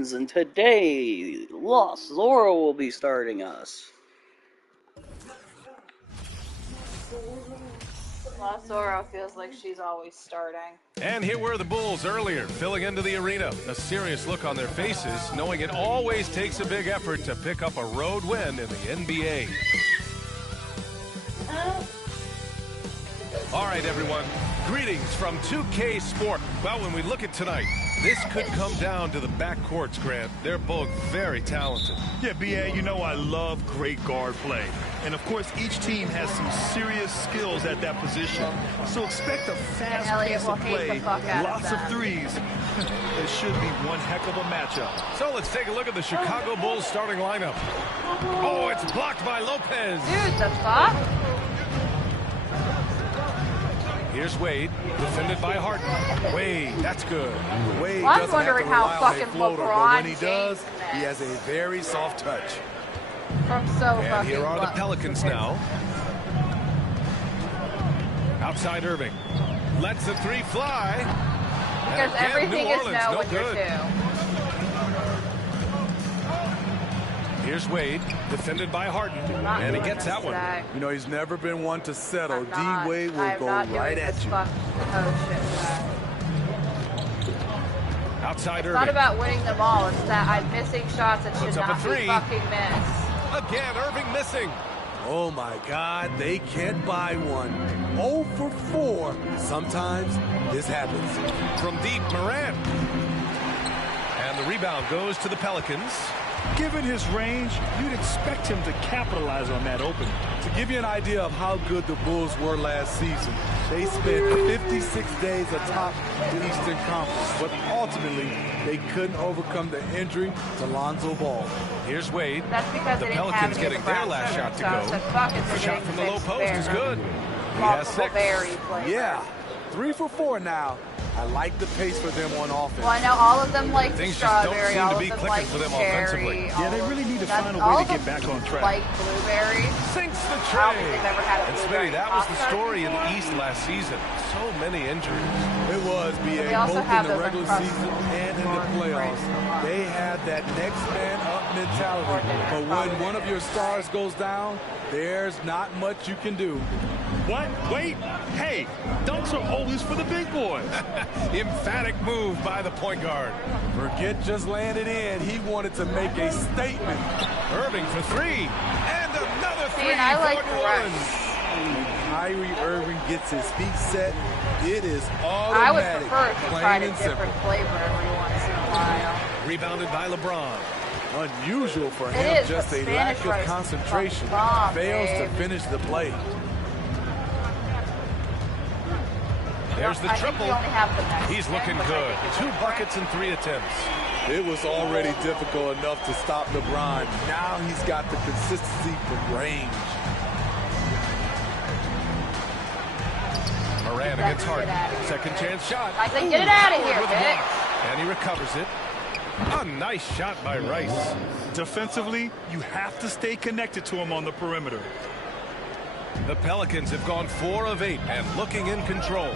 Legends, and today, Lost Zora will be starting us. Lost Zora feels like she's always starting. And here were the Bulls earlier, filling into the arena. A serious look on their faces, knowing it always takes a big effort to pick up a road win in the NBA. All right, everyone. Greetings from 2K Sport. Well, when we look at tonight, this could come down to the backcourts, Grant. They're both very talented. Yeah, B.A., you know I love great guard play. And, of course, each team has some serious skills at that position. So expect a fast pace of play, lots of threes. It should be one heck of a matchup. So let's take a look at the Chicago Bulls starting lineup. Oh, it's blocked by Lopez. Dude, the fuck? Here's Wade, defended by Harden. Wade, that's good. Wade I'm doesn't wondering have to how rely on a fucking floater, but LeBron when he does, James he has a very soft touch. From so And fucking here are the low. Pelicans now. Outside Irving. Lets the three fly. Because Again, everything New is Orleans, no no when you're good. two. Here's Wade, defended by Harden. And he gets that one. You know, he's never been one to settle. D-Wade will go right at you. Outside It's Irving. not about winning them all. It's that I'm missing shots that should Puts up a not three. be fucking missed. Again, Irving missing. Oh, my God, they can't buy one. 0 for 4. Sometimes this happens. From deep, Morant. And the rebound goes to the Pelicans. Given his range, you'd expect him to capitalize on that opening. To give you an idea of how good the Bulls were last season, they spent 56 days atop the Eastern Conference, but ultimately they couldn't overcome the injury to Lonzo Ball. Here's Wade. That's because The they didn't Pelicans have getting their last shot to go. The shot from the low post is good. He has 6. Yeah, 3 for 4 now. I like the pace for them on offense. Well, I know all of them like Things just don't strawberry, seem all to of be them clicking like for them cherry. offensively. Yeah, they really need to find a all way of to get them back on track. like blueberry. Sinks the I don't tray. think they've ever had a And blueberry Smitty, that was the pop-tart story in the before. East last season. So many injuries. It was, B.A., They also both have in the those regular Uncrustables season and in the playoffs. They have that next man up mentality. But when one of your stars goes down, there's not much you can do. What? Wait. Hey, dunks are always for the big boys. Emphatic move by the point guard. Forget just laying it in. He wanted to make a statement. Irving for 3. And another 3 See, and I like for New the rush. Orleans. When Kyrie Irving gets his feet set, it is I would automatic, prefer if you plain tried a and simple. different flavor every once in a while. Rebounded by LeBron. Unusual for It him, is, just but a Spanish lack of rice is concentration. fucking bomb, Fails to babe. finish the play. There's the I think triple. we only have the Mexican, He's looking which I good. think is 2 different. buckets and 3 attempts. It was already difficult enough to stop LeBron. Now he's got the consistency from range. Moran against Harden. Second chance shot. I say, get it out of Forward here, with a Vic. block. And he recovers it. A nice shot by Rice. Defensively, you have to stay connected to him on the perimeter. The Pelicans have gone 4 of 8 and looking in control.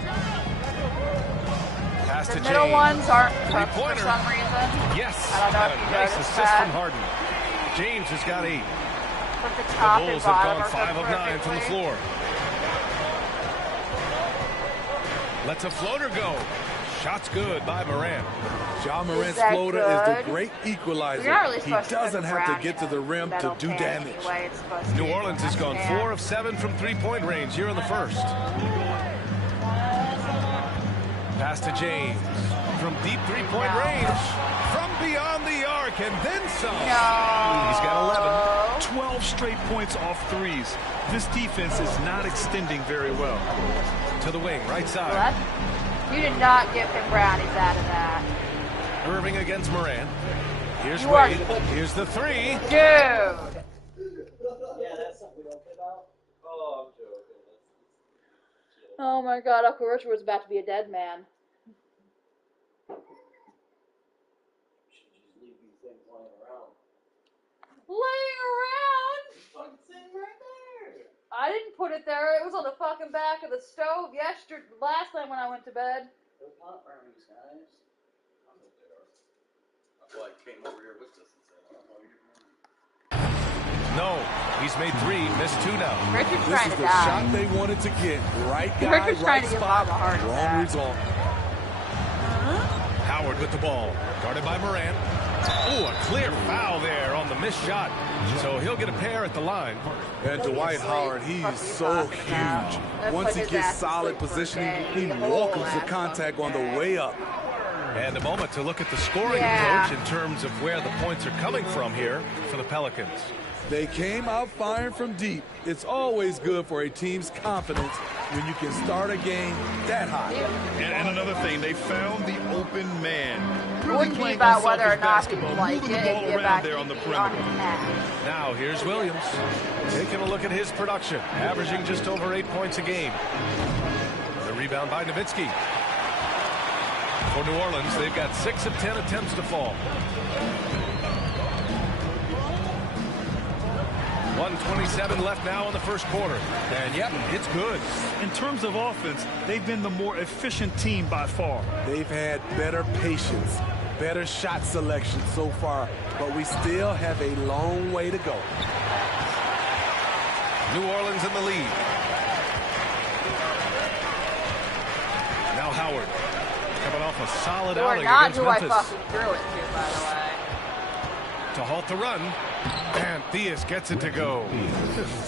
Pass The to middle James. ones aren't cooked for Three-pointer. some reason. Yes. I don't know And if you a nice noticed assist that. from Harden. James has got 8. But the The top and Bulls have bottom gone are 5 cooked of 9 from the perfectly. floor. Lets a floater go. Shot's good by Moran. John Morant's that floater is the good? great equalizer. You're not really He supposed to doesn't put have to Brown get to in the a rim to metal do pan damage. anyway. It's supposed to New be Orleans has gone pan. 4 of 7 from three-point range here in the first. Pass to James. From deep three-point No. range. From beyond the arc and then some. No. He's got 11. 12 straight points off threes. This defense is not extending very well. To the wing, right side. What? You did not give him brownies out of that. Irving against Moran. Here's You are- Wade. Here's the 3. Dude. Yeah, that's something we don't put out. Oh, I'm joking. Oh my god, Uncle Richard was about to be a dead man. Should just leave these things laying around. Laying around? Fucking sitting right there. I didn't put it there. It was on the fucking back of the stove last time when I went to bed. They're pot brownies, guys. No, he's made 3, missed 2 now. Richard's This trying is to the die. shot they wanted to get. Right guy, Richard's trying right to give spot, Bob a heart wrong attack. result. Howard with the ball, guarded by Morant. Oh, a clear foul there on the missed shot. So he'll get a pair at the line. And Dwight Howard, he's so huge. Once he gets solid positioning, he welcomes the contact on the way up. And a moment to look at the scoring approach in terms of where the points are coming from here for the Pelicans. They came out firing from deep. It's always good for a team's confidence when you can start a game that high. And another thing, they found the open man. It Really wouldn't be playing about whether or unselfish not he basketball, like moving the it ball and get around back there on the on perimeter. his ass. Now here's Williams, taking a look at his production, averaging just over 8 points a game. The rebound by Nowitzki. For New Orleans, they've got 6 of 10 attempts to fall. 1:27 left now in the first quarter. And yep, it's good. In terms of offense, they've been the more efficient team by far. They've had better patience, better shot selection so far, but we still have a long way to go. New Orleans in the lead. Now Howard, coming off a solid You are outing not against who I Memphis. fucking threw it to, by the way. To halt the run, and Theus gets it to go.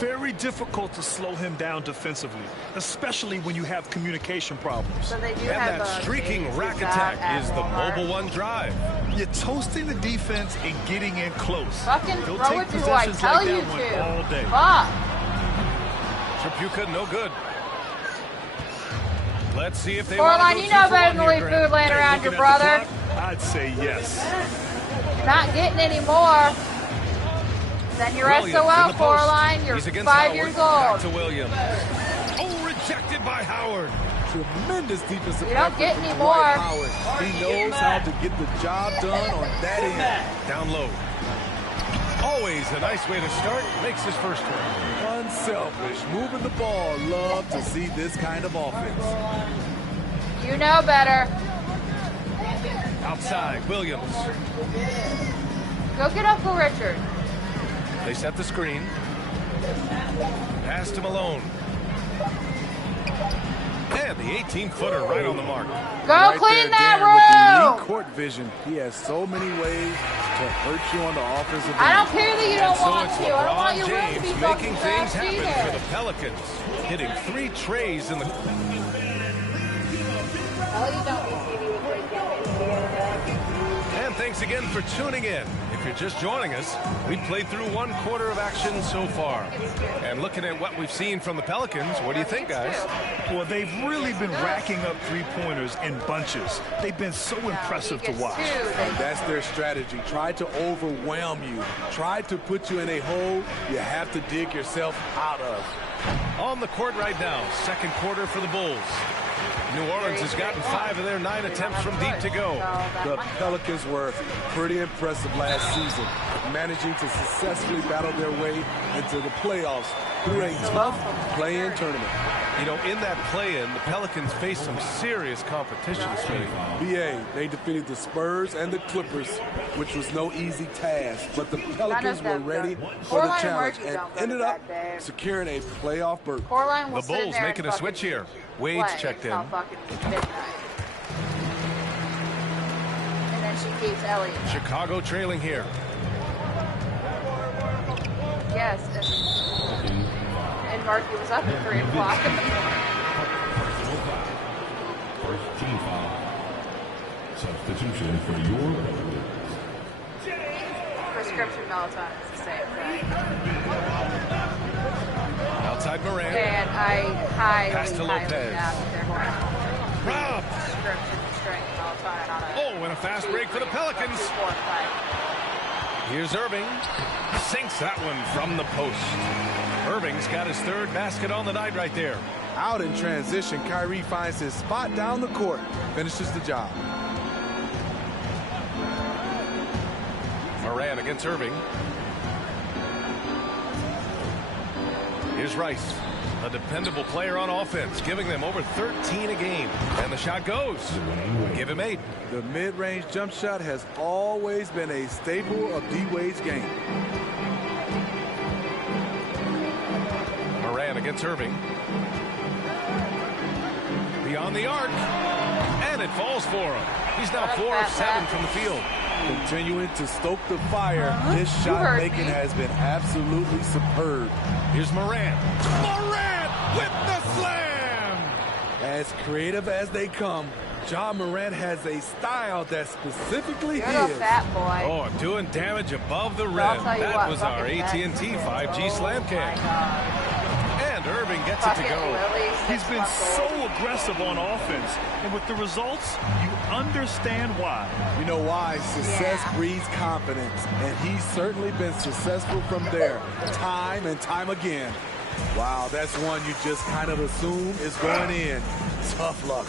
Very difficult to slow him down defensively, especially when you have communication problems. So they do And have that streaking rack attack is the Mobile One drive. You're toasting the defense and getting in close. Fucking They'll throw take it to who I possessions tell like you that one to. all day. Fuck. Tripucka, no good. Let's see if they Coraline, want to you go know 2 for better 1 than here, leave Grant. food laying Hey, around looking your at the brother. clock, I'd say yes. You're not getting any more. Then you're Williams in SOL, the post. Coraline. You're He's against 5 Howard. years Back old. to Williams. Oh, rejected by Howard. Tremendous defensive You don't effort get from any Dwight more. Howard. He knows how to get the job done on that end. Down low. Always a nice way to start. Makes his first one. Unselfish, moving the ball. Love to see this kind of offense. You know better. Outside, Williams. Go get Uncle Richard. They set the screen. Pass to Malone. And the 18-footer right on the mark. Go Right clean there, that Dan, with the room. elite court vision. He has so many ways to hurt you on the offensive end. I don't care that you And don't so want it's to. I don't want your room to be LeBron James fucking making things trash happen for either. the Pelicans. Hitting 3 trays in the... And thanks again for tuning in. If you're just joining us, we've played through 1 quarter of action so far. And looking at what we've seen from the Pelicans, what do you think, guys? Well, they've really been racking up three-pointers in bunches. They've been so impressive to watch. And that's their strategy. Try to overwhelm you. Try to put you in a hole you have to dig yourself out of. On the court right now, second quarter for the Bulls. New Orleans has gotten 5 of their 9 attempts from deep to go. The Pelicans were pretty impressive last season, managing to successfully battle their way into the playoffs through a tough play-in tournament. You know, in that play-in, the Pelicans faced some serious competition this week. BA, they defeated the Spurs and the Clippers, which was no easy task, but the Pelicans were ready for the challenge and ended up securing a playoff berth. Coraline will The sit in Bulls there making and a switch fucking here. Wade's play checked in. until fucking midnight. And then she keeps Elliot. Chicago trailing here. Yes, and Marky was up at 3 o'clock. First team foul. Substitution for your Prescription melatonin is the same thing. Outside Morant. And I highly, Pass to highly Lopez. doubt that they're going to Rob. prescription strength melatonin on a Oh, and a fast break for the Pelicans. 2-4 fight. Here's Irving. Sinks that one from the post. Irving's got his 3rd basket on the night right there. Out in transition, Kyrie finds his spot down the court, finishes the job. Moran against Irving. Here's Rice, a dependable player on offense, giving them over 13 a game. And the shot goes. Give him 8. The mid-range jump shot has always been a staple of D-Wade's game. Moran against Irving. Beyond the arc. And it falls for him. He's now 4 of 7 from the field. Continuing to stoke the fire, his shot making has been absolutely superb. Here's Moran. Moran with the slam! As creative as they come, Ja Morant has a style that's specifically You're a his. fat boy. Oh, doing damage above the rim. I'll tell you That what, was our fucking AT&T 5G slam cam. And Irving gets it to Fucking go. Lily, He's 6 been months so old. aggressive on offense, and with the results, you understand why. You know why? Success Yeah. breeds confidence, and he's certainly been successful from there, time and time again. Wow, that's one you just kind of assume is going in. Tough luck.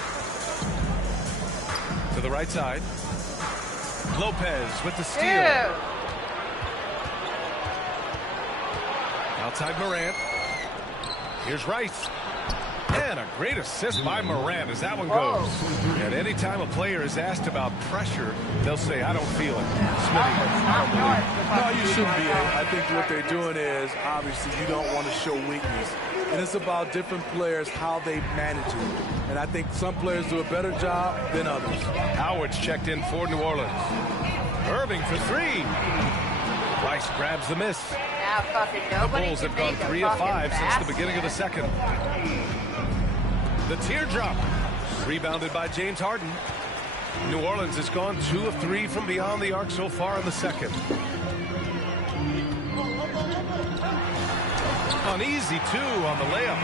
To the right side. Lopez with the steal. Dude. Outside Morant. Here's Rice. And a great assist by Morant as that one goes. And anytime a player is asked about pressure, they'll say, I don't feel it. Smitty. No, you shouldn't be. I think what they're doing is, obviously, you don't want to show weakness. And it's about different players, how they manage it. And I think some players do a better job than others. Howard's checked in for New Orleans. Irving for 3. Rice grabs the miss. Now fucking nobody Bulls can have gone make a 3 of 5 fucking since the basket. beginning of the second. The teardrop. Rebounded by James Harden. New Orleans has gone 2 of 3 from beyond the arc so far in the second. An easy 2 on the layup.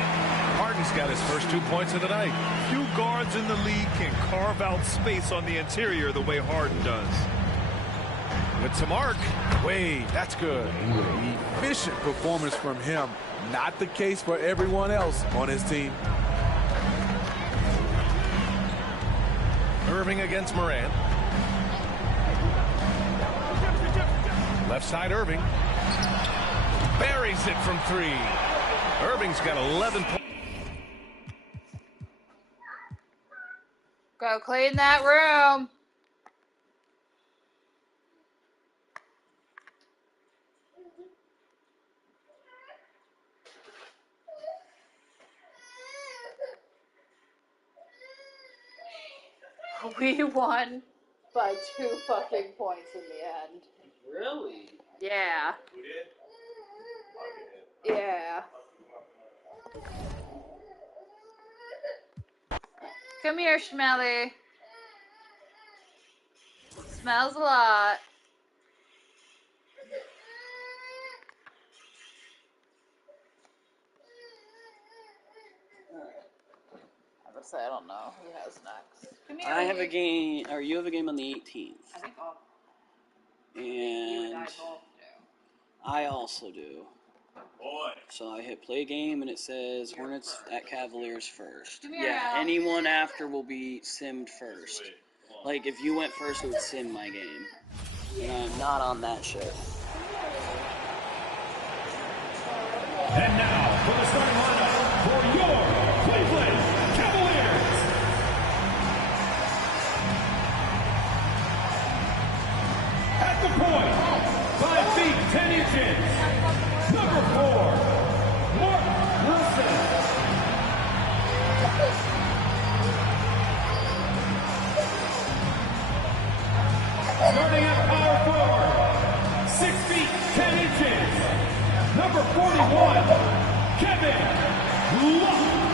Harden's got his first 2 points of the night. Few guards in the league can carve out space on the interior the way Harden does. With some arc. Wade, that's good. Efficient performance from him. Not the case for everyone else on his team. Irving against Moran. Left side Irving. Buries it from 3. Irving's got 11 points. Go clean that room. We won by 2 fucking points in the end. Really? Yeah. Who did? Yeah. Come here, Schmelly. Smells a lot. I don't know who has next. Come here. I have a game, or you have a game on the 18th. I think all And you and I both do. I also do. Boy. So I hit play game and it says Hornets at Cavaliers first. Come here, Yeah, Al. anyone after will be simmed first. Like if you went first, it would sim my game. And I'm not on that shit. And now for the starting lineup for your Cleveland Cavaliers. At the point, 5 feet 10 inches, number 4, Mark Wilson. Starting at power forward, 6 feet 10 inches, number 41, Kevin Love.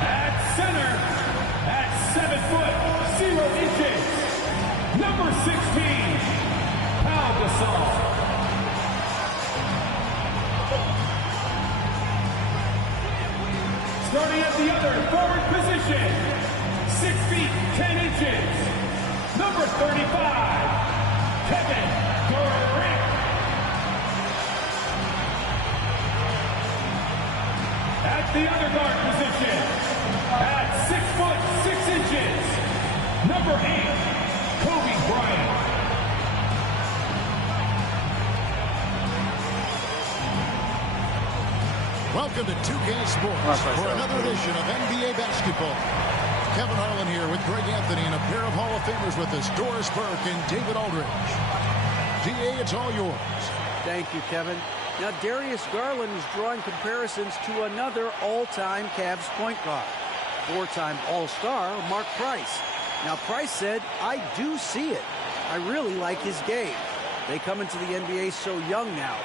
At center, at 7 foot 0 inches, number 16, Pau Gasol. Starting at the other forward position, 6 feet 10 inches, number 35, Kevin Durant. At the other guard position, at 6 foot 6 inches, number 8, Kobe Bryant. Welcome to 2K Sports for another edition of NBA basketball. Kevin Harlan here with Greg Anthony and a pair of Hall of Famers with us, Doris Burke and David Aldridge. DA, it's all yours. Thank you, Kevin. Now, Darius Garland is drawing comparisons to another all-time Cavs point guard, four-time All-Star Mark Price. Now, Price said, I do see it. I really like his game. They come into the NBA so young now.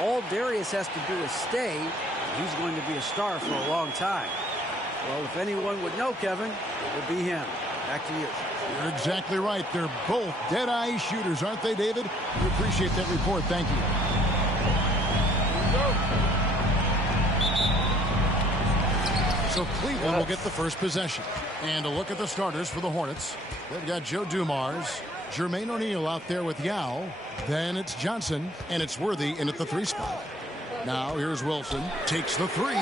All Darius has to do is stay, and he's going to be a star for a long time. Well, if anyone would know, Kevin, it would be him. Back to you. You're exactly right. They're both dead-eye shooters, aren't they, David? We appreciate that report. Thank you. So Cleveland will get the first possession. And a look at the starters for the Hornets. They've got Joe Dumars, Jermaine O'Neal out there with Yao. Then it's Johnson, and it's Worthy in at the 3 spot. Now here's Wilson. Takes the 3.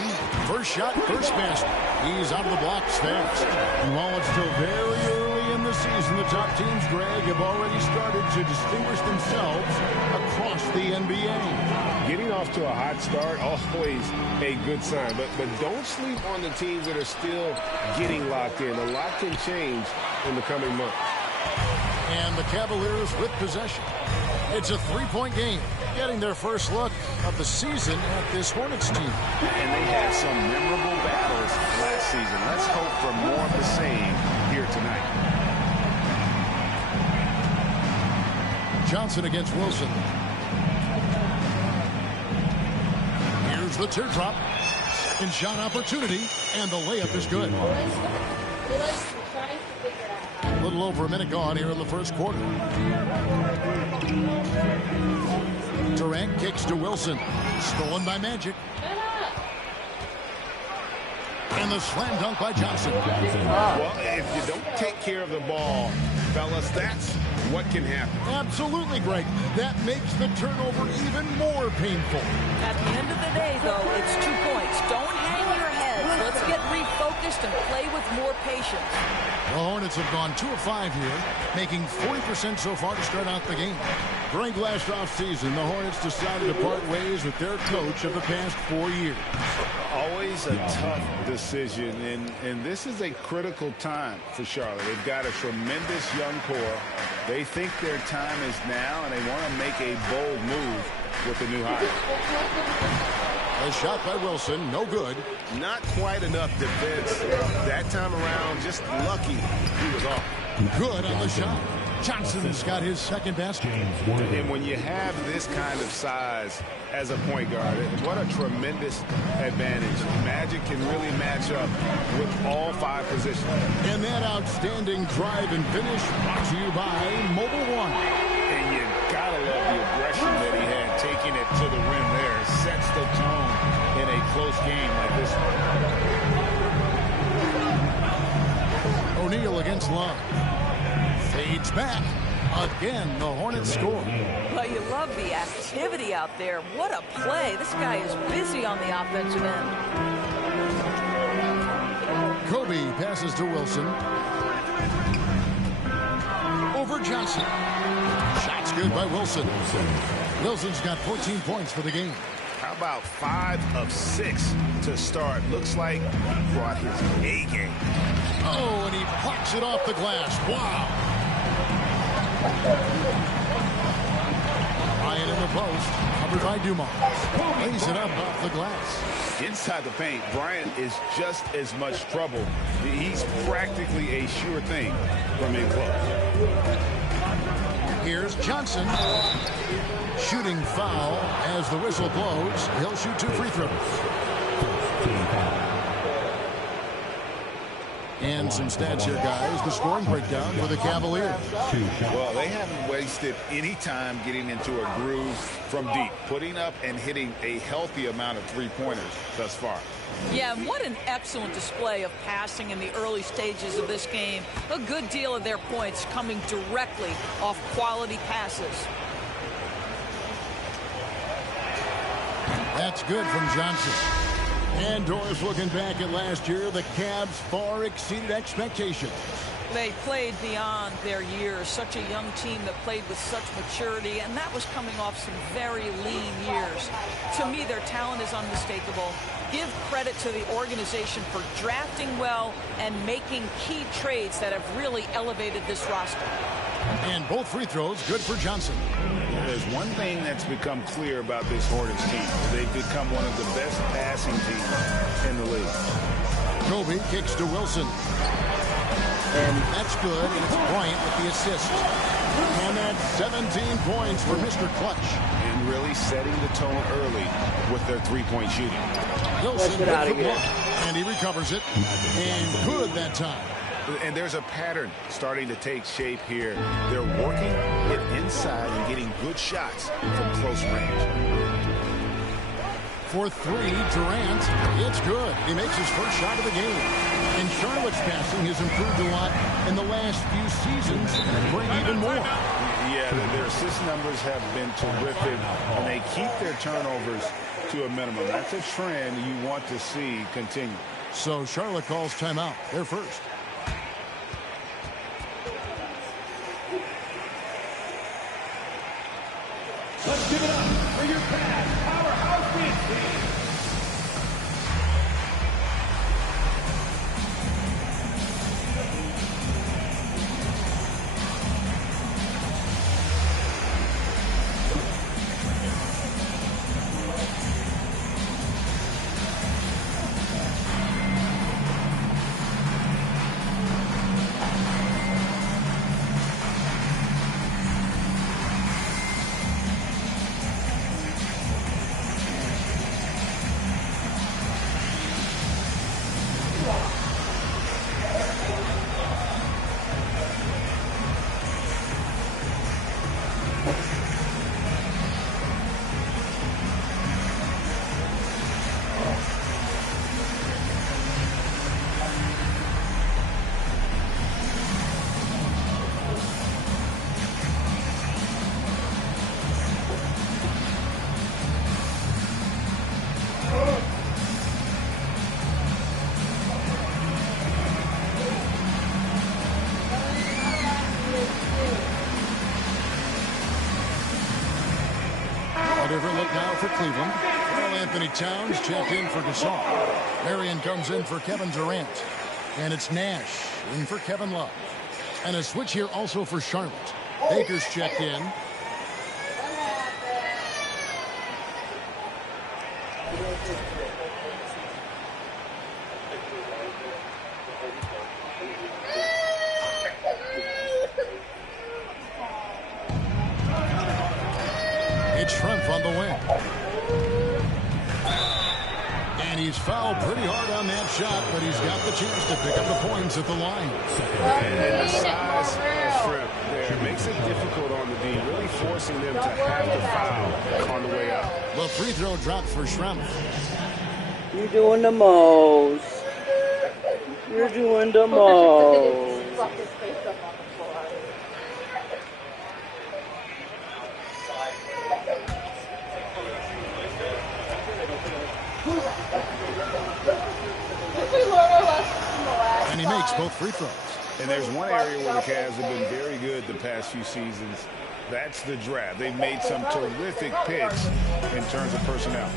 First shot, first basket. He's out of the blocks fast. And while it's still very early in the season, the top teams, Greg, have already started to distinguish themselves across the NBA. Getting off to a hot start, always a good sign. But don't sleep on the teams that are still getting locked in. A lot can change in the coming months. And the Cavaliers with possession. It's a 3-point game, getting their first look of the season at this Hornets team. And they had some memorable battles last season. Let's hope for more of the same here tonight. Johnson against Wilson. Here's the teardrop. Second shot opportunity, and the layup is good. A little over a minute gone here in the first quarter. Durant kicks to Wilson. Stolen by Magic. And the slam dunk by Johnson. Well, if you don't take care of the ball, fellas, that's what can happen. Absolutely, Greg. That makes the turnover even more painful. At the end of the day, though, it's 2 points. Don't hang your heads. Let's get refocused and play with more patience. The Hornets have gone 2 of 5 here, making 40% so far to start out the game. Greg, last offseason, the Hornets decided to part ways with their coach of the past 4 years. Always a tough decision, and this is a critical time for Charlotte. They've got a tremendous young core. They think their time is now, and they want to make a bold move with the new hire. A shot by Wilson, no good. Not quite enough defense that time around. Just lucky he was off. Good on the shot. Johnson's got his second basket. And when you have this kind of size as a point guard, what a tremendous advantage. Magic can really match up with all 5 positions. And that outstanding drive and finish brought to you by Mobile One. And you gotta love the aggression that he had, taking it to the rim there. Sets the tone in a close game like this one. O'Neal against Love. Fades back. Again, the Hornets score. Well, you love the activity out there. What a play. This guy is busy on the offensive end. Kobe passes to Wilson. Over Johnson. Shots good by Wilson. Wilson's got 14 points for the game. How about 5 of 6 to start? Looks like he brought his A game. Oh, and he plucks it off the glass. Wow. Ryan in the post, covered by Dumars. Lays it up off the glass. Inside the paint, Bryant is just as much trouble. He's practically a sure thing from in close. Here's Johnson. Shooting foul as the whistle blows. He'll shoot 2 free throws. And some stats here, guys. The scoring breakdown for the Cavaliers. Well, they haven't wasted any time getting into a groove from deep, putting up and hitting a healthy amount of three-pointers thus far. Yeah, and what an excellent display of passing in the early stages of this game. A good deal of their points coming directly off quality passes. That's good from Johnson. And Doris, looking back at last year, the Cavs far exceeded expectations. They played beyond their years. Such a young team that played with such maturity, and that was coming off some very lean years. To me, their talent is unmistakable. Give credit to the organization for drafting well and making key trades that have really elevated this roster. And both free throws good for Johnson. There's one thing that's become clear about this Hornets team. They've become one of the best passing teams in the league. Kobe kicks to Wilson. And that's good, and it's Bryant with the assist. And that's 17 points for Mr. Clutch. And really setting the tone early with their three-point shooting. Wilson with the block, and he recovers it. And good that time. And there's a pattern starting to take shape here. They're working it inside and getting good shots from close range. For three, Durant. It's good. He makes his first shot of the game. And Charlotte's passing has improved a lot in the last few seasons, and bring even more. Yeah, their assist numbers have been terrific, and they keep their turnovers to a minimum. That's a trend you want to see continue. So Charlotte calls timeout. They're first. Let's give it up for your Cavs powerhouse team. Different look now for Cleveland. Well, Anthony Towns checked in for Gasol. Marion comes in for Kevin Durant. And it's Nash in for Kevin Love. And a switch here also for Charlotte. Baker's checked in. It's Schrempf on the wing. And he's fouled pretty hard on that shot, but he's got the chance to pick up the points at the line. And the size of Schrempf there makes it difficult on the D, really forcing them to have to foul on the way up. The free throw drops for Schrempf. You're doing the most. You're doing the most. And he makes both free throws. And there's one area where the Cavs have been very good the past few seasons. That's the draft. They've made some terrific picks in terms of personnel.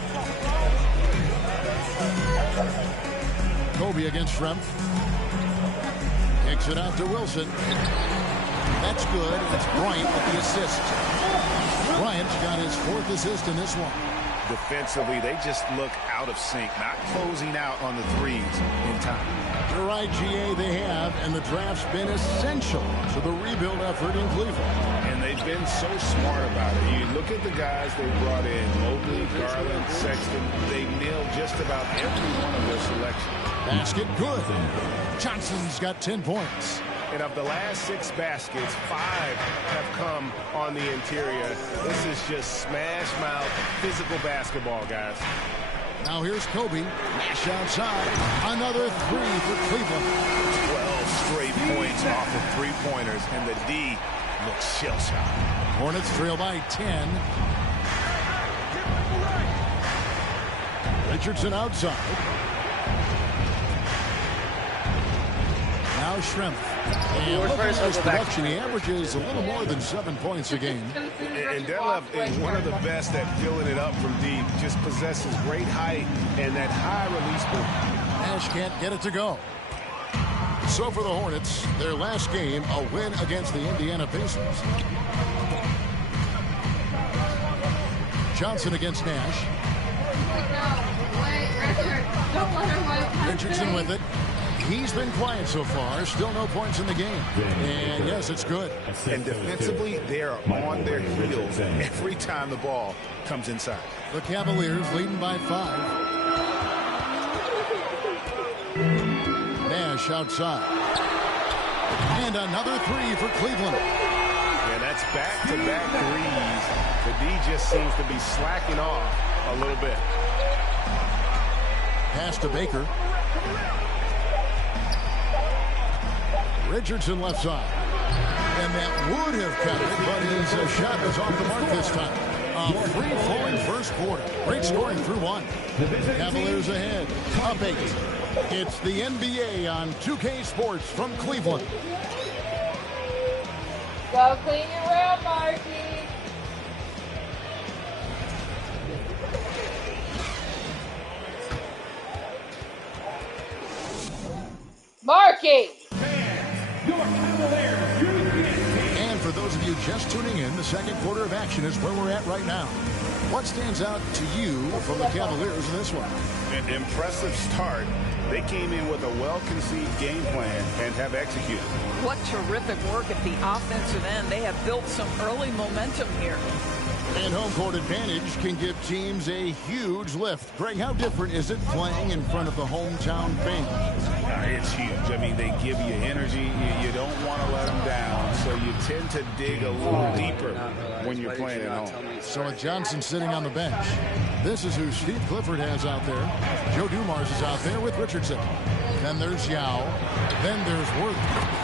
Kobe against Schrempf. Kicks it out to Wilson. That's good. It's Bryant with the assist. Bryant's got his fourth assist in this one. Defensively, they just look out of sync, not closing out on the threes in time. You're right, GA, they have, and the draft's been essential to the rebuild effort in Cleveland. And they've been so smart about it. You look at the guys they brought in, Mobley, Garland, Sexton, they nailed just about every one of their selections. Basket good. Johnson's got 10 points. And of the last 6 baskets, 5 have come on the interior. This is just smash mouth physical basketball, guys. Now here's Kobe. Nash outside. Another three for Cleveland. 12 straight points off of three-pointers, and the D looks shell-shocked. Hornets trail by 10. Richardson outside. Now Schrempf. And looking at his production, he averages a little more than 7 points a game. And Detlef is one of the best at filling it up from deep. Just possesses great height and that high release point. Nash can't get it to go. So for the Hornets, their last game, a win against the Indiana Pacers. Johnson against Nash. Richardson with it. He's been quiet so far. Still no points in the game. And yes, it's good. And defensively, they are on their heels every time the ball comes inside. The Cavaliers leading by 5. Nash outside. And another 3 for Cleveland. Yeah, that's back-to-back threes. The D just seems to be slacking off a little bit. Pass to Baker. Richardson left side. And that would have cut it, but his shot was off the mark this time. A free-flowing first quarter. Great scoring through 1. Cavaliers ahead. Up 8. It's the NBA on 2K Sports from Cleveland. Go clean your room, Marky. Marky! And for those of you just tuning in, the second quarter of action is where we're at right now. What stands out to you from the Cavaliers in this one? An impressive start. They came in with a well-conceived game plan and have executed. What terrific work at the offensive end. They have built some early momentum here. And home court advantage can give teams a huge lift. Greg, how different is it playing in front of the hometown fans? It's huge. I mean, they give you energy. You don't want to let them down, so you tend to dig a little deeper when you're playing at home. So with Johnson sitting on the bench, this is who Steve Clifford has out there. Joe Dumars is out there with Richardson. Then there's Yao. Then there's Worthy.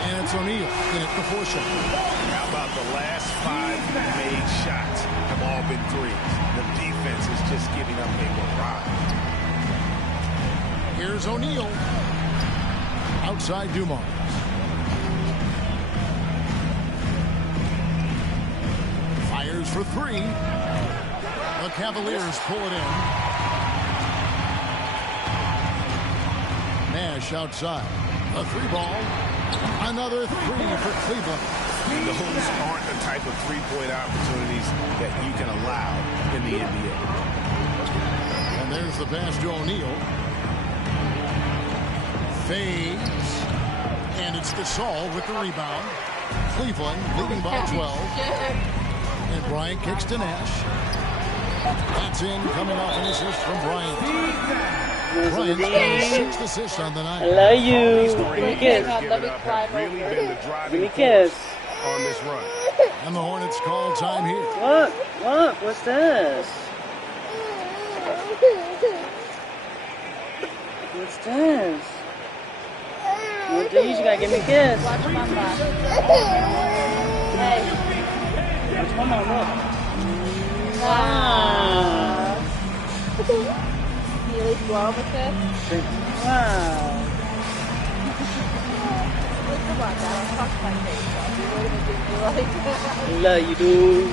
And it's O'Neal in at the 4 shot. How about the last 5 made shots have all been threes? The defense is just giving up a barrage. Here's O'Neal. Outside Dumars. Fires for 3. The Cavaliers pull it in. Nash outside. A 3 ball. Another 3 for Cleveland. Those aren't the type of three-point opportunities that you can allow in the NBA. And there's the pass to O'Neal. Fades. And it's Gasol with the rebound. Cleveland leading by 12. And Bryant kicks to Nash. That's in, coming off an assist from Bryant. Bryant's got his 6th assist on the night. I love you. Give me a kiss. Give me a kiss. On this run. And the Hornets call time here. What? What's this? What's this? What do you gotta give me a kiss? Watch Mama. Hey. Watch Mama, look. Wow. You at least blow with this? Wow. Come on now, fuck my face. You're really gonna give me like that. I love you, dude.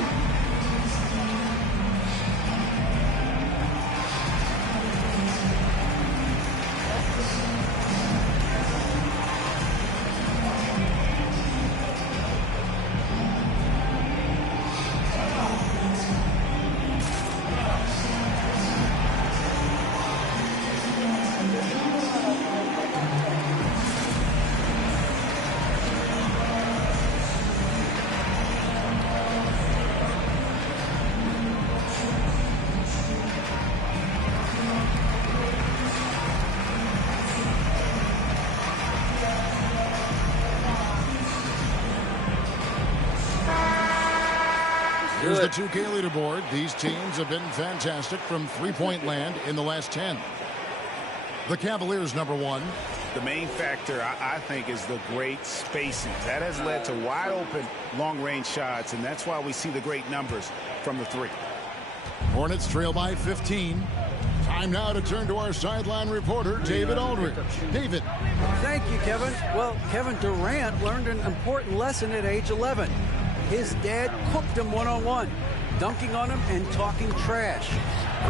Here's the 2K leaderboard. These teams have been fantastic from three-point land in the last 10. The Cavaliers, number 1. The main factor, I think, is the great spacing. That has led to wide-open, long-range shots, and that's why we see the great numbers from the 3. Hornets trail by 15. Time now to turn to our sideline reporter, David Aldridge. David. Thank you, Kevin. Well, Kevin Durant learned an important lesson at age 11. His dad cooked him one-on-one, dunking on him and talking trash.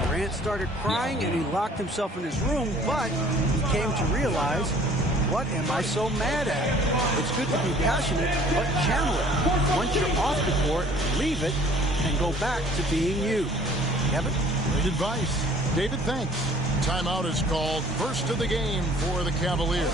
Durant started crying and he locked himself in his room, but he came to realize, what am I so mad at? It's good to be passionate, but channel it. Once you're off the court, leave it and go back to being you. Kevin? Great advice. David, thanks. Timeout is called. First of the game for the Cavaliers.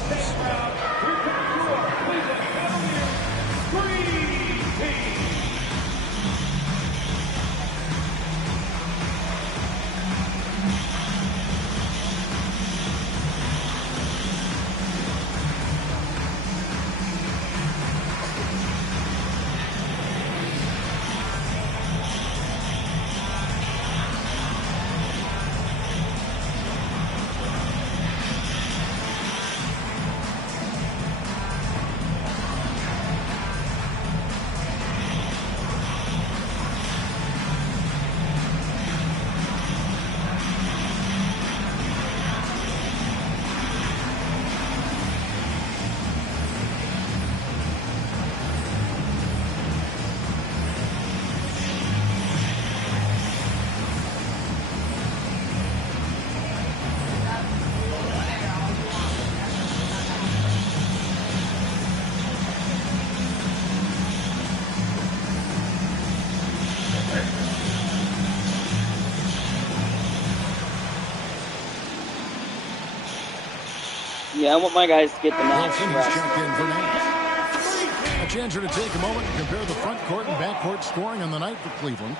Yeah, I want my guys to get the max. Checked in for Nance. A chance here to take a moment and compare the front court and back court scoring on the night for Cleveland.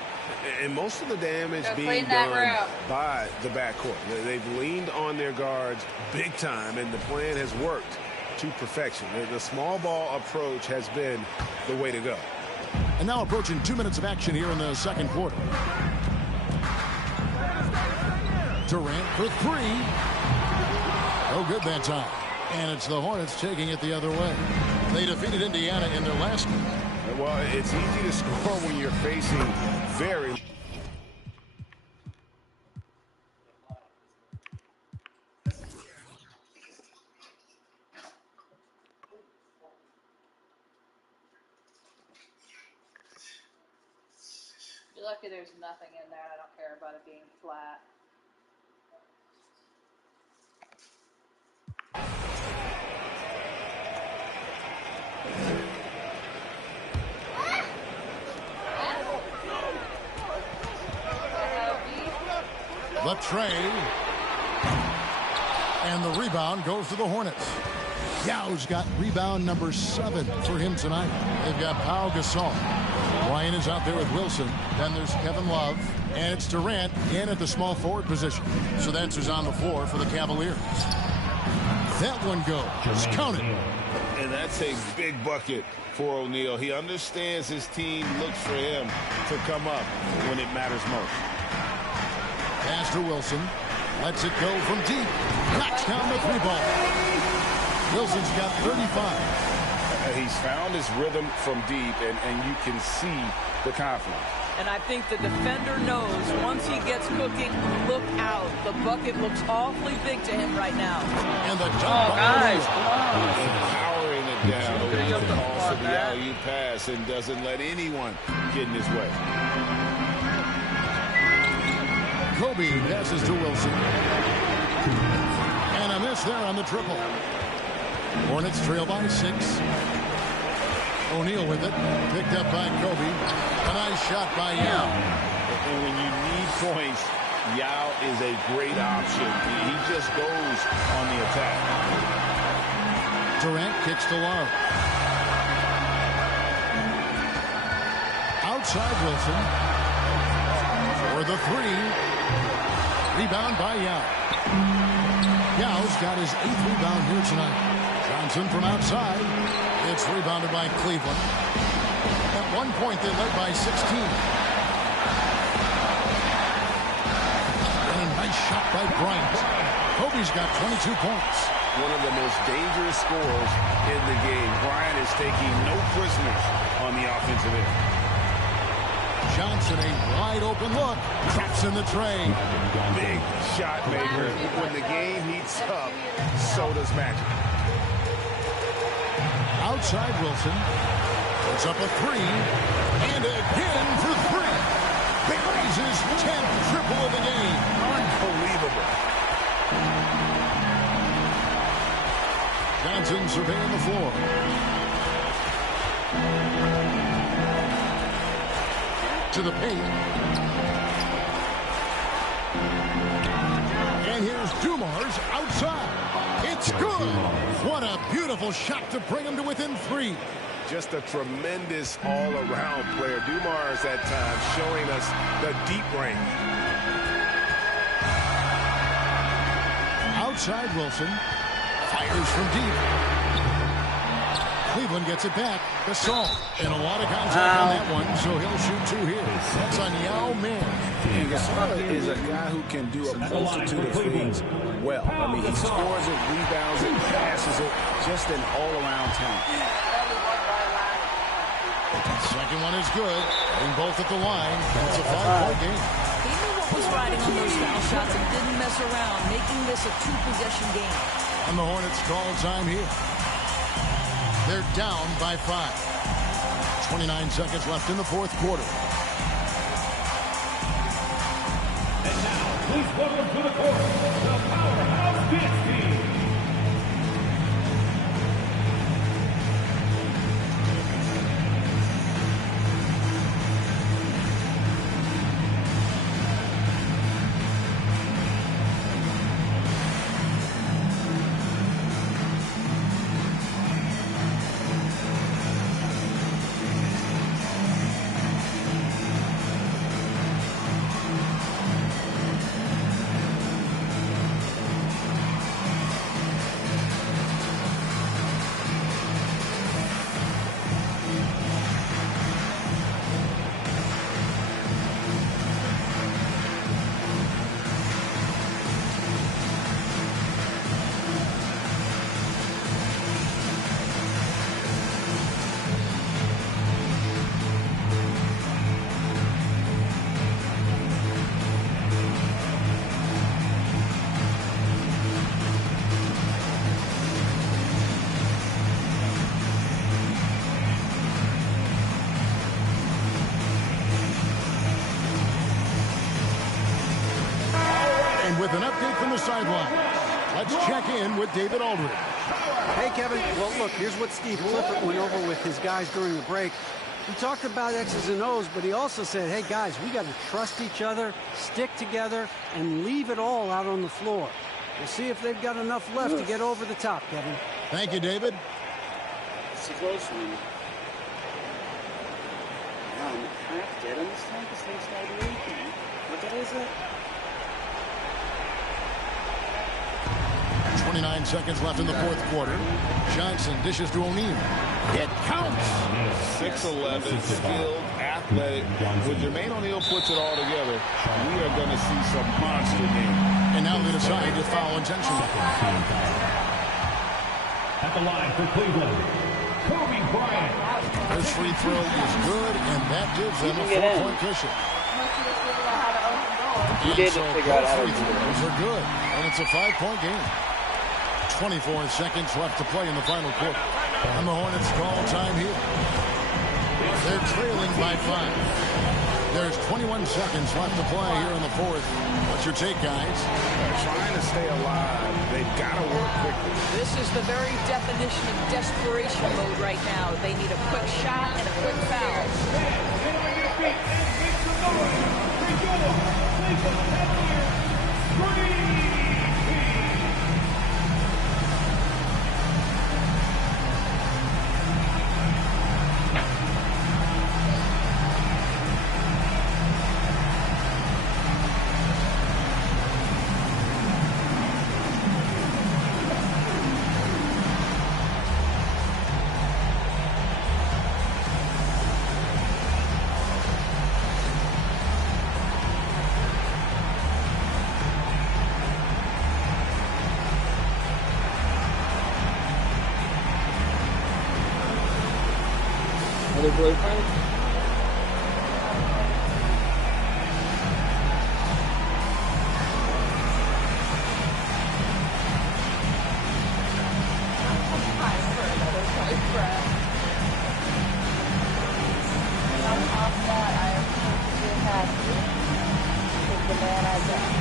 And most of the damage being done by the backcourt. They've leaned on their guards big time, and the plan has worked to perfection. The small ball approach has been the way to go. And now approaching 2 minutes of action here in the second quarter. Durant for three. No good that time. And it's the Hornets taking it the other way. They defeated Indiana in their last game. Well, it's easy to score when you're facing very... You're lucky there's nothing in there. I don't care about it being flat. The tray. And the rebound goes to the Hornets. Yao's got rebound number 7 for him tonight. They've got Pau Gasol. Ryan is out there with Wilson. Then there's Kevin Love. And it's Durant in at the small forward position. So that's who's on the floor for the Cavaliers. That one goes. Count it. And that's a big bucket for O'Neal. He understands his team looks for him to come up when it matters most. Pass to Wilson. Lets it go from deep. Knocks down the three ball. Wilson's got 35. He's found his rhythm from deep, and you can see the confidence. And I think the defender knows once he gets cooking, look out. The bucket looks awfully big to him right now. And the dunk guys, come on. Empowering it down over the call for the alley-oop pass and doesn't let anyone get in his way. Kobe passes to Wilson. And a miss there on the triple. Hornets trail by 6. O'Neal with it. Picked up by Kobe. A nice shot by Yao. And when you need points, Yao is a great option. He just goes on the attack. Durant kicks to Love. Outside Wilson. For the 3. Rebound by Yao. Yao's got his 8th rebound here tonight. Johnson from outside. It's rebounded by Cleveland. At one point, they led by 16. And a nice shot by Bryant. Kobe's got 22 points. One of the most dangerous scorers in the game. Bryant is taking no prisoners on the offensive end. Johnson, a wide open look. Traps in the tray. Big shot maker. When the game heats up, so does Magic. Outside Wilson. Puts up a three. And again for three. Buries his 10th triple of the game. Unbelievable. Johnson surveying the floor. To the paint. And here's Dumars outside. It's good. What a beautiful shot to bring him to within 3. Just a tremendous all-around player. Dumars at times showing us the deep range. Outside Wilson. Fires from deep. Cleveland gets it back. Gasol. And a lot of contact on that one, so he'll shoot 2 here. That's on Yao Ming. And Gasol is a guy who can do a multitude of things well. I mean, he scores it, rebounds it, passes it. Just an all-around talent. Second one is good. Getting both at the line. It's a 5-point game. He knew what was riding on those foul shots and didn't mess around, making this a 2-possession game. And the Hornets call time here. They're down by 5. 29 seconds left in the fourth quarter. And now, please welcome to the court, the Powerhouse Dance Team. With an update from the sideline, let's check in with David Aldridge. Hey, Kevin. Well, look, here's what Steve Clifford went over with his guys during the break. He talked about X's and O's, but he also said, hey, guys, we got to trust each other, stick together, and leave it all out on the floor. We'll see if they've got enough left to get over the top, Kevin. Thank you, David. It's a close one. Wow, I'm half dead on this time because things started leaking. What the hell is it? 29 seconds left in the fourth quarter. Johnson dishes to O'Neal. It counts. 6'11", skilled, athletic. When Jermaine O'Neal puts it all together, we are going to see some monster games. And now they decide to foul intentionally. At the line for Cleveland, Kobe Bryant. His free throw is good, and that gives them a 4-point cushion. You did figure out how to do it. Those are good, and it's a 5-point game. 24 seconds left to play in the final quarter. And the Hornets call time here. They're trailing by 5. There's 21 seconds left to play here in the fourth. What's your take, guys? Trying to stay alive. They've got to work quickly. This is the very definition of desperation mode right now. They need a quick shot and a quick foul. Boyfriend? Matthew is the man I got.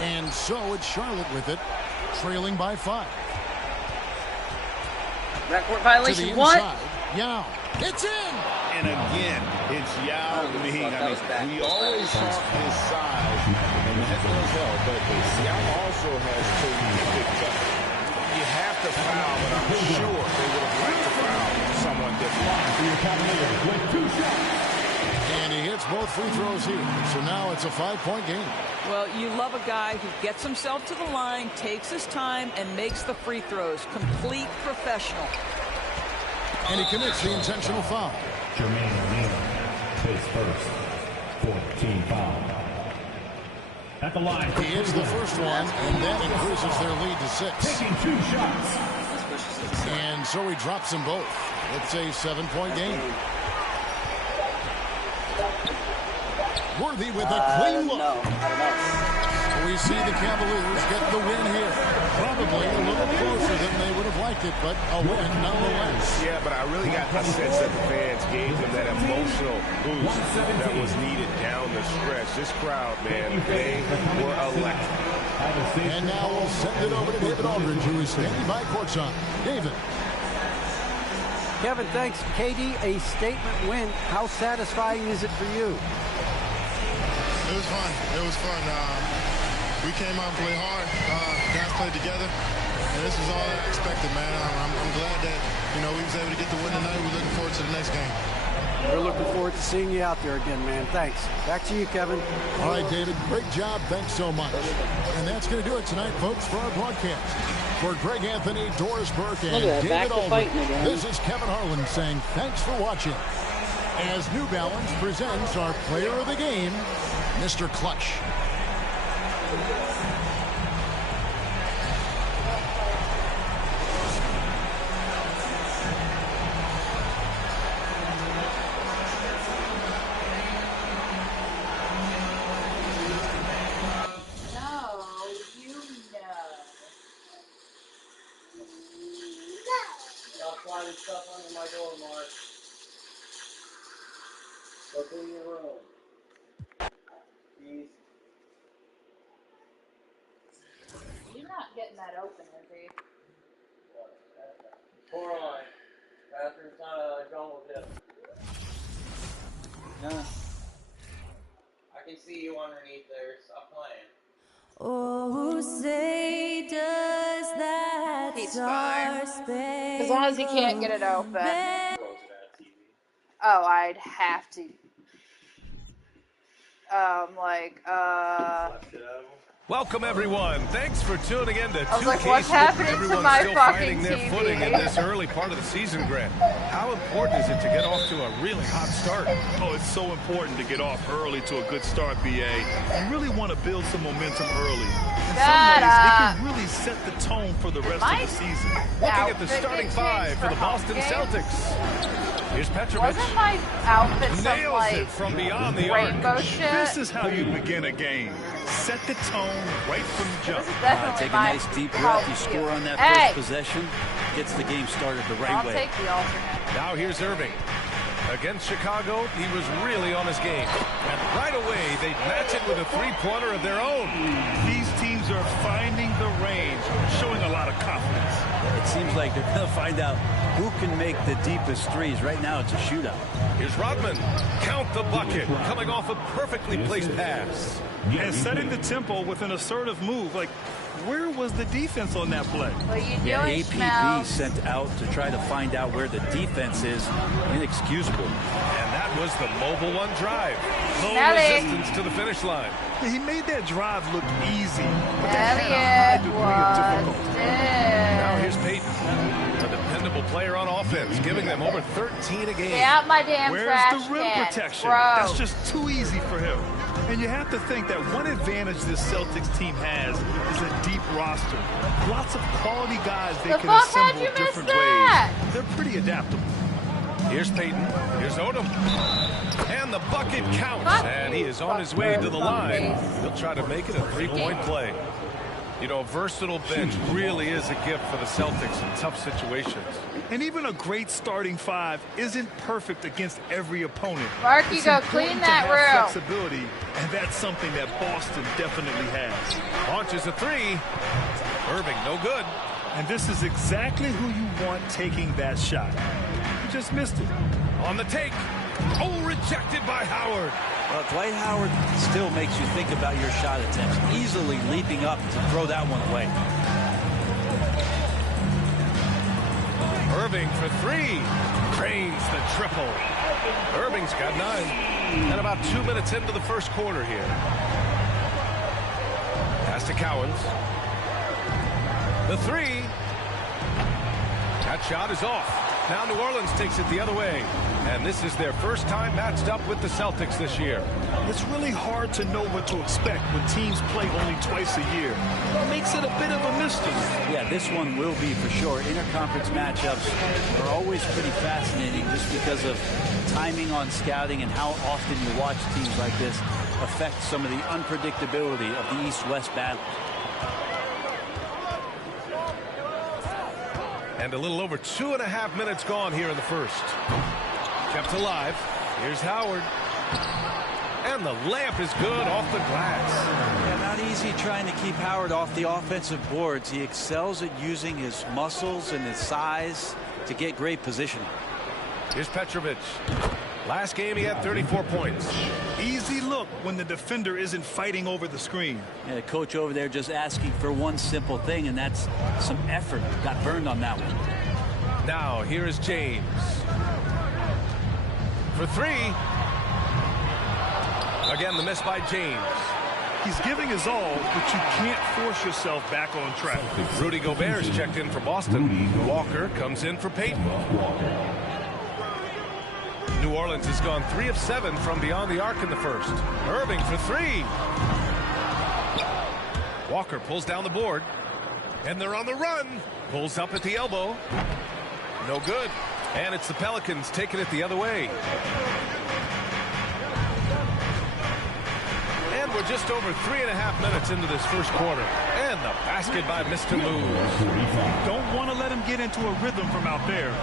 And so it's Charlotte with it, trailing by 5. Backcourt violation. What? Yao. It's in. And again, it's Yao Ming. We always talk his size, and that does help. But Yao also has to pick up. You have to foul, but I'm sure they would have liked to foul someone different. And he hits both free throws here. So now it's a 5-point game. Well, you love a guy who gets himself to the line, takes his time, and makes the free throws. Complete professional. And he commits the intentional foul. Jermaine O'Neal takes first. 14 foul. At the line. He hits the first one, and that increases their lead to 6. Taking 2 shots. And so he drops them both. It's a 7-point game. Worthy with a clean look. We see the Cavaliers get the win here. Probably a little closer than they would have liked it, but a win nonetheless. Yeah, but I really got the sense that the fans gave them that emotional boost that was needed down the stretch. This crowd, man, they were electric. And now we'll send it over to David Aldridge, who is standing by courtside. David. Kevin, thanks. KD, a statement win. How satisfying is it for you? It was fun. It was fun. We came out and played hard. Guys played together, and this is all I expected, man. I'm glad that we was able to get the win tonight. We're looking forward to the next game. We're looking forward to seeing you out there again, man. Thanks. Back to you, Kevin. All right, David. Great job. Thanks so much. And that's going to do it tonight, folks, for our broadcast. For Greg Anthony, Doris Burke, and David Aldridge, this is Kevin Harlan saying thanks for watching. As New Balance presents our player of the game, Mr. Clutch. Stuff under my door, Mark. Go clean your room. Please. You're not getting that open, is he? Pour on. Bathroom's not going with it. No. I can see you underneath there. Stop playing. Oh, say does that star space. As long as he can't get it open. Oh, I'd have to. Welcome, everyone. Thanks for tuning in to 2K like, what's happening to Everyone's my still fucking finding their TV? footing in this early part of the season, Grant. How important is it to get off to a really hot start? Oh, it's so important to get off early to a good start, BA. You really want to build some momentum early. In some ways, it can really set the tone for the rest of the season. Looking at the starting 5 for the Boston Celtics. Here's Petrovic. Wasn't my outfit some, Nails like, it from beyond the rainbow arc. shit? This is how you begin a game. Set the tone right from the jump. Take a nice deep breath. You score on that first possession. Gets the game started the right way. I'll take the alternate. Now here's Irving. Against Chicago, he was really on his game. And right away, they match it with a three-pointer of their own. These teams are finding the range, showing a lot of confidence. It seems like they're going to find out who can make the deepest threes. Right now, it's a shootout. Here's Rodman. Count the bucket. Coming off a perfectly placed pass. And setting the tempo with an assertive move. Like, where was the defense on that play? What are you doing, APB sent out to try to find out where the defense is. Inexcusable. And that was the mobile one drive. Low resistance to the finish line. He made that drive look easy. Elliott was Now here's him, over 13 a game. Stay out my damn trash Where's the rim can, protection? bro. That's just too easy for him. And you have to think that one advantage this Celtics team has is a deep roster. Lots of quality guys they can assemble different ways. They're pretty adaptable. Here's Payton. Here's Odom. And the bucket counts. And he is on his way to the line. He'll try to make it a three-point play. You know, a versatile bench really is a gift for the Celtics in tough situations. And even a great starting five isn't perfect against every opponent. Mark, you go clean that room. Flexibility, and that's something that Boston definitely has. Launches a three. Irving, no good. And this is exactly who you want taking that shot. You just missed it. On the take. Oh, rejected by Howard. Well, Dwight Howard still makes you think about your shot attempts, easily leaping up to throw that one away. Irving for three. Cranes the triple. Irving's got 9. And about 2 minutes into the first quarter here. Pass to Cowens. The three. That shot is off. Now New Orleans takes it the other way. And this is their first time matched up with the Celtics this year. It's really hard to know what to expect when teams play only twice a year. It makes it a bit of a mystery. Yeah, this one will be for sure. Interconference matchups are always pretty fascinating just because of timing on scouting and how often you watch teams like this affect some of the unpredictability of the East-West battle. And a little over 2.5 minutes gone here in the first. Kept alive. Here's Howard. And the layup is good off the glass. Yeah, not easy trying to keep Howard off the offensive boards. He excels at using his muscles and his size to get great positioning. Here's Petrovic. Last game he had 34 points. Easy look when the defender isn't fighting over the screen. Yeah, the coach over there just asking for one simple thing, and that's some effort. Got burned on that one. Now here is James. For three. Again, the miss by James. He's giving his all, but you can't force yourself back on track. Rudy Gobert is checked in for Boston. Walker comes in for Payton. New Orleans has gone 3 of 7 from beyond the arc in the first. Irving for three. Walker pulls down the board. And they're on the run. Pulls up at the elbow. No good. And it's the Pelicans taking it the other way. And we're just over 3.5 minutes into this first quarter. And the basket by Mr. Moves. Don't want to let him get into a rhythm from out there.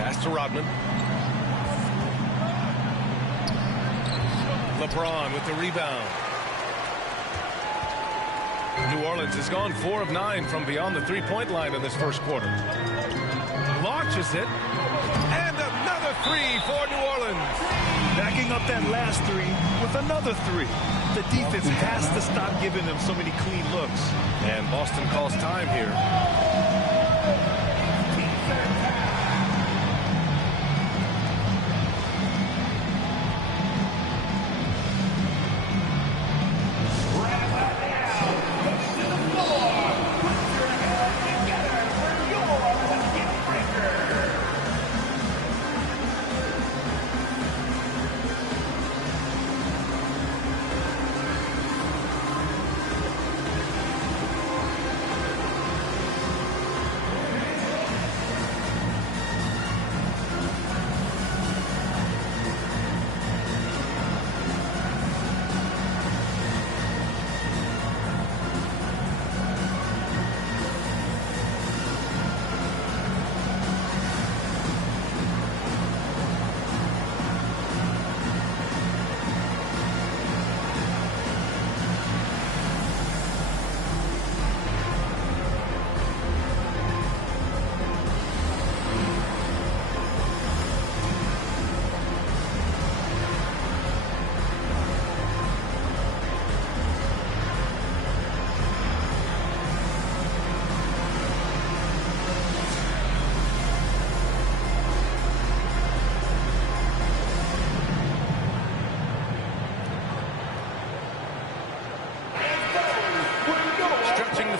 Pass to Rodman. LeBron with the rebound. New Orleans has gone 4 of 9 from beyond the three-point line in this first quarter. Launches it. And another three for New Orleans. Backing up that last three with another three. The defense has to stop giving them so many clean looks. And Boston calls time here.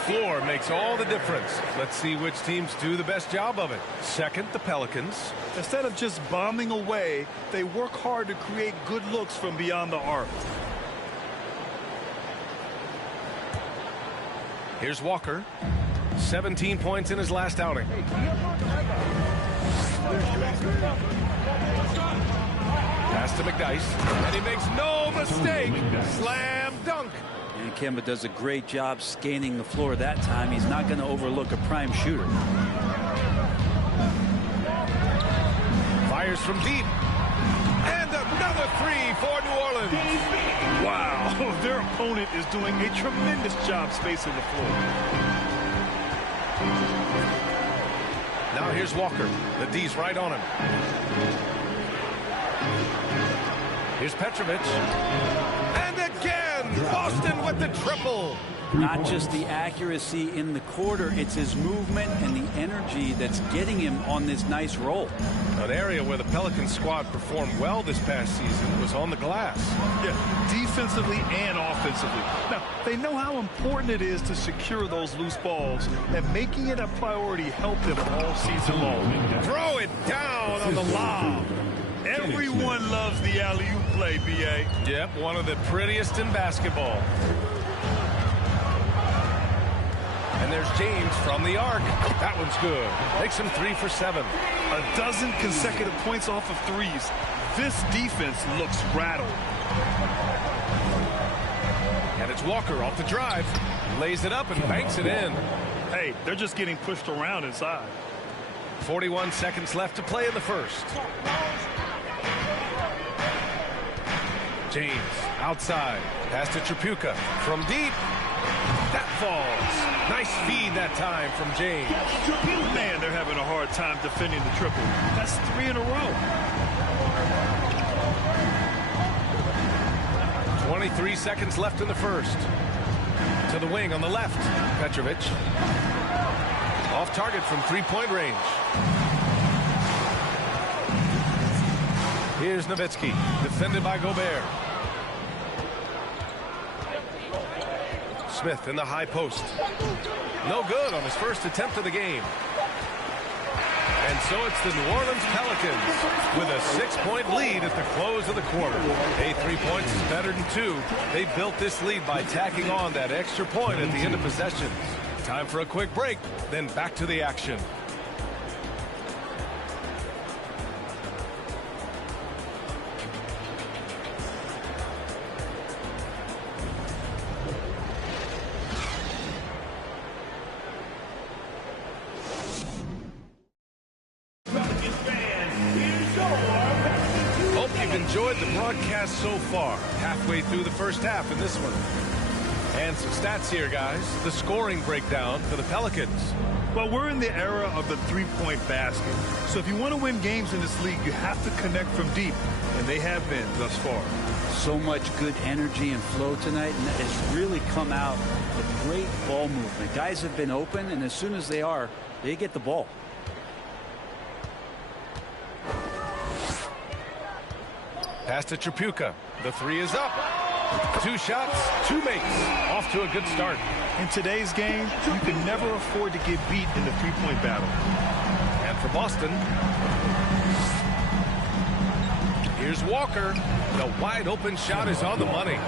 floor makes all the difference. Let's see which teams do the best job of it. Second, the Pelicans. Instead of just bombing away, they work hard to create good looks from beyond the arc. Here's Walker. 17 points in his last outing. Pass to McDyess, and he makes no mistake. Slam dunk. And Kemba does a great job scanning the floor that time. He's not going to overlook a prime shooter. Fires from deep. And another three for New Orleans. Wow, their opponent is doing a tremendous job spacing the floor. Now here's Walker. The D's right on him. Here's Petrovic. And again, Boston with the triple. Not just the accuracy in the quarter, it's his movement and the energy that's getting him on this nice roll. An area where the Pelicans squad performed well this past season was on the glass. Yeah, defensively and offensively. Now, they know how important it is to secure those loose balls, and making it a priority helped them all season long. Throw it down on the lob. Everyone loves the alley-oop play, B.A. Yep, one of the prettiest in basketball. And there's James from the arc. That one's good. Makes him 3 for 7. A dozen consecutive points off of threes. This defense looks rattled. And it's Walker off the drive. Lays it up and banks it in. Hey, they're just getting pushed around inside. 41 seconds left to play in the first. James outside. Pass to Tripucka from deep. That falls. Nice feed that time from James. Man, they're having a hard time defending the triple. That's 3 in a row. 23 seconds left in the first. To the wing on the left. Petrovic. Off target from three-point range. Here's Nowitzki. Defended by Gobert. Smith in the high post. No good on his first attempt of the game. And so it's the New Orleans Pelicans with a 6-point lead at the close of the quarter. 3 points is better than 2. They built this lead by tacking on that extra point at the end of possessions. Time for a quick break, then back to the action. Enjoyed the broadcast so far. Halfway through the first half in this one. And some stats here, guys. The scoring breakdown for the Pelicans. Well, we're in the era of the three-point basket. So if you want to win games in this league, you have to connect from deep. And they have been thus far. So much good energy and flow tonight, and that has really come out with great ball movement. Guys have been open, and as soon as they are, they get the ball. Pass to Tripucka. The three is up. 2 shots, 2 makes. Off to a good start. In today's game, you can never afford to get beat in the three-point battle. And for Boston, here's Walker. The wide open shot is on the money.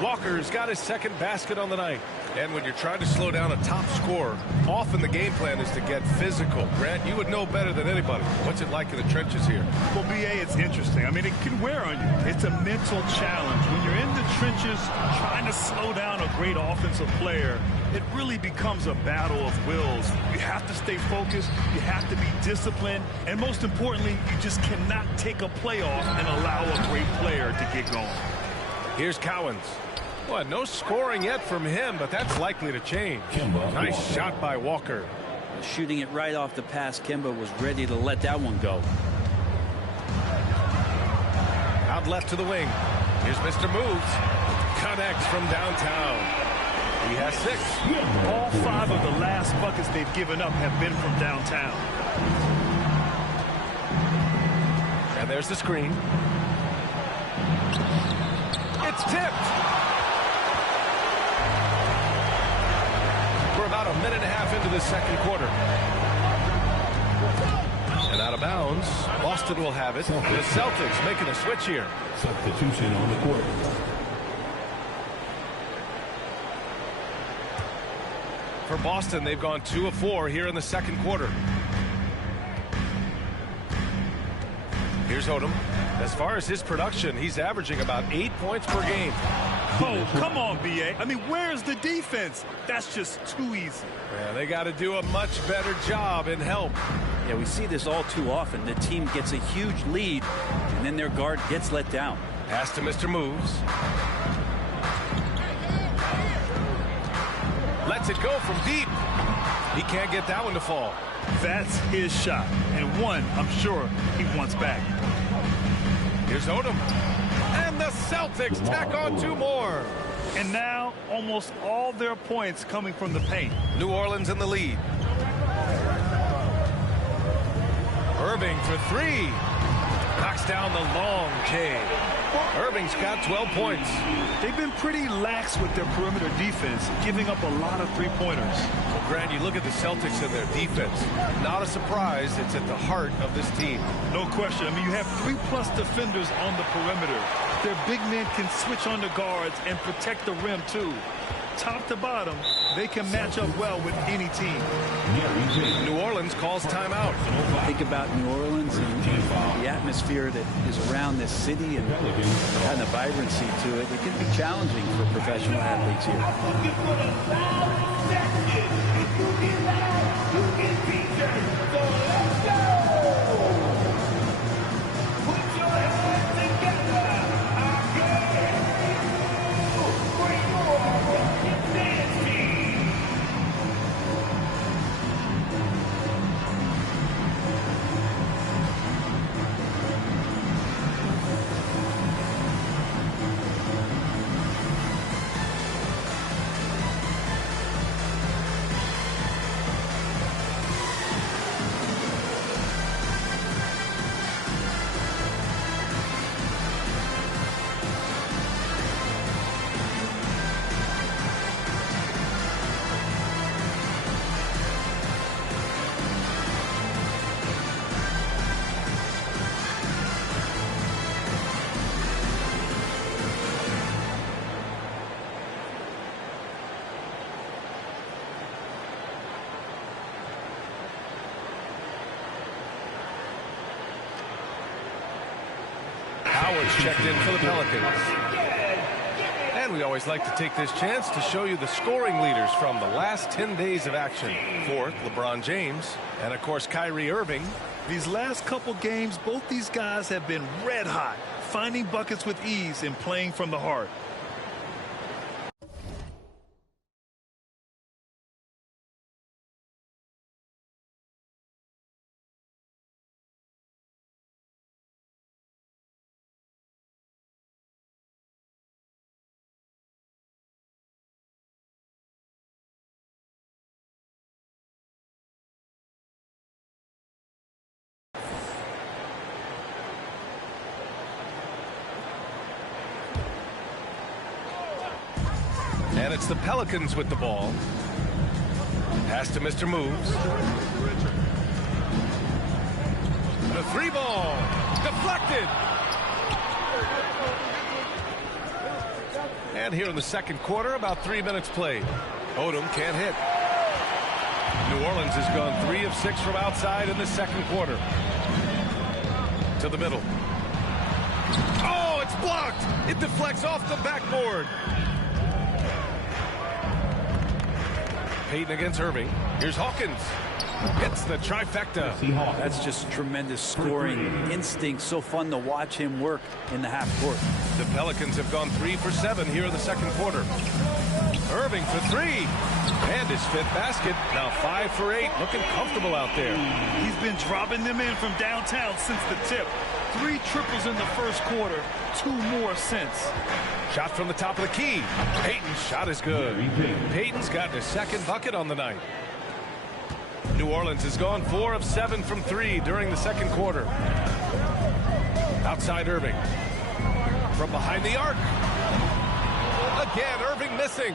Walker's got his second basket on the night. And when you're trying to slow down a top scorer, often the game plan is to get physical. Grant, you would know better than anybody. What's it like in the trenches here? Well, B.A., it's interesting. I mean, it can wear on you. It's a mental challenge. When you're in the trenches trying to slow down a great offensive player, it really becomes a battle of wills. You have to stay focused. You have to be disciplined. And most importantly, you just cannot take a play off and allow a great player to get going. Here's Cowens. Well, no scoring yet from him, but that's likely to change. Nice shot by Walker. Shooting it right off the pass, Kemba was ready to let that one go. Out left to the wing. Here's Mr. Moves. Connects from downtown. He has 6. All 5 of the last buckets they've given up have been from downtown. And there's the screen. It's tipped. we're about a minute and a half into the second quarter. And out of bounds, Boston will have it. The Celtics making a switch here. Substitution on the court. For Boston, they've gone 2 of 4 here in the second quarter. Here's Odom. As far as his production, he's averaging about 8 points per game. Oh, come on, B.A. I mean, where's the defense? That's just too easy. Yeah, they got to do a much better job in help. Yeah, we see this all too often. The team gets a huge lead, and then their guard gets let down. Pass to Mr. Moves. Lets it go from deep. He can't get that one to fall. That's his shot, and one I'm sure he wants back. Here's Odom. And the Celtics tack on 2 more. And now almost all their points coming from the paint. New Orleans in the lead. Irving for 3. Knocks down the long J. Irving's got 12 points. They've been pretty lax with their perimeter defense, giving up a lot of three-pointers. Well, Grant, you look at the Celtics and their defense. Not a surprise. It's at the heart of this team. No question. I mean, you have 3+ defenders on the perimeter. Their big men can switch on the guards and protect the rim, too. Top to bottom, they can match up well with any team. New Orleans calls timeout. Think about New Orleans and the atmosphere that is around this city and the vibrancy to it. It can be challenging for professional athletes here. Howard's checked in for the Pelicans. And we always like to take this chance to show you the scoring leaders from the last 10 days of action. 4th, LeBron James, and of course Kyrie Irving. These last couple games, both these guys have been red hot, finding buckets with ease and playing from the heart. And it's the Pelicans with the ball. Pass to Mr. Moves. The 3-ball. Deflected. And here in the second quarter, about 3 minutes played. Odom can't hit. New Orleans has gone 3 of 6 from outside in the second quarter. To the middle. Oh, it's blocked. It deflects off the backboard. Payton against Irving. Here's Hawkins. Hits the trifecta. That's just tremendous scoring instinct. So fun to watch him work in the half court. The Pelicans have gone 3 for 7 here in the second quarter. Irving for 3. And his 5th basket. Now 5 for 8. Looking comfortable out there. He's been dropping them in from downtown since the tip. 3 triples in the first quarter. 2 more since. Shot from the top of the key. Payton's shot is good. Payton's gotten his 2nd bucket on the night. New Orleans has gone 4 of 7 from 3 during the second quarter. Outside Irving. From behind the arc. Again, Irving missing.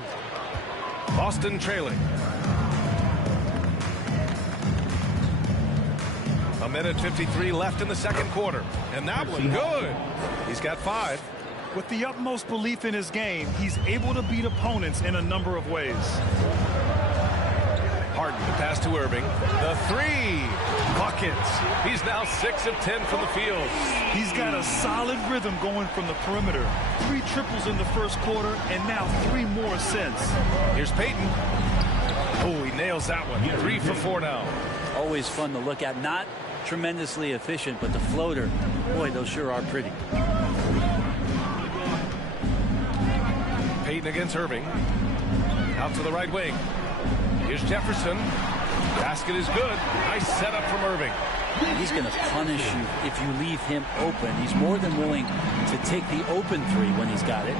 Boston trailing. A minute 53 left in the second quarter. And that one good. He's got 5. With the utmost belief in his game, he's able to beat opponents in a number of ways. Harden to pass to Irving. The 3. Buckets. He's now 6 of 10 from the field. He's got a solid rhythm going from the perimeter. 3 triples in the first quarter, and now 3 more since. Here's Payton. Oh, he nails that one. 3 for 4 now. Always fun to look at. Not tremendously efficient, but the floater, boy, those sure are pretty. Payton against Irving. Out to the right wing. Here's Jefferson. Basket is good. Nice setup from Irving. He's going to punish you if you leave him open. He's more than willing to take the open 3 when he's got it.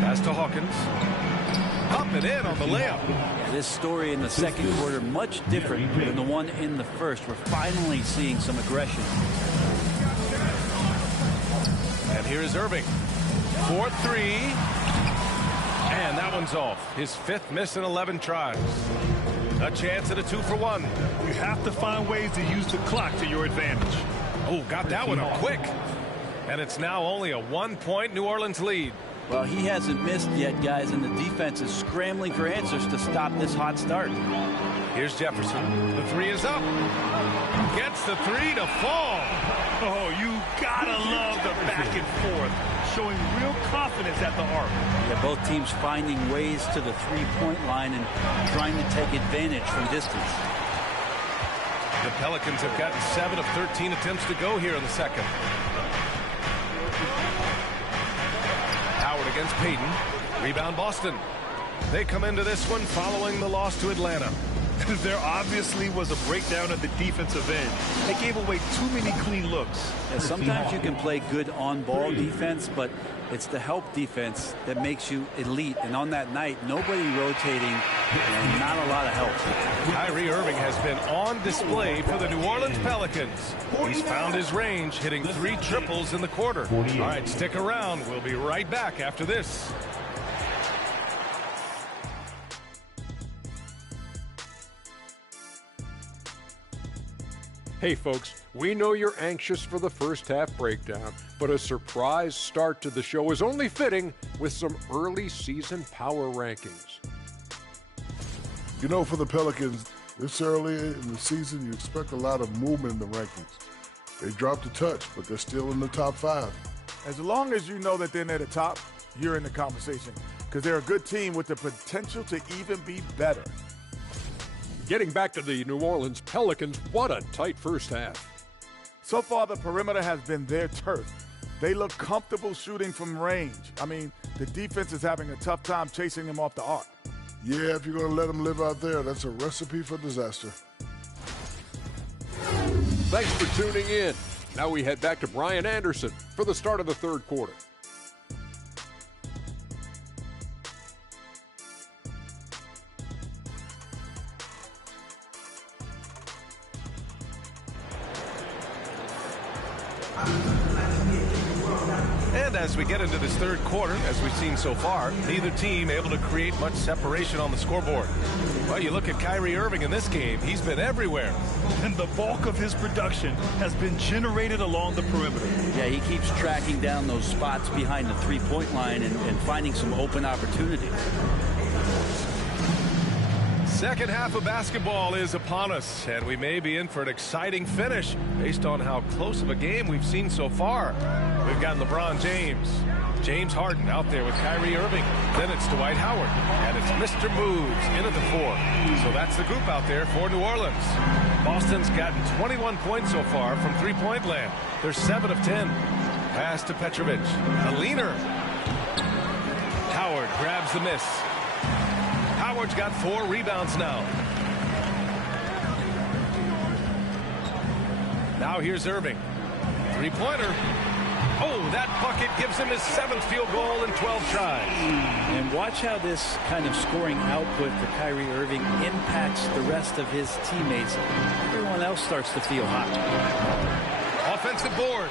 Pass to Hawkins. Up and in on the layup. This story in the second quarter much different than the one in the first. We're finally seeing some aggression. And here is Irving. 4-3. And that one's off. His 5th miss in 11 tries. A chance at a 2 for 1. You have to find ways to use the clock to your advantage. Oh, got that one up quick. And it's now only a 1-point New Orleans lead. Well, he hasn't missed yet, guys, and the defense is scrambling for answers to stop this hot start. Here's Jefferson. The 3 is up. Gets the 3 to fall. Oh, you gotta love the back and forth. Showing real confidence at the arc. Yeah, both teams finding ways to the 3-point line and trying to take advantage from distance. The Pelicans have gotten 7 of 13 attempts to go here in the second. Howard against Payton. Rebound Boston. They come into this one following the loss to Atlanta. There obviously was a breakdown at the defensive end. They gave away too many clean looks. Yeah, sometimes you can play good on-ball defense, but it's the help defense that makes you elite. And on that night, nobody rotating and not a lot of help. Kyrie Irving has been on display for the New Orleans Pelicans. He's found his range, hitting 3 triples in the quarter. All right, stick around. We'll be right back after this. Hey folks, we know you're anxious for the first half breakdown, but a surprise start to the show is only fitting with some early season power rankings. You know, for the Pelicans, this early in the season, you expect a lot of movement in the rankings. They dropped a touch, but they're still in the top 5. As long as you know that they're near the top, you're in the conversation, because they're a good team with the potential to even be better. Getting back to the New Orleans Pelicans, what a tight first half. So far, the perimeter has been their turf. They look comfortable shooting from range. I mean, the defense is having a tough time chasing them off the arc. Yeah, if you're going to let them live out there, that's a recipe for disaster. Thanks for tuning in. Now we head back to Brian Anderson for the start of the third quarter. And as we get into this third quarter, as we've seen so far, neither team able to create much separation on the scoreboard. Well, you look at Kyrie Irving in this game, he's been everywhere. And the bulk of his production has been generated along the perimeter. Yeah, he keeps tracking down those spots behind the three-point line and finding some open opportunities. Second half of basketball is upon us, and we may be in for an exciting finish based on how close of a game we've seen so far. We've got LeBron James, James Harden out there with Kyrie Irving. Then it's Dwight Howard, and it's Mr. Moves in at the 4. So that's the group out there for New Orleans. Boston's gotten 21 points so far from three-point land. They're 7 of 10. Pass to Petrovic. A leaner. Howard grabs the miss. Howard's got 4 rebounds now. Now here's Irving. Three-pointer. Oh, that bucket gives him his 7th field goal in 12 tries. And watch how this kind of scoring output for Kyrie Irving impacts the rest of his teammates. Everyone else starts to feel hot. Offensive board.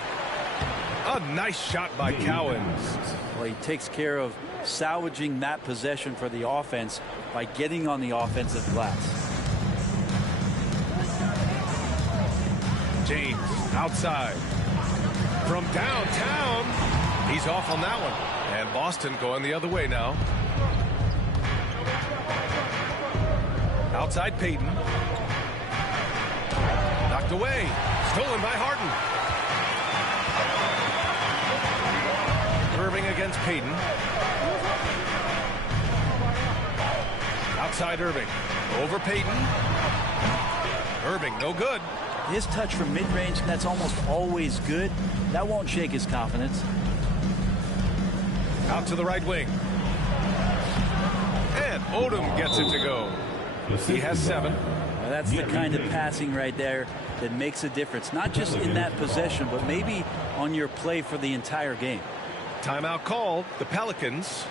A nice shot by Cowens. Well, he takes care of salvaging that possession for the offense by getting on the offensive glass. James outside. From downtown, he's off on that one. And Boston going the other way now. Outside Payton. Knocked away. Stolen by Harden. Irving against Payton. Outside Irving. Over Payton. Irving, no good. His touch from mid-range, that's almost always good. That won't shake his confidence. Out to the right wing. And Odom gets it to go. He has 7. Well, that's the kind of passing right there that makes a difference. Not just in that possession, but maybe on your play for the entire game. Timeout called. The Pelicans.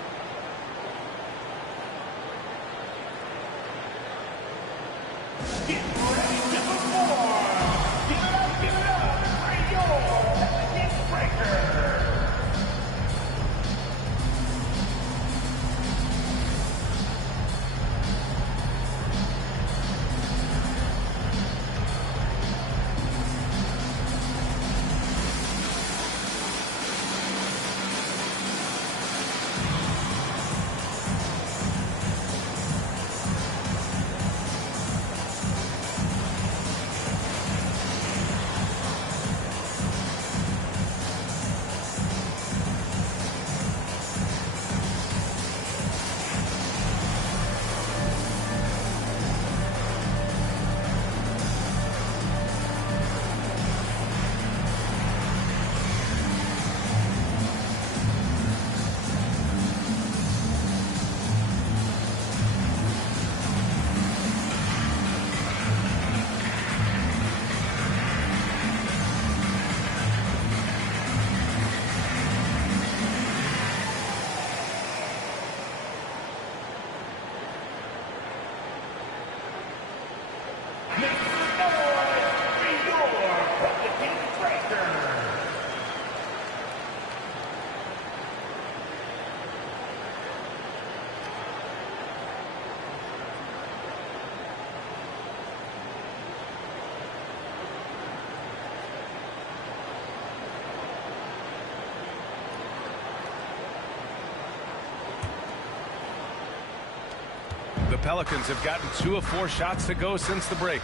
The Pelicans have gotten 2 of 4 shots to go since the break.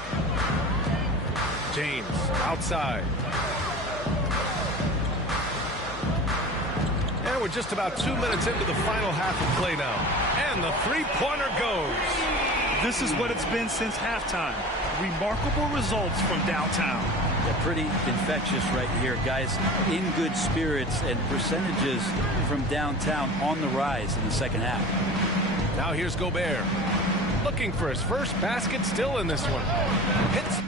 James outside. And we're just about 2 minutes into the final half of play now. And the three-pointer goes. This is what it's been since halftime. Remarkable results from downtown. Yeah, pretty infectious right here, guys. In good spirits, and percentages from downtown on the rise in the second half. Now here's Gobert. Looking for his first basket, still in this one. Hits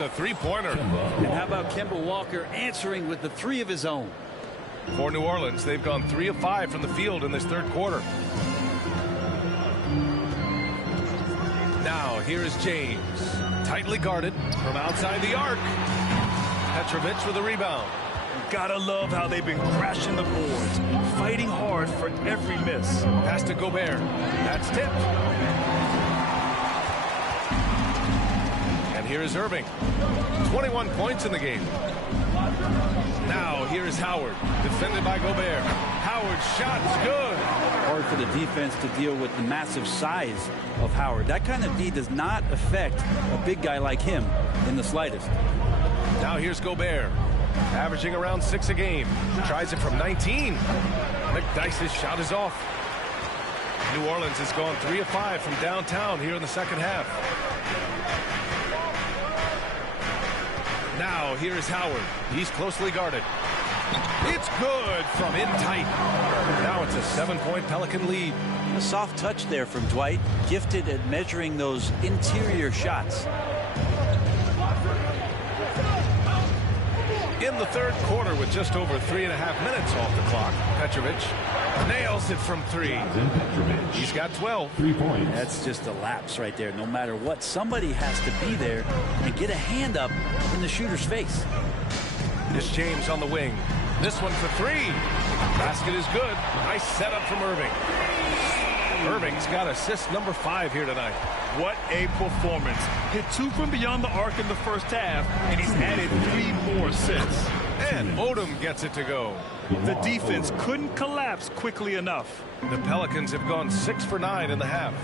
A three-pointer. And how about Kemba Walker answering with the 3 of his own? For New Orleans, they've gone 3 of 5 from the field in this third quarter. Now, here is James. Tightly guarded from outside the arc. Petrovic with a rebound. Gotta love how they've been crashing the boards, fighting hard for every miss. Pass to Gobert. That's tipped. And here is Irving. 21 points in the game. Now here is Howard, defended by Gobert. Howard's shot's good. Hard for the defense to deal with the massive size of Howard. That kind of D does not affect a big guy like him in the slightest. Now here's Gobert, averaging around 6 a game. Tries it from 19. McDyess's shot is off. New Orleans has gone 3 of 5 from downtown here in the second half. Now here is Howard. He's closely guarded. It's good from in tight. Now it's a 7-point Pelican lead. A soft touch there from Dwight, gifted at measuring those interior shots. In the third quarter with just over 3.5 minutes off the clock, Petrovic nails it from 3. He's got 12. 3 points. That's just a lapse right there. No matter what, somebody has to be there and get a hand up in the shooter's face. This James on the wing. This one for 3. Basket is good. Nice setup from Irving. Irving's got assist number 5 here tonight. What a performance. Hit 2 from beyond the arc in the first half, and he's added 3 more assists. And Odom gets it to go. The defense couldn't collapse quickly enough. The Pelicans have gone 6 for 9 in the half.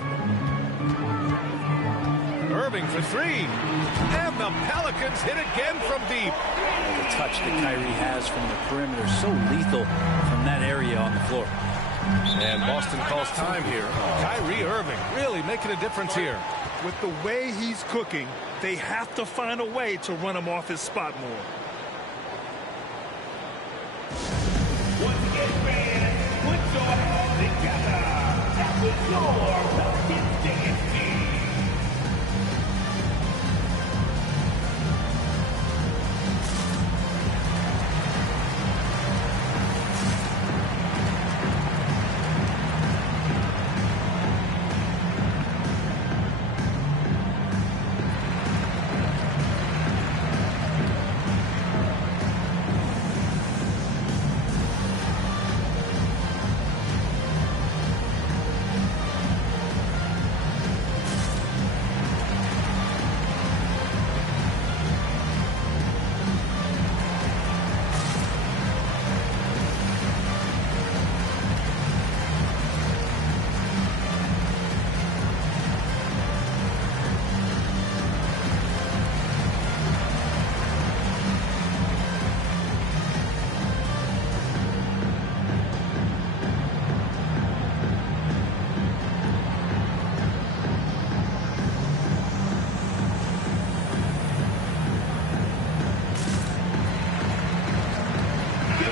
Irving for 3. And the Pelicans hit again from deep. The touch that Kyrie has from the perimeter, so lethal from that area on the floor. And Boston calls time here. Kyrie Irving really making a difference here. With the way he's cooking, they have to find a way to run him off his spot more. Once again, fans, put your hands together. That was your Pelicans dynasty.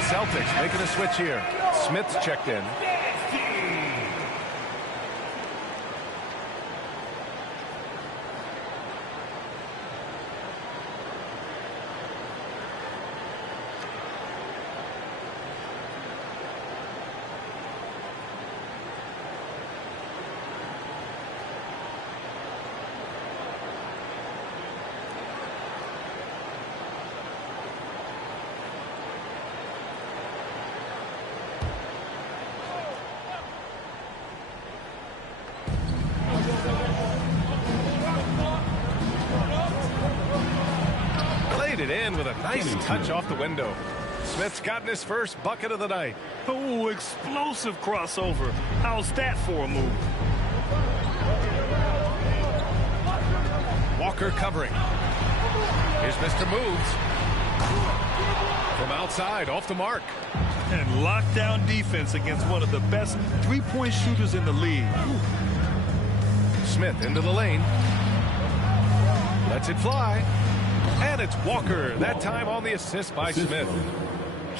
Celtics making a switch here. Smith's checked in. It in with a nice touch off the window. Smith's gotten his first bucket of the night. Oh, explosive crossover. How's that for a move? Walker covering. Here's Mr. Moves. From outside, off the mark. And lockdown defense against one of the best three-point shooters in the league. Smith into the lane. Lets it fly. And it's Walker, that time on the assist by Smith.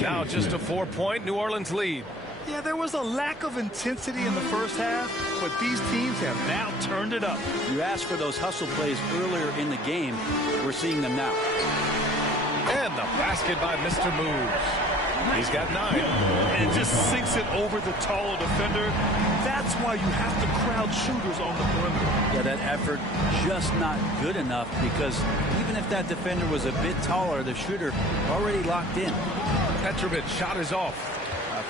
Now just a 4-point New Orleans lead. Yeah, there was a lack of intensity in the first half, but these teams have now turned it up. You asked for those hustle plays earlier in the game. We're seeing them now. And the basket by Mr. Moves. He's got 9. And just sinks it over the taller defender. That's why you have to crowd shooters on the perimeter. Yeah, that effort just not good enough, because even if that defender was a bit taller, the shooter already locked in. Petrovic shot is off.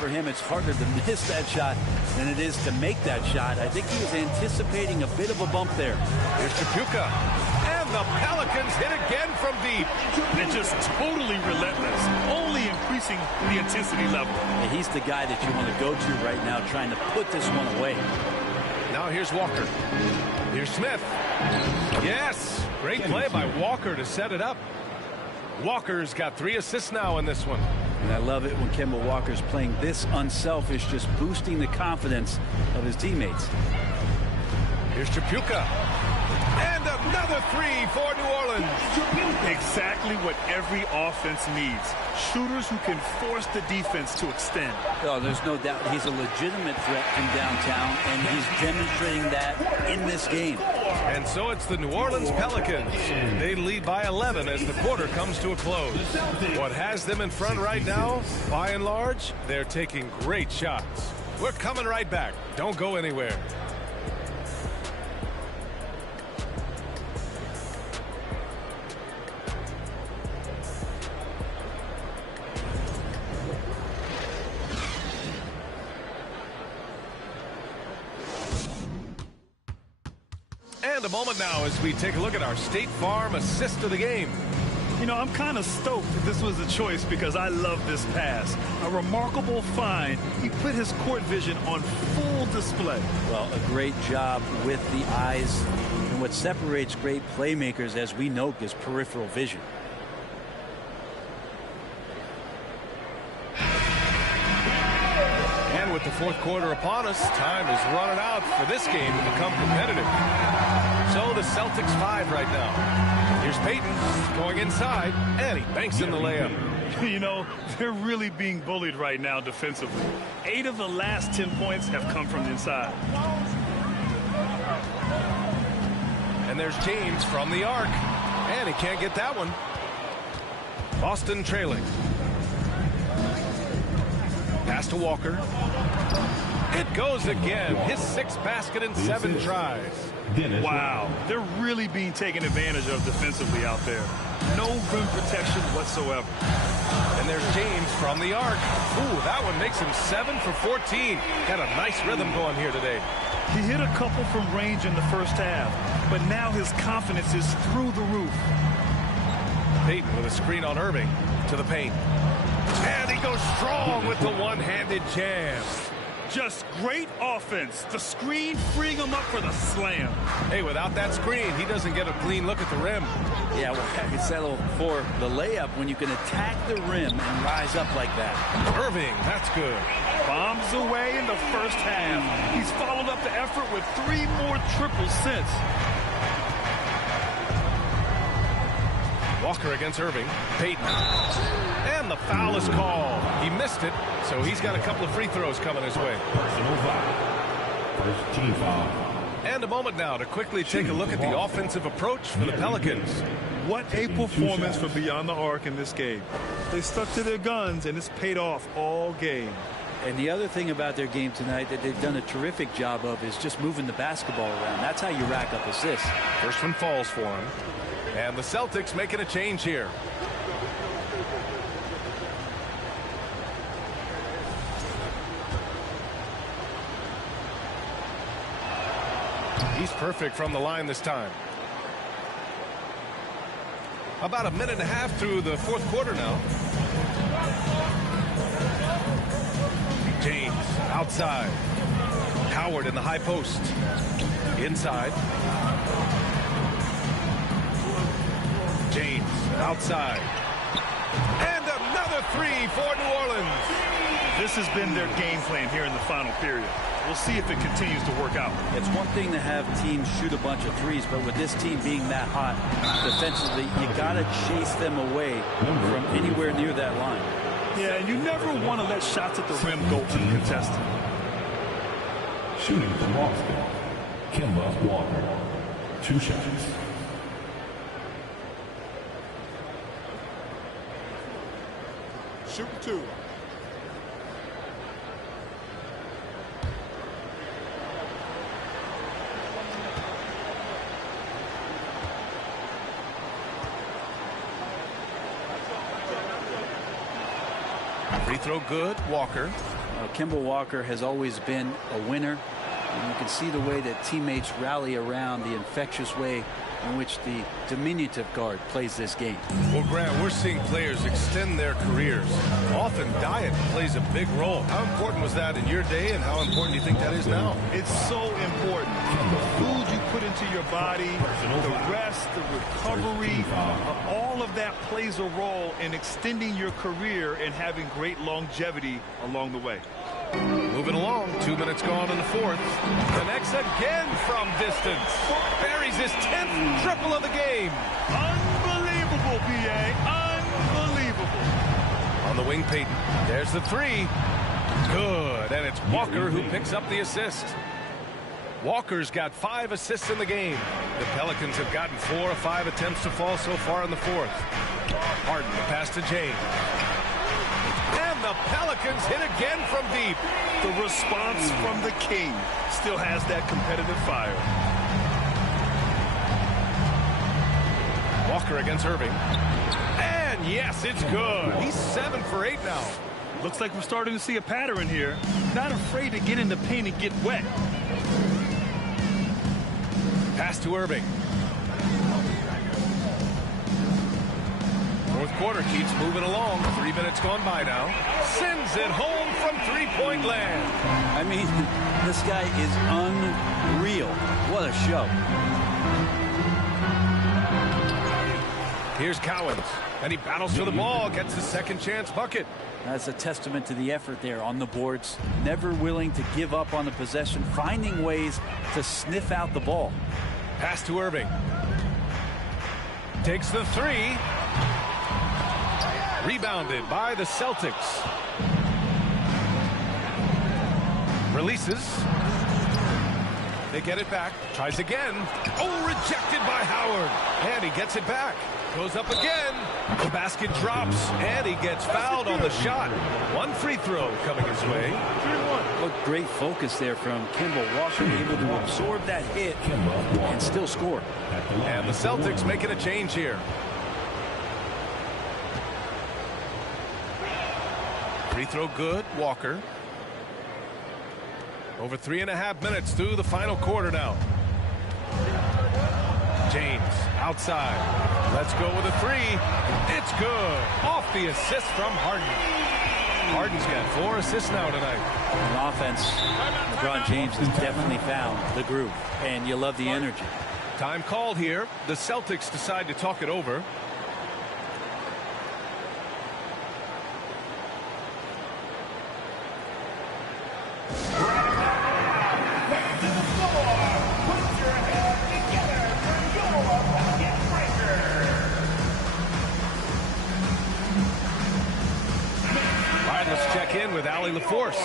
For him, it's harder to miss that shot than it is to make that shot. I think he was anticipating a bit of a bump there. Here's Chapuka. And the Pelicans hit again from deep. And just totally relentless, only increasing the intensity level. And he's the guy that you want to go to right now, trying to put this one away. Now here's Walker. Here's Smith. Yes, great play by Walker to set it up. Walker's got 3 assists now in this one. And I love it when Kemba Walker's playing this unselfish, just boosting the confidence of his teammates. Here's Chapuka. And another 3 for New Orleans. Exactly what every offense needs. Shooters who can force the defense to extend. Oh, there's no doubt he's a legitimate threat from downtown, and he's demonstrating that in this game. And so it's the New Orleans Pelicans. They lead by 11 as the quarter comes to a close. What has them in front right now, by and large, they're taking great shots. We're coming right back. Don't go anywhere. And a moment now as we take a look at our State Farm assist of the game. You know, I'm kind of stoked that this was a choice because I love this pass. A remarkable find. He put his court vision on full display. Well, a great job with the eyes. And what separates great playmakers, as we know, is peripheral vision. And with the fourth quarter upon us, time is running out for this game to become competitive. So the Celtics 5 right now. Here's Payton going inside, and he banks in the layup. You know, they're really being bullied right now defensively. 8 of the last 10 points have come from the inside. And there's James from the arc, and he can't get that one. Boston trailing. Pass to Walker. It goes again. His 6th basket in 7 tries. Wow, they're really being taken advantage of defensively out there. No rim protection whatsoever. And there's James from the arc. Ooh, that one makes him 7 for 14. Got a nice rhythm going here today. He hit a couple from range in the first half, but now his confidence is through the roof. Payton with a screen on Irving to the paint. And he goes strong with the one-handed jam. Just great offense. The screen freeing him up for the slam. Hey, without that screen, he doesn't get a clean look at the rim. Yeah, well, I can settle for the layup when you can attack the rim and rise up like that. Irving, that's good. Bombs away in the first half. He's followed up the effort with 3 more triples since. Walker against Irving. Payton. And the foul is called. He missed it, so he's got a couple of free throws coming his way. Personal foul. First team foul. And a moment now to quickly take a look at the offensive approach for the Pelicans. What a performance for Beyond the Arc in this game. They stuck to their guns, and it's paid off all game. And the other thing about their game tonight that they've done a terrific job of is just moving the basketball around. That's how you rack up assists. First one falls for him. And the Celtics making a change here. He's perfect from the line this time. About a minute and a half through the fourth quarter now. James outside. Howard in the high post. Inside. James outside. And another 3 for New Orleans. This has been their game plan here in the final period. We'll see if it continues to work out. It's one thing to have teams shoot a bunch of threes, but with this team being that hot defensively, you got to chase them away from anywhere near that line. Yeah, and you never want to let shots at the rim go uncontested. Shooting from Rossville, Kemba Walker. 2 shots. Shooting 2. Free throw good, Walker. Kemba Walker has always been a winner. And you can see the way that teammates rally around, the infectious way in which the diminutive guard plays this game. Well, Grant, we're seeing players extend their careers. Often diet plays a big role. How important was that in your day, and how important do you think that is now? It's so important. The food you put into your body, the rest, the recovery, all of that plays a role in extending your career and having great longevity along the way. Moving along, 2 minutes gone in the fourth. Connects again from distance. Buries his 10th triple of the game. Unbelievable, B.A. Unbelievable. On the wing, Peyton. There's the 3. Good. And it's Walker who picks up the assist. Walker's got 5 assists in the game. The Pelicans have gotten 4 of 5 attempts to fall so far in the fourth. Harden, the pass to James. And the Pelicans hit again from deep. The response from the king still has that competitive fire. Walker against Irving. And yes, it's good. He's 7 for 8 now. Looks like we're starting to see a pattern here. Not afraid to get in the paint and get wet. Pass to Irving. Fourth quarter keeps moving along. 3 minutes gone by now. Sends it home from three-point land. I mean, this guy is unreal. What a show. Here's Cowens, and he battles for the ball, gets the second chance bucket. That's a testament to the effort there on the boards. Never willing to give up on the possession, finding ways to sniff out the ball. Pass to Irving. Takes the 3. Rebounded by the Celtics. Releases. They get it back. Tries again. Oh, rejected by Howard. And he gets it back. Goes up again. The basket drops. And he gets fouled on the shot. 1 free throw coming his way. 3-1. Look, great focus there from Kemba Walker, able to absorb that hit and still score. And the Celtics making a change here. Free throw good, Walker. Over 3.5 minutes through the final quarter now. James outside. Let's go with a 3. It's good. Off the assist from Harden. Harden's got 4 assists now tonight. On offense, LeBron James has definitely found the groove, and you love the energy. Time called here. The Celtics decide to talk it over. In with Allie LaForce.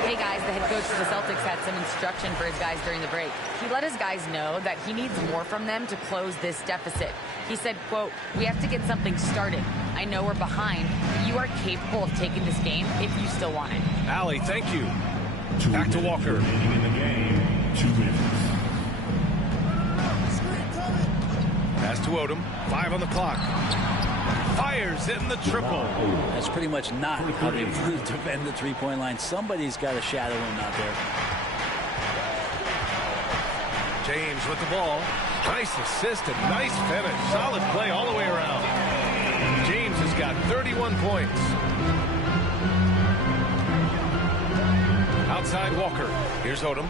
Hey guys, the head coach of the Celtics had some instruction for his guys during the break. He let his guys know that he needs more from them to close this deficit. He said, quote, "We have to get something started. I know we're behind, but you are capable of taking this game if you still want it." Allie, thank you. Back to Walker. In the game, 2 minutes. Pass to Odom. 5 on the clock. Fires in the triple. That's pretty much not how they want to defend the three-point line. Somebody's got to shadow him out there. James with the ball. Nice assist and nice finish. Solid play all the way around. James has got 31 points. Outside Walker. Here's Odom.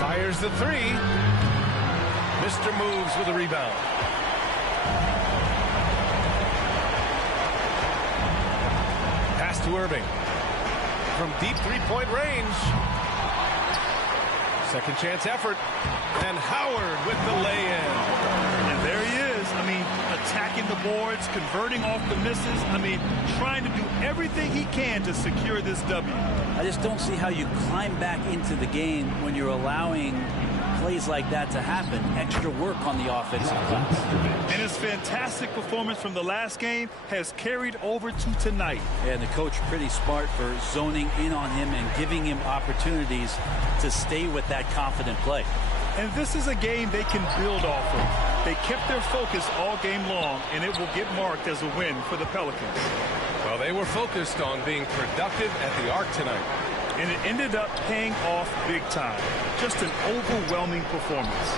Fires the 3. Mr. Moves with a rebound. To Irving. from deep three-point range. Second chance effort. And Howard with the lay-in. And there he is. I mean, attacking the boards, converting off the misses. I mean, trying to do everything he can to secure this W. I just don't see how you climb back into the game when you're allowing plays like that to happen. Extra work on the offensive glass. And his fantastic performance from the last game has carried over to tonight. And the coach pretty smart for zoning in on him and giving him opportunities to stay with that confident play. And this is a game they can build off of. They kept their focus all game long, and it will get marked as a win for the Pelicans. Well, they were focused on being productive at the arc tonight. And it ended up paying off big time. Just an overwhelming performance.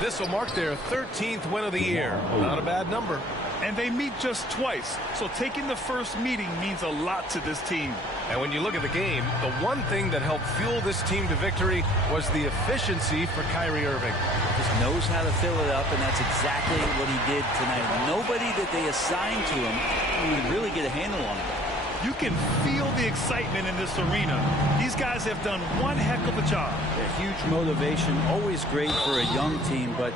This will mark their 13th win of the year. Not a bad number. And they meet just twice, so taking the first meeting means a lot to this team. And when you look at the game, the one thing that helped fuel this team to victory was the efficiency for Kyrie Irving. Just knows how to fill it up, and that's exactly what he did tonight. Nobody that they assigned to him can really get a handle on him. You can feel the excitement in this arena. These guys have done one heck of a job. A huge motivation, always great for a young team, but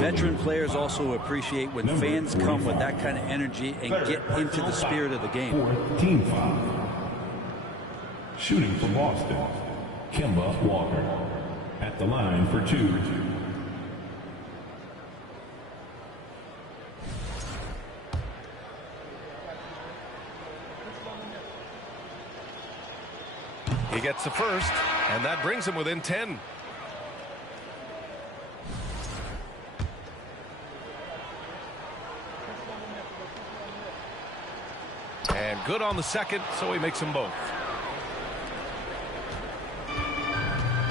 veteran players also appreciate when fans come with that kind of energy and get into the spirit of the game. Team foul. Shooting for Boston, Kemba Walker. At the line for 2. He gets the first, and that brings him within 10. And good on the second, so he makes them both.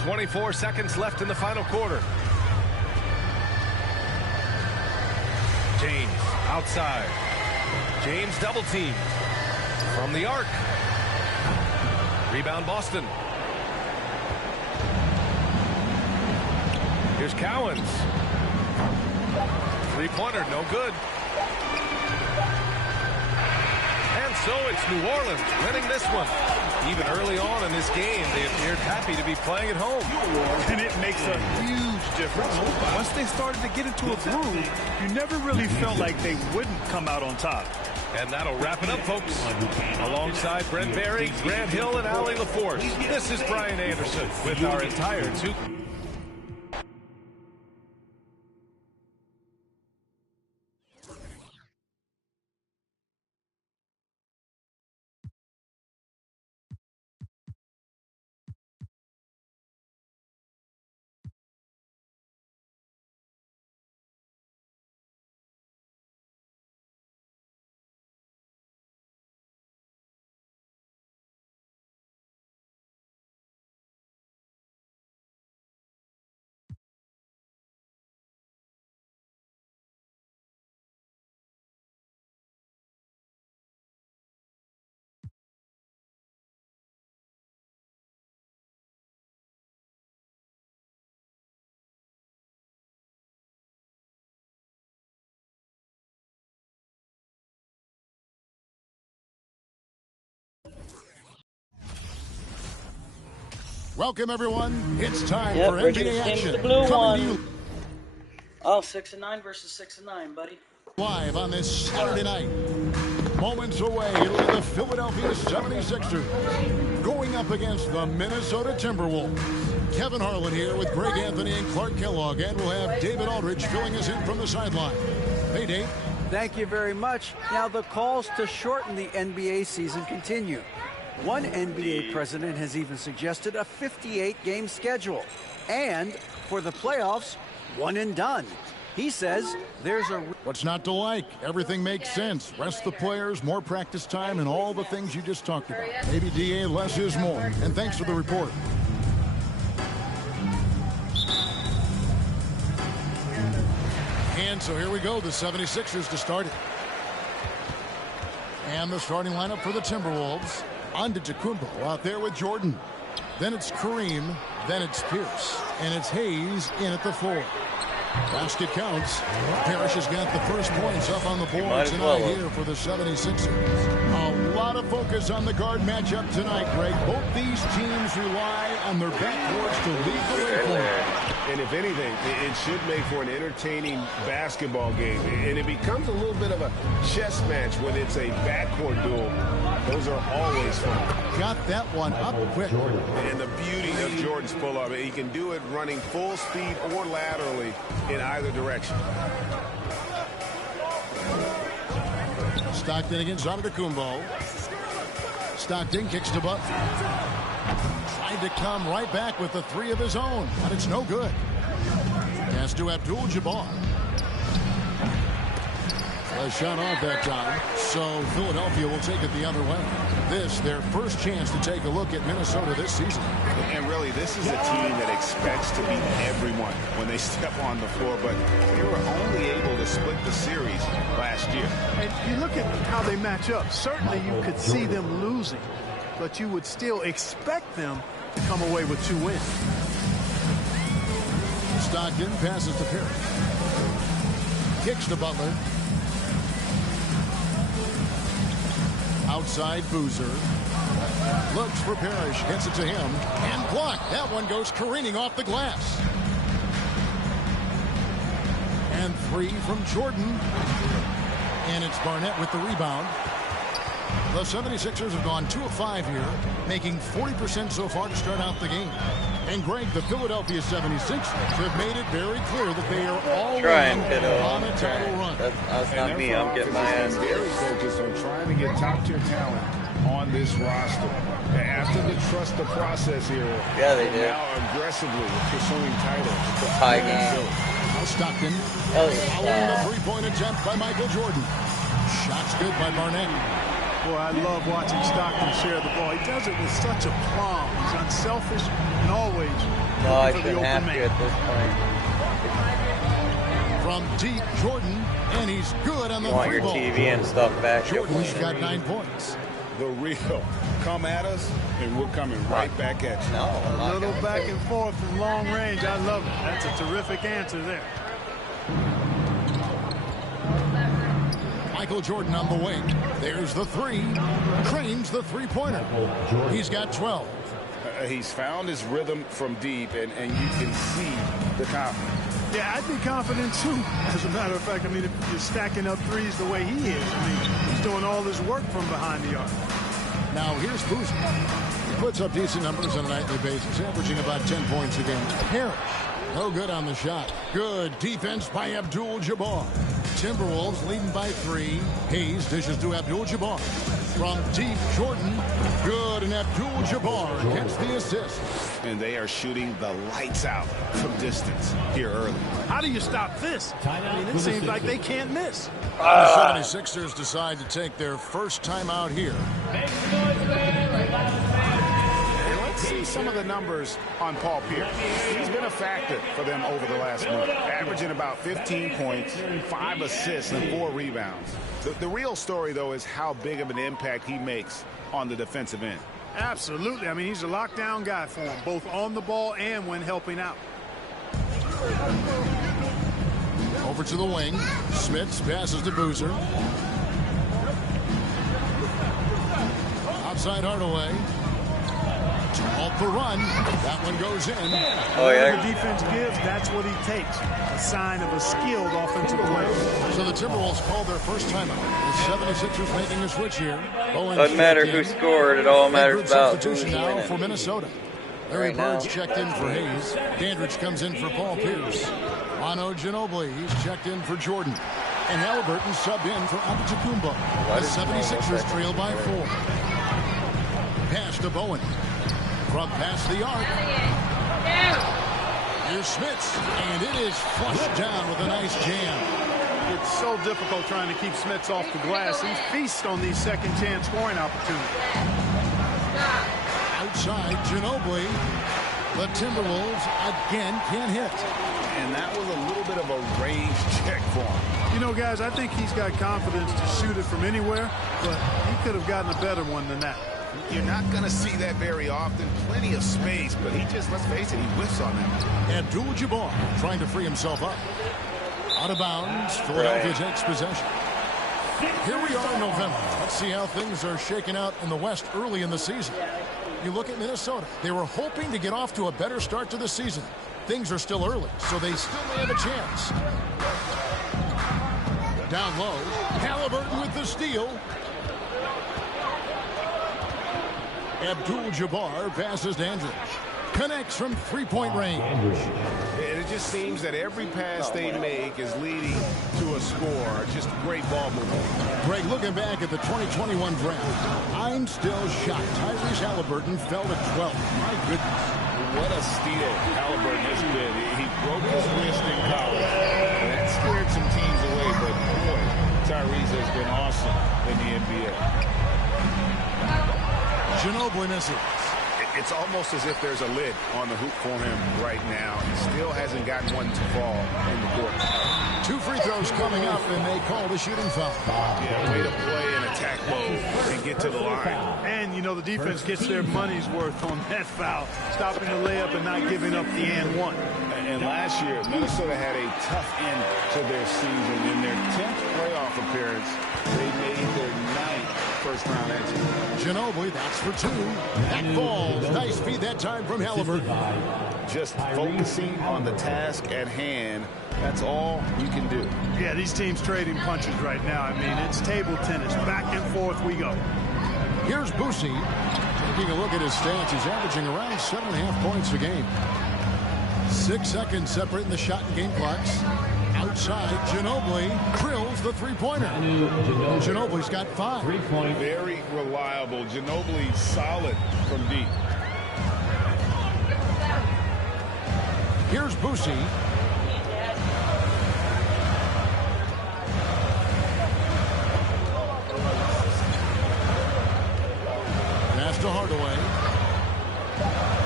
24 seconds left in the final quarter. James outside. James double teamed from the arc. Rebound Boston. Here's Cowens. Three-pointer, no good. And so it's New Orleans winning this one. Even early on in this game, they appeared happy to be playing at home. And it makes a huge difference. Once they started to get into a groove, you never really felt like they wouldn't come out on top. And that'll wrap it up, folks. Alongside Brent Barry, Grant Hill, and Allie LaForce, this is Brian Anderson with our entire two. Welcome, everyone. It's time for NBA action. The blue one. Oh, 6-9 versus 6-9, buddy. Live on this Saturday night. Moments away, it'll be the Philadelphia 76ers going up against the Minnesota Timberwolves. Kevin Harlan here with Greg Anthony and Clark Kellogg, and we'll have David Aldridge filling us in from the sideline. Hey, Dave. Thank you very much. Now, the calls to shorten the NBA season continue. One NBA president has even suggested a 58-game schedule. And for the playoffs, one and done. He says there's a... What's not to like? Everything makes sense. Rest the players, more practice time, and all the things you just talked about. Maybe DA, less is more. And thanks for the report. And so here we go, the 76ers to start it. And the starting lineup for the Timberwolves. Antetokounmpo out there with Jordan. Then it's Kareem. Then it's Pierce. And it's Hayes in at the 4. Basket counts. Parrish has got the first points up on the board tonight here for the 76ers. A lot lot of focus on the guard matchup tonight, Greg. Both these teams rely on their backcourts to lead the way forward. And if anything, it should make for an entertaining basketball game. And it becomes a little bit of a chess match when it's a backcourt duel. Those are always fun. Got that one up quick. And the beauty of Jordan's pull-up, he can do it running full speed or laterally in either direction. Stockton against Antetokounmpo. Stockton kicks to Butler. Tried to come right back with the three of his own, but it's no good. Pass to Abdul-Jabbar. A shot off that time, so Philadelphia will take it the other way. This, their first chance to take a look at Minnesota this season. And really, this is a team that expects to beat everyone when they step on the floor, but they were only able to split the series last year. And you look at how they match up. Certainly you could see them losing, but you would still expect them to come away with 2 wins. Stockton passes to Perry. Kicks to Butler. Outside Boozer. Looks for Parrish. Gets it to him. And blocked. That one goes careening off the glass. And 3 from Jordan. And it's Barnett with the rebound. The 76ers have gone 2 of 5 here, making 40% so far to start out the game. And Greg, the Philadelphia 76ers have made it very clear that they are all on a title run. That's not me. I'm getting my ass. Very focused on trying to get top-tier talent on this roster. After the trust the process here, yeah, they did. Now aggressively pursuing titles. It's a tie game. Stockton. Following the three-point attempt by Michael Jordan. Shots good by Barnett. Boy, I love watching Stockton share the ball. He does it with such a plum. He's unselfish and always no, I shouldn't have to at this point. From deep, Jordan, and he's good on the want three your ball. TV and stuff back. Jordan's got 9 points. The real. Come at us, and we're coming right back at you. No, a little back and forth from long range. I love it. That's a terrific answer there. Michael Jordan on the wing. There's the 3. Cranes the three-pointer. He's got 12. He's found his rhythm from deep, and you can see the confidence. Yeah, I'd be confident too. As a matter of fact, I mean, if you're stacking up threes the way he is, I mean, he's doing all this work from behind the arc. Now here's Boozer. He puts up decent numbers on a nightly basis, averaging about 10 points a game. Parrish, no good on the shot. Good defense by Abdul-Jabbar. Timberwolves leading by 3. Hayes dishes to Abdul-Jabbar. From deep, Jordan. Good, and Abdul-Jabbar gets the assist. And they are shooting the lights out from distance here early. How do you stop this? I mean, it seems like they can't miss. The 76ers decide to take their first time out here. Let's see some of the numbers on Paul Pierce. He's been a factor for them over the last month, averaging about 15 points, 5 assists, and 4 rebounds. The real story, though, is how big of an impact he makes on the defensive end. Absolutely. I mean, he's a lockdown guy for him, both on the ball and when helping out. Over to the wing. Smits passes to Boozer. Outside Hardaway. Off the run. That one goes in. Oh, yeah. The defense gives, that's what he takes. A sign of a skilled offensive player. So the Timberwolves called their first timeout. The 76ers making a switch here. Doesn't matter who scored. It all matters about who's now winning. for Minnesota. Larry Bird's checked in for Hayes. Dandridge comes in for Paul Pierce. Manu Ginobili, he's checked in for Jordan. And Halliburton subbed in for Antetokounmpo. The 76ers trail by 4. Pass to Bowen. From past the arc. Here's Smits, and it is flushed down with a nice jam. It's so difficult trying to keep Smits off the glass. He feasts on these second-chance scoring opportunities. Outside, Ginobili. The Timberwolves again can't hit. And that was a little bit of a range check for him. You know, guys, I think he's got confidence to shoot it from anywhere, but he could have gotten a better one than that. You're not going to see that very often. Plenty of space, but he just, let's face it, he whiffs on that. Abdul-Jabbar trying to free himself up. Out of bounds. Philadelphia takes possession. Here we are in November. Let's see how things are shaking out in the West early in the season. You look at Minnesota. They were hoping to get off to a better start to the season. Things are still early, so they still may have a chance. Down low, Halliburton with the steal. Abdul-Jabbar passes to Andrews. Connects from three-point range. And it just seems that every pass they make is leading to a score. Just great ball movement. Greg, looking back at the 2021 draft, I'm still shocked. Tyrese Halliburton fell to 12. My goodness. What a steal Halliburton has been. He broke his wrist in college. And that scared some teams away, but boy, Tyrese has been awesome in the NBA. Ginobili misses. It's almost as if there's a lid on the hoop for him right now. He still hasn't gotten one to fall in the court. 2 free throws coming up, and they call the shooting foul. Yeah, way to play in attack mode and get to the line. And, you know, the defense gets their money's worth on that foul, stopping the layup and not giving up the and one. And last year, Minnesota had a tough end to their season. In their 10th playoff appearance, they made their 9th first-round entry. Ginobili, that's for 2. That falls. Nice feed that time from Halliburton. Just focusing on the task at hand. That's all you can do. Yeah, these teams trading punches right now. I mean, it's table tennis. Back and forth we go. Here's Boosie. Taking a look at his stats, he's averaging around 7.5 points a game. 6 seconds separating the shot and game clocks. Outside, Ginobili drills the three-pointer. Ginobili's got 5. Very reliable. Ginobili solid from deep. Here's Boosie. Pass to Hardaway.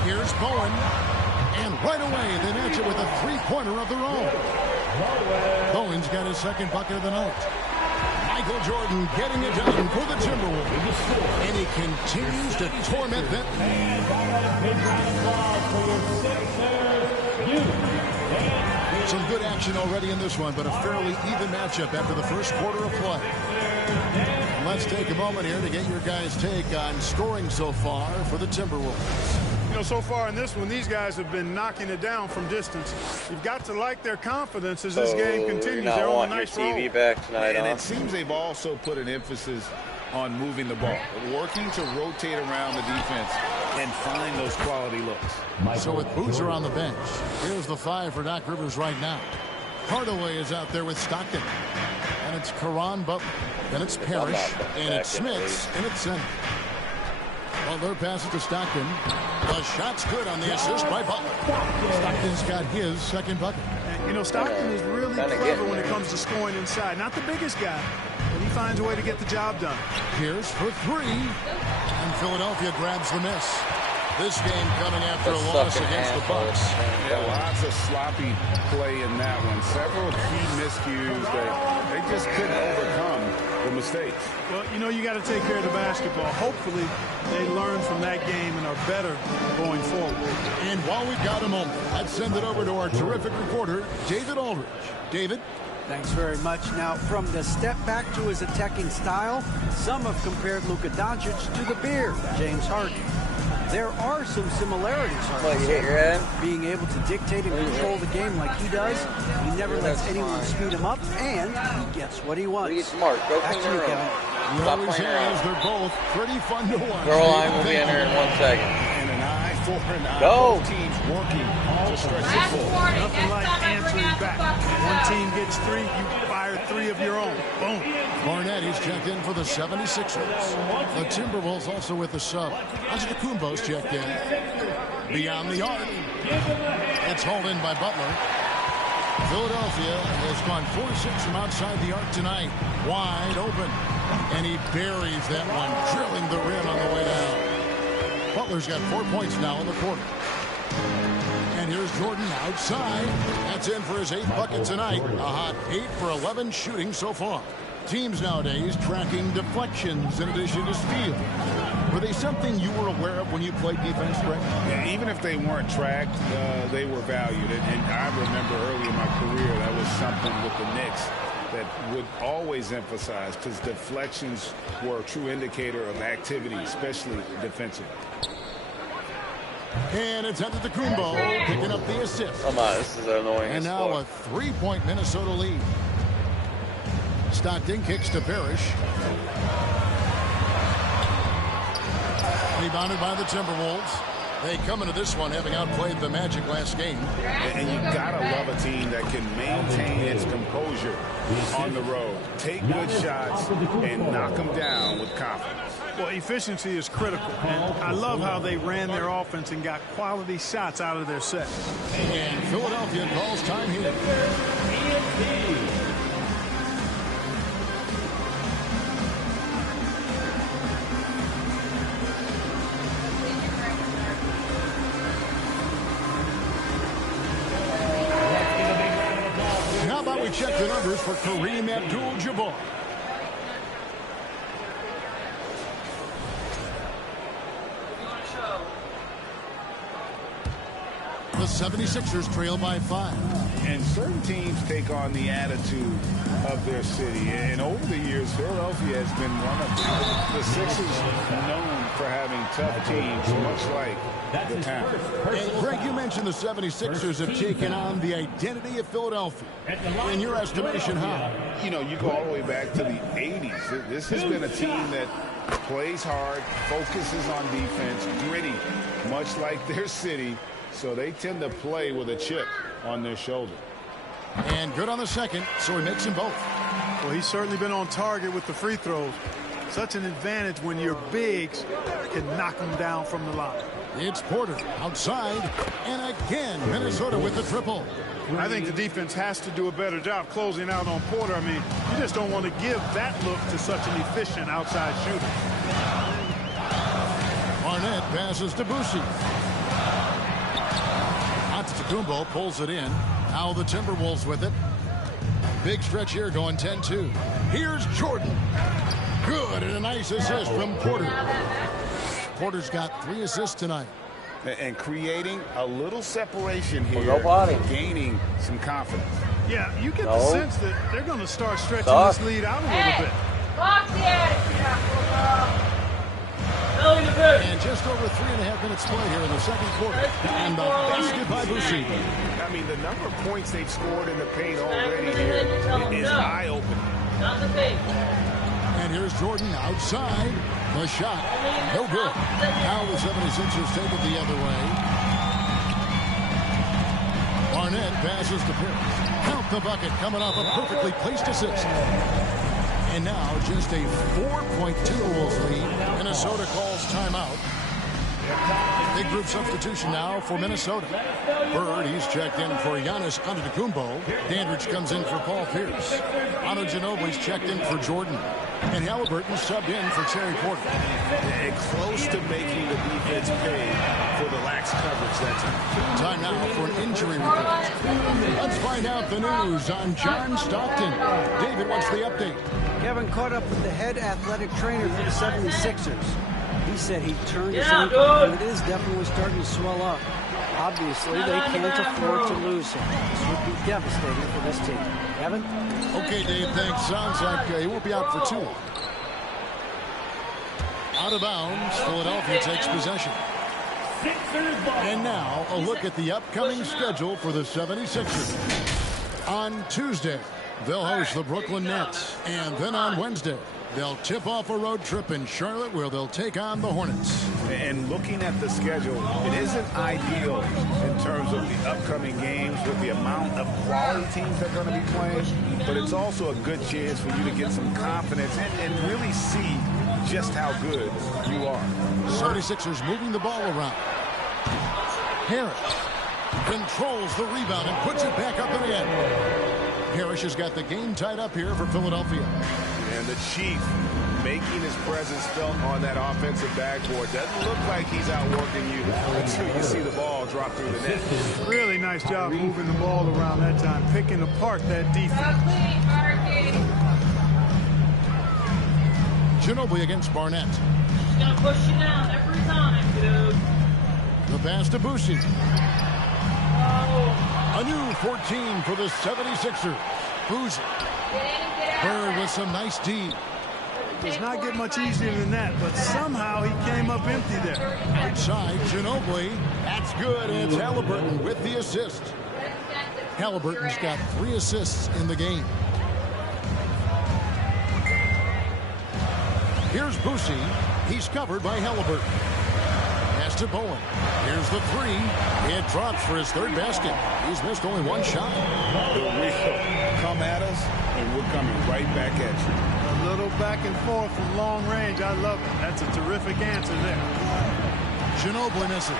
Here's Bowen. And right away, they match it with a three-pointer of their own. Bowen's got his second bucket of the night. Michael Jordan getting it done for the Timberwolves. And he continues to torment them. Some good action already in this one, but a fairly even matchup after the first quarter of play. And let's take a moment here to get your guys' take on scoring so far for the Timberwolves. You know, so far in this one, these guys have been knocking it down from distance. You've got to like their confidence as this game continues. You're not They're on a wanting nice your TV roll. back tonight, And huh? it seems they've also put an emphasis on moving the ball, working to rotate around the defense and find those quality looks. So with Boozer on the bench, here's the 5 for Doc Rivers right now. Hardaway is out there with Stockton. And it's Caron Butler. Then it's Parrish. And it's Smits. And it's center. Butler passes to Stockton. The shot's good on the assist by Butler. Stockton's got his second bucket. And, you know, Stockton is really clever when it comes to scoring inside. Not the biggest guy, but he finds a way to get the job done. Here's for 3. And Philadelphia grabs the miss. This game coming after a loss against the Bucks. Yeah, lots of sloppy play in that one. Several key miscues that they just couldn't overcome the mistakes. Well, you know, you got to take care of the basketball. Hopefully, they learn from that game and are better going forward. And while we've got a moment, let's send it over to our terrific reporter, David Aldridge. David? Thanks very much. Now, from the step back to his attacking style, some have compared Luka Doncic to the Beard, James Harden. There are some similarities. What, you hit your head? Being able to dictate and control the game like he does, he never lets anyone speed him up, and he gets what he wants. Be smart. Go Back clean to you, your room. Kevin. Stop playing around. They're both pretty fun to watch. Girl line will be in here in 1 second. And an eye for an eye. Go. Both teams working to stretch the floor. Nothing like answering back. One team gets 3, you fire 3 of your own. Boom. Barnett, he's checked in for the 76ers. The Timberwolves also with the sub. Antetokounmpo's checked in. Beyond the arc. It's hauled in by Butler. Philadelphia has gone 4-6 from outside the arc tonight. Wide open. And he buries that one, drilling the rim on the way down. Butler's got 4 points now in the quarter. And here's Jordan outside. That's in for his 8th bucket tonight. A hot 8 for 11 shooting so far. Teams nowadays tracking deflections in addition to steals. Were they something you were aware of when you played defense, Greg? Yeah, even if they weren't tracked, they were valued. And I remember early in my career, that was something with the Knicks that would always emphasize, because deflections were a true indicator of activity, especially defensively. And it's Antetokounmpo picking up the assist. Come on, this is annoying. And now a 3-point Minnesota lead. Stockton kicks to Parrish. Rebounded by the Timberwolves. They come into this one having outplayed the Magic last game. And you gotta love a team that can maintain its composure on the road. Take good shots and knock them down with confidence. Well, efficiency is critical, and I love how they ran their offense and got quality shots out of their set. And Philadelphia calls time here. How about we check the numbers for Kareem Abdul-Jabbar? The 76ers trail by 5. And certain teams take on the attitude of their city. And over the years, Philadelphia has been one of the Sixers known for having tough teams, much like the town. And Greg, you mentioned the 76ers have taken on the identity of Philadelphia. In your estimation, how? You know, you go all the way back to the 80s. This has been a team that plays hard, focuses on defense, gritty, much like their city. So they tend to play with a chip on their shoulder. And good on the second, so he makes them both. Well, he's certainly been on target with the free throws. Such an advantage when your bigs can knock them down from the line. It's Porter outside, and again, Minnesota with the triple. I think the defense has to do a better job closing out on Porter. I mean, you just don't want to give that look to such an efficient outside shooter. Barnett passes to Boucher. Antetokounmpo pulls it in. Now the Timberwolves with it. Big stretch here going 10-2. Here's Jordan. Good, and a nice assist from Porter. Porter's got 3 assists tonight. And creating a little separation here, gaining some confidence. Yeah, you get the sense that they're going to start stretching this lead out a little bit. And just over 3.5 minutes play here in the second quarter. And the basket by Boucher. I mean, the number of points they've scored in the paint already here is eye-opening. And here's Jordan outside. The shot, no good. Now the 76ers take it the other way. Barnett passes to Pierce. Count the bucket coming off a perfectly placed assist. And now just a 4-point Timberwolves lead. Minnesota calls timeout. Big group substitution now for Minnesota. Bird, he's checked in for Giannis Antetokounmpo. Dandridge comes in for Paul Pierce. Otto Ginobili's checked in for Jordan. And Halliburton subbed in for Terry Porter. And close to making the defense pay for the lax coverage that time. Time now for an injury report. Let's find out the news on John Stockton. David, what's the update? Kevin caught up with the head athletic trainer for the 76ers. He said he turned his ankle, and it is definitely starting to swell up. Obviously, they can't afford to lose him. This would be devastating for this team. Kevin? Okay, Dave, thanks. Sounds like he won't be out for too long. Out of bounds, Philadelphia takes possession. And now, a look at the upcoming schedule for the 76ers. On Tuesday, they'll host the Brooklyn Nets. And then on Wednesday, they'll tip off a road trip in Charlotte where they'll take on the Hornets. And looking at the schedule, it isn't ideal in terms of the upcoming games with the amount of quality teams that are going to be playing, but it's also a good chance for you to get some confidence and really see just how good you are. 76ers moving the ball around. Harris controls the rebound and puts it back up and in. Harris has got the game tied up here for Philadelphia. And the Chief making his presence felt on that offensive backboard. Doesn't look like he's outworking you until you see the ball drop through the net. Really nice job moving the ball around that time, picking apart that defense. Ginobili against Barnett. He's going to push you down every time, dude. The pass to Boucher. A new 14 for the 76ers. Boozer. Bird with some nice D. Does not get much easier than that, but somehow he came up empty there. Outside, Ginobili. That's good. It's Halliburton with the assist. Halliburton's got 3 assists in the game. Here's Boosie. He's covered by Halliburton. Pass to Bowen. Here's the 3. It drops for his 3rd basket. He's missed only 1 shot. Come at us, and we're coming right back at you. A little back and forth from long range. I love it. That's a terrific answer there. Ginobili misses.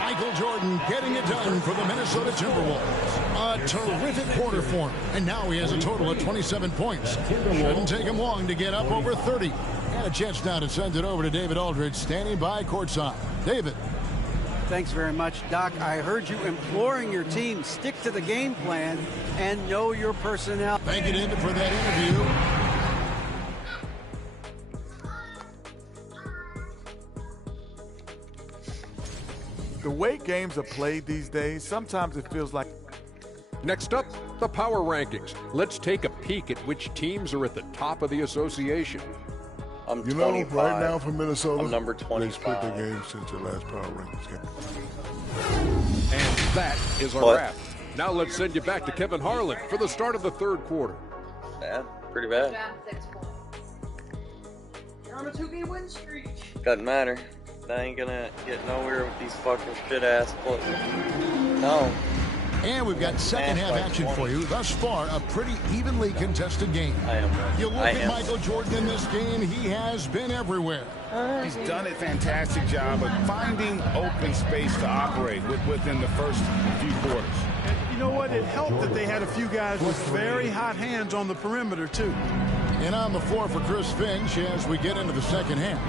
Michael Jordan getting it done for the Minnesota Timberwolves. A terrific quarter for him. And now he has a total of 27 points. Shouldn't take him long to get up over 30. And a chance now to send it over to David Aldridge, standing by courtside. David. Thanks very much, Doc. I heard you imploring your team, stick to the game plan and know your personnel. Thank you, David, for that interview. The way games are played these days, sometimes it feels like... Next up, the power rankings. Let's take a peek at which teams are at the top of the association. I'm 25. Right now for Minnesota, I'm number 25. They split their game since their last power rankings game. And that is our wrap. Now let's send you back to Kevin Harlan for the start of the 3rd quarter. Bad, pretty bad. You're on a 2-game win streak. Doesn't matter. I ain't gonna get nowhere with these fucking shit-ass players. No. And we've got second half action for you. Thus far, a pretty evenly contested game. You look at Michael Jordan in this game, he has been everywhere. He's done a fantastic job of finding open space to operate within the first few quarters. And you know what? It helped that they had a few guys with very hot hands on the perimeter, too. And on the floor for Chris Finch as we get into the second half.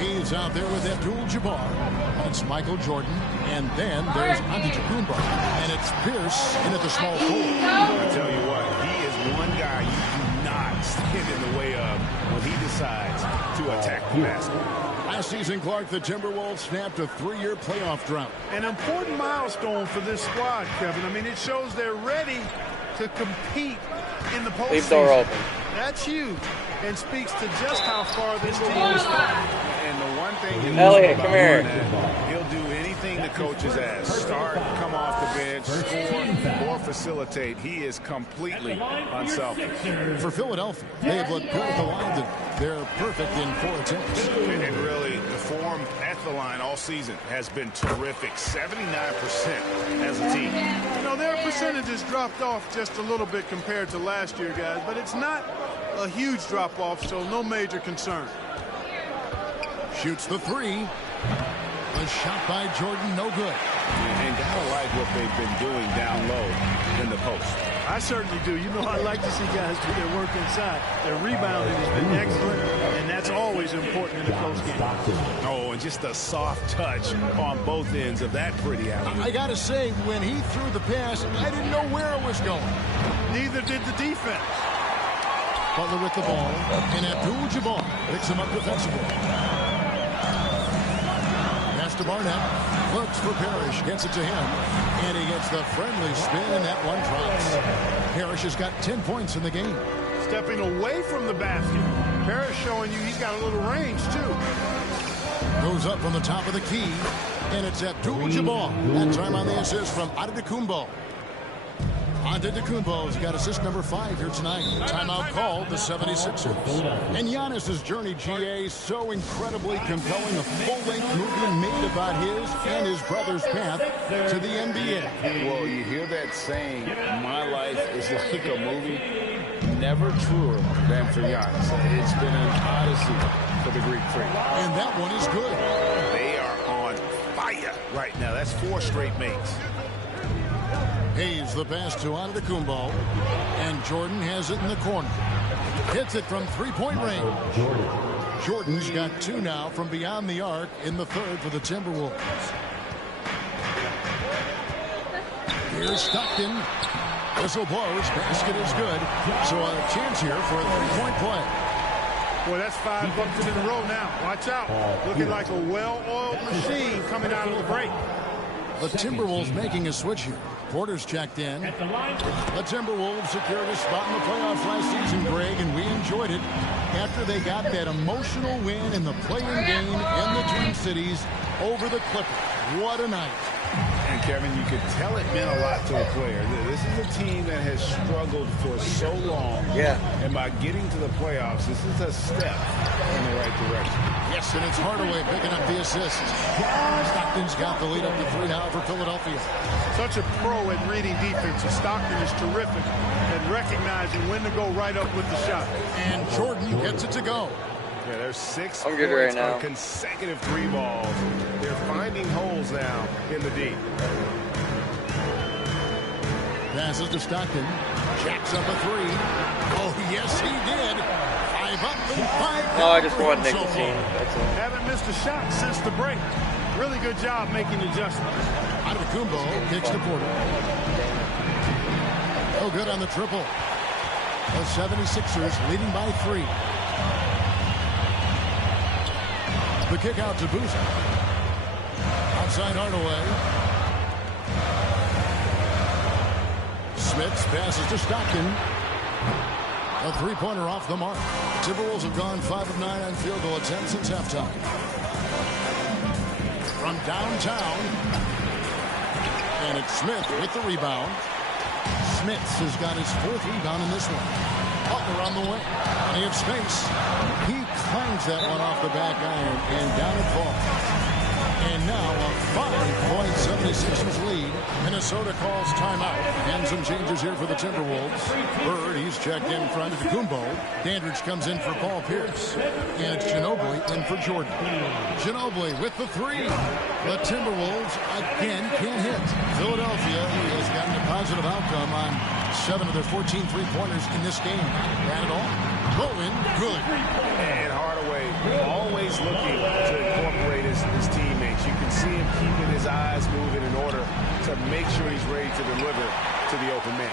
He's out there with Abdul-Jabbar. That's Michael Jordan. And then there's Antetokounmpo. And it's Pierce in at the small forward. I tell you what, he is one guy you do not stand in the way of when he decides to attack the basket. Last season, Clark, the Timberwolves snapped a 3-year playoff drought. An important milestone for this squad, Kevin. I mean, it shows they're ready to compete in the postseason. Leave door open. That's huge and speaks to just how far this team has come. And the one thing Elliot, come here. He'll do anything the coaches ask. Start, come off the bench, score, or facilitate. He is completely unselfish. For Philadelphia, they have looked good at the line. They're perfect in 4 attempts. And really, the form at the line all season has been terrific. 79% as a team. You know, their percentages dropped off just a little bit compared to last year, guys, but it's not a huge drop-off, so no major concern. Shoots the 3. A shot by Jordan, no good. And gotta like what they've been doing down low in the post. I certainly do. You know, I like to see guys do their work inside. Their rebounding has been excellent, and that's always important in a close game. Oh, and just a soft touch on both ends of that pretty alley. I gotta say, when he threw the pass, I didn't know where it was going. Neither did the defense. Butler with the ball, and Abdul-Jabbar picks him up defensively. Pass to Barnett, looks for Parrish, gets it to him, and he gets the friendly spin, and that one drops. Parrish has got 10 points in the game. Stepping away from the basket. Parrish showing you he's got a little range, too. Goes up from the top of the key, and it's Abdul-Jabbar. That time on the assist from Antetokounmpo. Antetokounmpo's got assist number 5 here tonight. Timeout called the 76ers. And Giannis's journey, GA, so incredibly compelling. A full-length movie made about his and his brother's path to the NBA. Well, you hear that saying, my life is like a movie. Never truer than for Giannis. It's been an odyssey for the Greek freak. And that one is good. They are on fire right now. That's 4 straight makes. Hayes the pass to Antetokounmpo, and Jordan has it in the corner. Hits it from 3-point range. Jordan's got 2 now from beyond the arc in the 3rd for the Timberwolves. Here's Stockton. Whistle blows. Basket is good. So a chance here for a 3-point play. Boy, that's 5 buckets in a row now. Watch out. Looking like a well-oiled machine coming out of the break. The Timberwolves making a switch here. Porter's checked in. The Timberwolves secured a spot in the playoffs last season, Greg, and we enjoyed it after they got that emotional win in the play-in game in the Twin Cities over the Clippers. What a night. And Kevin, you could tell it meant a lot to a player. This is a team that has struggled for so long. Yeah. And by getting to the playoffs, this is a step in the right direction. Yes, and it's Hardaway picking up the assist. Stockton's got the lead up to 3 now for Philadelphia. Such a pro at reading defense. Stockton is terrific at recognizing when to go right up with the shot. And Jordan gets it to go. Yeah, there's 6 I'm good right now. on consecutive 3 balls. They're finding holes now in the deep. Passes to Stockton. Jacks up a 3. Oh, yes, he did. 5 up and 5 down. No, I just want Nick to see. Haven't missed a shot since the break. Really good job making adjustments. Antetokounmpo kicks to Porter. Oh, good on the triple. The 76ers leading by 3. The kick out to Boozer. Outside Hardaway. Smith passes to Stockton. A 3-pointer off the mark. Timberwolves have gone 5 of 9 on field goal attempts since halftime. From downtown. And it's Smith with the rebound. Smith has got his 4th rebound in this one. Butler on the way. Plenty of space. He clangs that one off the back iron and down it falls. And now a 5-point 76ers lead. Minnesota calls timeout. And some changes here for the Timberwolves. Bird, he's checked in front of Kumbo. Dandridge comes in for Paul Pierce. And it's Ginobili in for Jordan. Ginobili with the 3. The Timberwolves again can't hit. Philadelphia has gotten a positive outcome on 7 of their 14 3-pointers in this game. Ran it all. Going good. And Hardaway always looking to incorporate his teammates. You can see him keeping his eyes moving in order to make sure he's ready to deliver to the open man.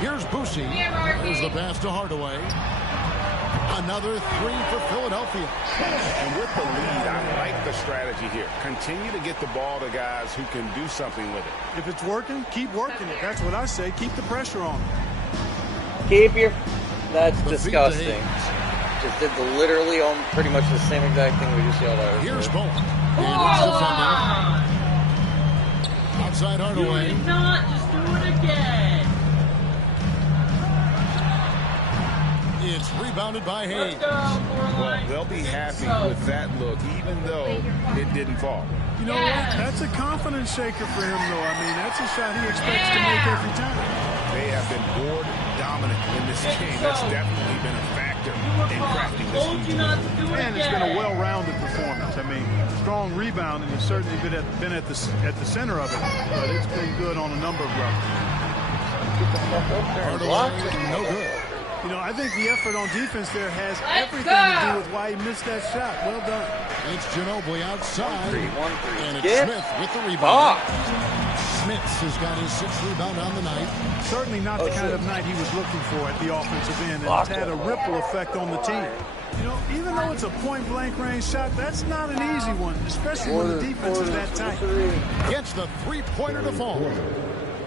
Here's Boosie. There's the pass to Hardaway. Another 3 for Philadelphia. And with the lead, I like the strategy here. Continue to get the ball to guys who can do something with it. If it's working, keep working it. That's what I say. Keep the pressure on. Keep your... That's disgusting. Just did literally on pretty much the same exact thing we just yelled at. Here's Bowen. Outside Hardaway. You not just do it again. It's rebounded by Hayes. Well, they'll be happy with that look, even though it didn't fall. You know what? That's a confidence shaker for him, though. I mean, that's a shot he expects to make every time. They have been board dominant in this game. That's definitely been a factor in crafting this game. And it's been a well-rounded performance. I mean, strong rebounding has certainly been at the center of it, but it's been good on a number of levels. No good. You know, I think the effort on defense there has everything to do with why he missed that shot. Well done. It's Ginobili outside. 1-3. And it's Smith with the rebound. Smith has got his 6th rebound on the night. Certainly not the kind of night he was looking for at the offensive end. And it's had a ripple effect on the team. You know, even though it's a point-blank range shot, that's not an easy one, especially when the defense is that tight. Gets the 3-pointer to fall.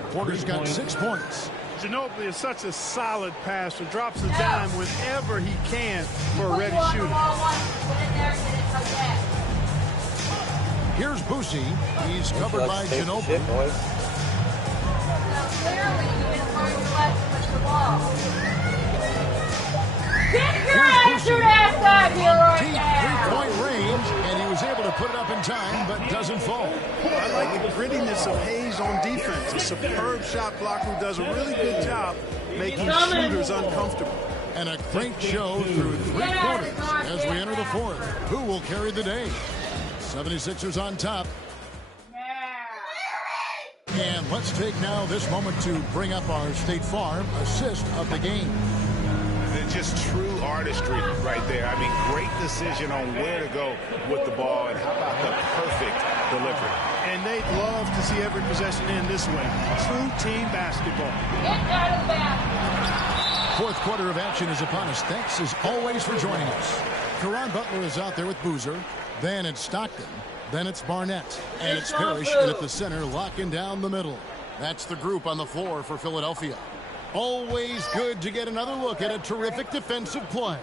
Porter's got 6 points. Ginobili is such a solid passer, drops a dime whenever he can for a ready shooter. Here's Boosie. He's covered by Ginobili. Get your attitude ass out here right now! 3-point range, and he was able to put it up in time, but doesn't fall. I like the grittiness of Hayes on defense. A superb shot blocker who does a really good job making shooters uncomfortable. And a great show through 3 quarters as we enter the 4th. Who will carry the day? 76ers on top. And let's take now this moment to bring up our State Farm assist of the game. Just true artistry right there. I mean, great decision on where to go with the ball, and how about the perfect delivery. And they'd love to see every possession end this way. True team basketball. 4th quarter of action is upon us. Thanks as always for joining us. Caron Butler is out there with Boozer. Then it's Stockton. Then it's Barnett. And it's Parrish in at the center, locking down the middle. That's the group on the floor for Philadelphia. Always good to get another look at a terrific defensive play.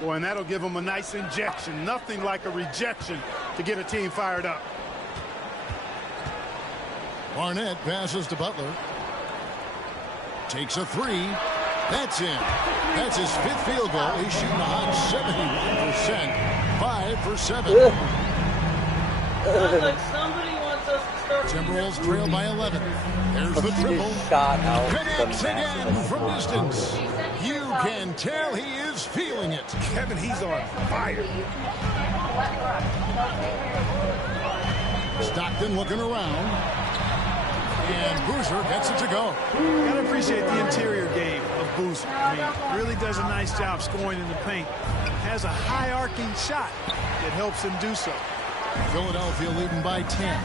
Boy, and that'll give them a nice injection. Nothing like a rejection to get a team fired up. Barnett passes to Butler. Takes a three. That's in. That's his 5th field goal. He's shooting a hot 71%. 5 for 7. Sounds like somebody wants us to start. Timberwolves trail by 11. There's the triple. Shot out. Connects again from distance. You can tell he is feeling it. Kevin, he's on fire. Stockton looking around. And Boozer gets it to go. You gotta appreciate the interior game of Boozer. I mean, really does a nice job scoring in the paint. Has a high arcing shot that helps him do so. Philadelphia leading by 10.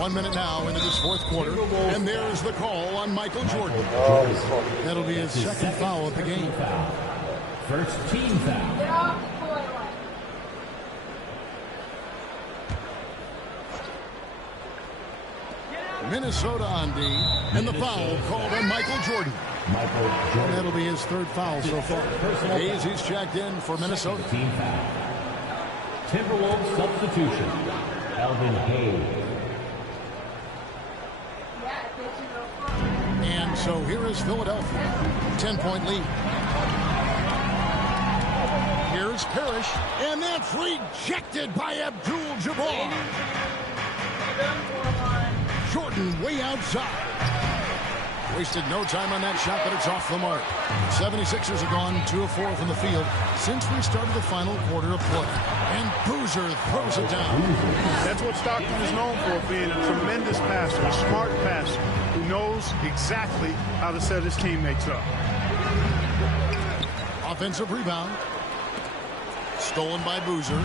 1 minute now into this 4th quarter. And there's the call on Michael Jordan. That'll be his 2nd foul of the game. First team foul. Minnesota on D, and the foul called on Michael Jordan. That'll be his 3rd foul so far. Hayes, he's checked in for Minnesota. Team foul. Timberwolves substitution. Elvin Hayes. And so here is Philadelphia. 10-point lead. Here's Parrish, and that's rejected by Abdul-Jabbar. Jordan way outside. Wasted no time on that shot, but it's off the mark. 76ers have gone 2 of 4 from the field since we started the final quarter of play. And Boozer throws it down. That's what Stockton is known for, being a tremendous passer, a smart passer, who knows exactly how to set his teammates up. Offensive rebound. Stolen by Boozer.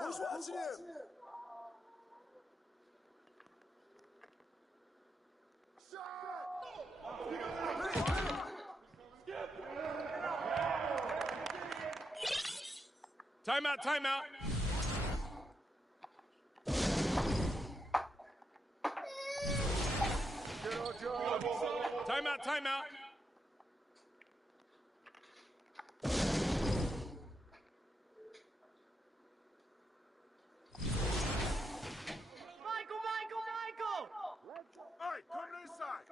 Who's watching him? Timeout, timeout. Timeout, timeout. Michael! All right, come to this side.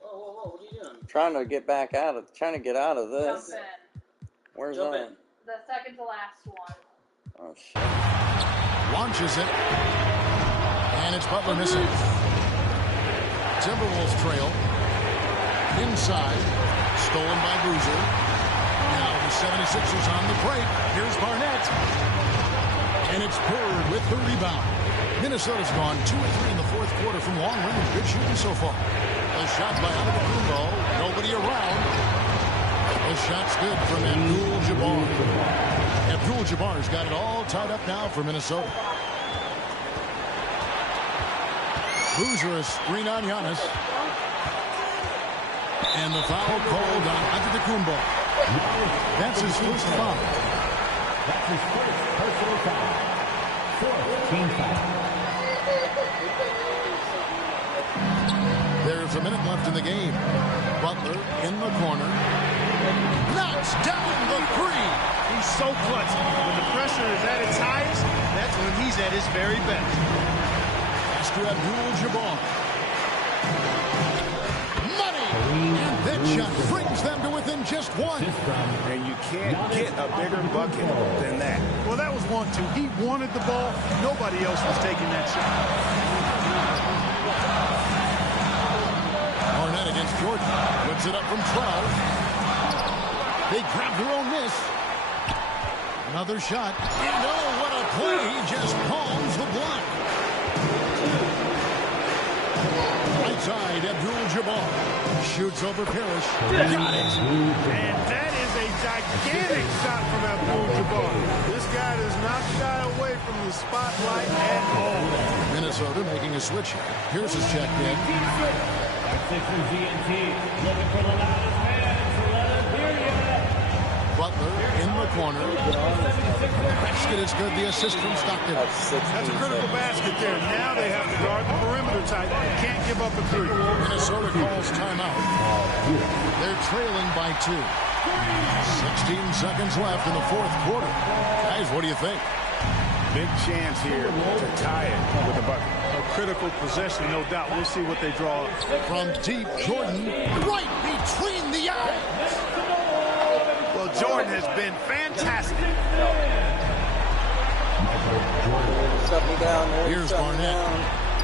Whoa, what are you doing? Trying to get out of this. Jump in. Where's Jump that? in. The second to last one. Oh, shit. Launches it. And it's Butler missing. Timberwolves trail. Inside. Stolen by Boozer. Now the 76ers on the break. Here's Barnett. And it's Bird with the rebound. Minnesota's gone 2 of 3 in the 4th quarter from long range. Good shooting so far. A shot by Antetokounmpo. Nobody around. The shot's good from Abdul-Jabbar. Abdul-Jabbar's got it all tied up now for Minnesota. Boozer a screen on Giannis. And the foul called on Antetokounmpo. That's his first foul. That's his first personal foul. 4th team foul. There's a minute left in the game. Butler in the corner. Knocks down the three. He's so clutch. When the pressure is at its highest, that's when he's at his very best. Pass to Abdul-Jabbar. Money! And that shot brings them to within just one. And you can't get a bigger bucket than that. Well, that was 1-2. He wanted the ball. Nobody else was taking that shot. Barnett against Jordan. Puts it up from 12. They grab their own miss. Another shot. And oh, what a play. He just palms the block. Right side, Abdul-Jabbar. Shoots over Parrish. Got it. And that is a gigantic shot from Abdul-Jabbar. This guy does not shy away from the spotlight at all. Minnesota making a switch. Pierce is checked in. Butler in the corner. Basket is good. The assist from Stockton. That's a critical basket there. Now they have to guard the perimeter tight. Can't give up a three. Minnesota calls timeout. They're trailing by 2. 16 seconds left in the fourth quarter. Guys, what do you think? Big chance here to tie it with a bucket. A critical possession, no doubt. We'll see what they draw up. From deep, Jordan, right between the eyes. Well, Jordan has been fantastic. Here's Barnett.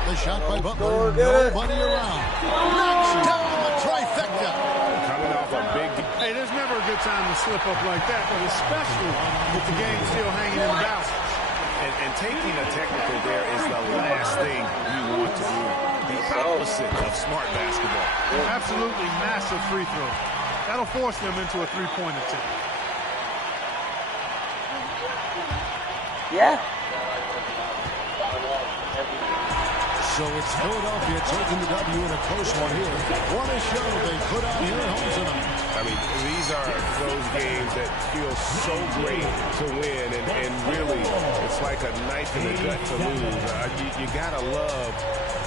The shot by Butler. Nobody around. Knocks down the trifecta. Coming off a big... Hey, there's never a good time to slip up like that, but especially with the game still hanging in the balance. And taking a technical there is the last thing you want to do. The opposite of smart basketball. Absolutely massive free throw. That'll force them into a three-point attempt. Yeah. So it's Philadelphia taking the W in a close one here. What a show they put out here at home tonight. I mean, these are those games that feel so great to win, and really, it's like a knife in the gut to lose. You gotta love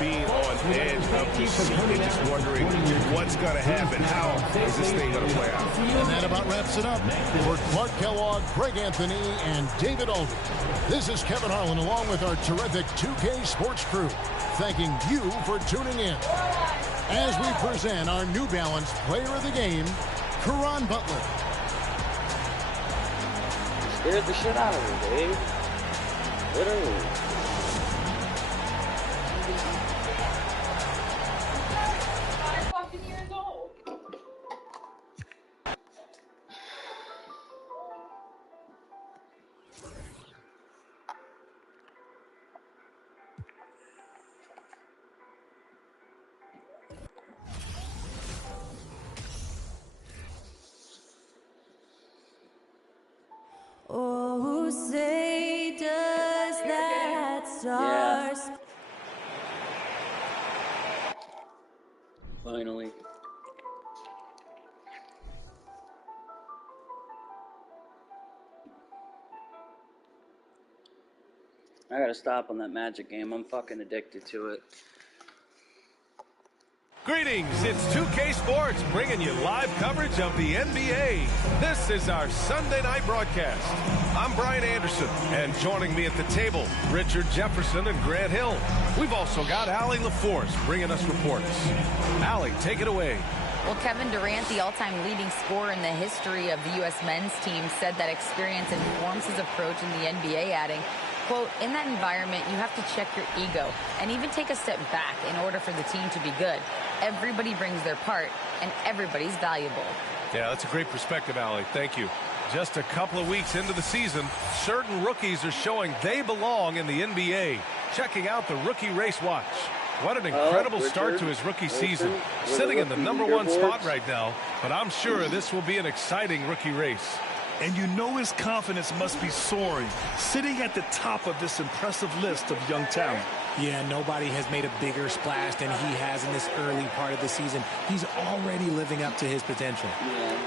being on edge of your seat and just wondering what's gonna happen. How is this thing gonna play out? And that about wraps it up. For Clark Kellogg, Greg Anthony, and David Aldridge, this is Kevin Harlan along with our terrific 2K Sports crew, thanking you for tuning in as we present our New Balance Player of the Game, Caron Butler. Scared the shit out of her, Dave. Literally. Oh, who say does that star Finally. I gotta stop on that Magic game. I'm fucking addicted to it. Greetings, it's 2K Sports bringing you live coverage of the NBA. This is our Sunday night broadcast. I'm Brian Anderson, and joining me at the table, Richard Jefferson and Grant Hill. We've also got Allie LaForce bringing us reports. Allie, take it away. Well, Kevin Durant, the all-time leading scorer in the history of the U.S. men's team, said that experience informs his approach in the NBA, adding, quote, in that environment, you have to check your ego and even take a step back in order for the team to be good. Everybody brings their part, and everybody's valuable. Yeah, that's a great perspective, Allie. Thank you. Just a couple of weeks into the season, certain rookies are showing they belong in the NBA. Checking out the Rookie Race Watch. What an incredible start to his rookie season. Sitting in the #1 spot right now, but I'm sure this will be an exciting rookie race. And you know his confidence must be soaring, sitting at the top of this impressive list of young talent. Yeah, nobody has made a bigger splash than he has in this early part of the season. He's already living up to his potential.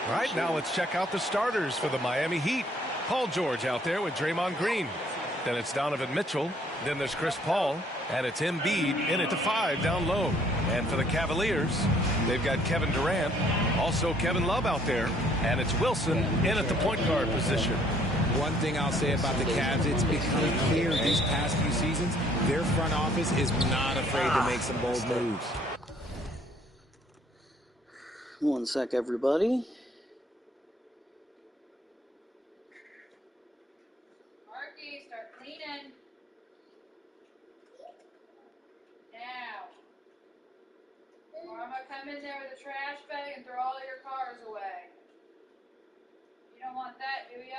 All right, now let's check out the starters for the Miami Heat. Paul George out there with Draymond Green. Then it's Donovan Mitchell. Then there's Chris Paul. And it's Embiid in at the 5 down low. And for the Cavaliers, they've got Kevin Durant. Also Kevin Love out there. And it's Wilson in at the point guard position. One thing I'll say about the Cavs, it's become clear these past few seasons, their front office is not afraid to make some bold moves. One sec, everybody. Marky, start cleaning. Now. Or I'm going to come in there with a trash bag and throw all your cars away. don't want that, do ya?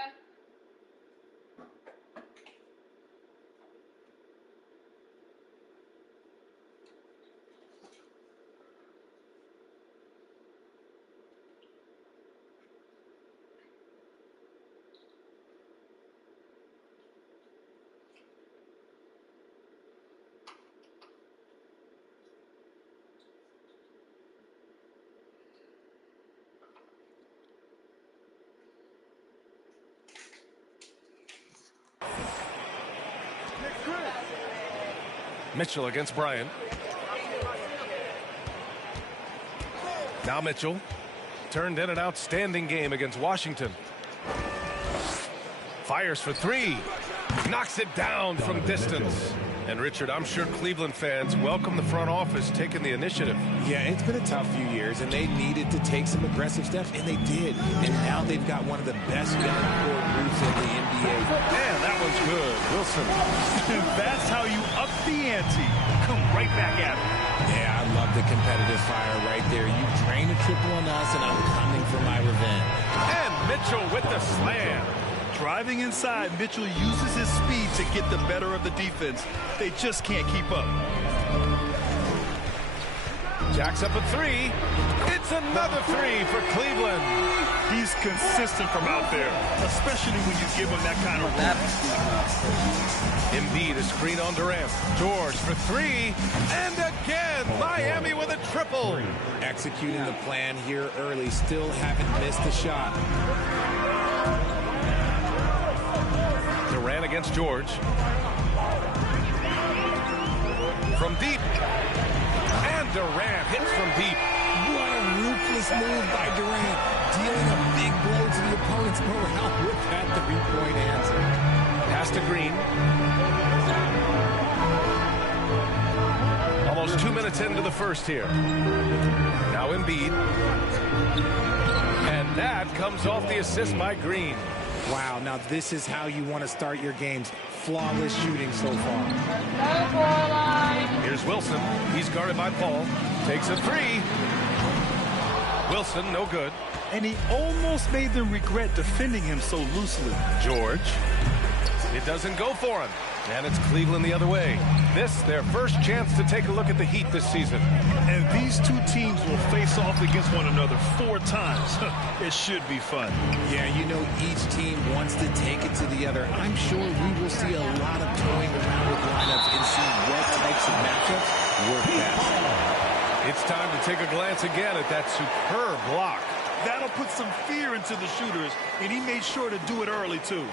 Mitchell against Bryant. Now Mitchell turned in an outstanding game against Washington. Fires for three. Knocks it down from distance. And Richard, I'm sure Cleveland fans welcome the front office taking the initiative. Yeah, it's been a tough few years, and they needed to take some aggressive steps, and they did. And now they've got one of the best young core groups in the NBA. Man, that one's good. Wilson. That's how you up the ante. Come right back at it. Yeah, I love the competitive fire right there. You drain a triple on us, and I'm coming for my revenge. And Mitchell with the slam. Driving inside, Mitchell uses his speed to get the better of the defense. They just can't keep up. Jacks up a three. It's another three for Cleveland. He's consistent from out there, especially when you give him that kind of room. Embiid, a screen on Durant. George for three. And again, Miami with a triple. Executing the plan here early. Still haven't missed a shot. Durant against George. From deep. And Durant hits from deep. What a ruthless move by Durant. Dealing a big blow to the opponent's morale with that three-point answer. Pass to Green. Almost 2 minutes into the first here. Now Embiid. And that comes off the assist by Green. Wow, now this is how you want to start your games. Flawless shooting so far. Here's Wilson. He's guarded by Paul. Takes a three. Wilson, no good. And he almost made them regret defending him so loosely. George. It doesn't go for him. And it's Cleveland the other way. This, their first chance to take a look at the Heat this season. And these two teams will face off against one another 4 times. It should be fun. Yeah, you know each team wants to take it to the other. I'm sure we will see a lot of toying around with lineups and see what types of matchups work best. It's time to take a glance again at that superb block. That'll put some fear into the shooters, and he made sure to do it early, too.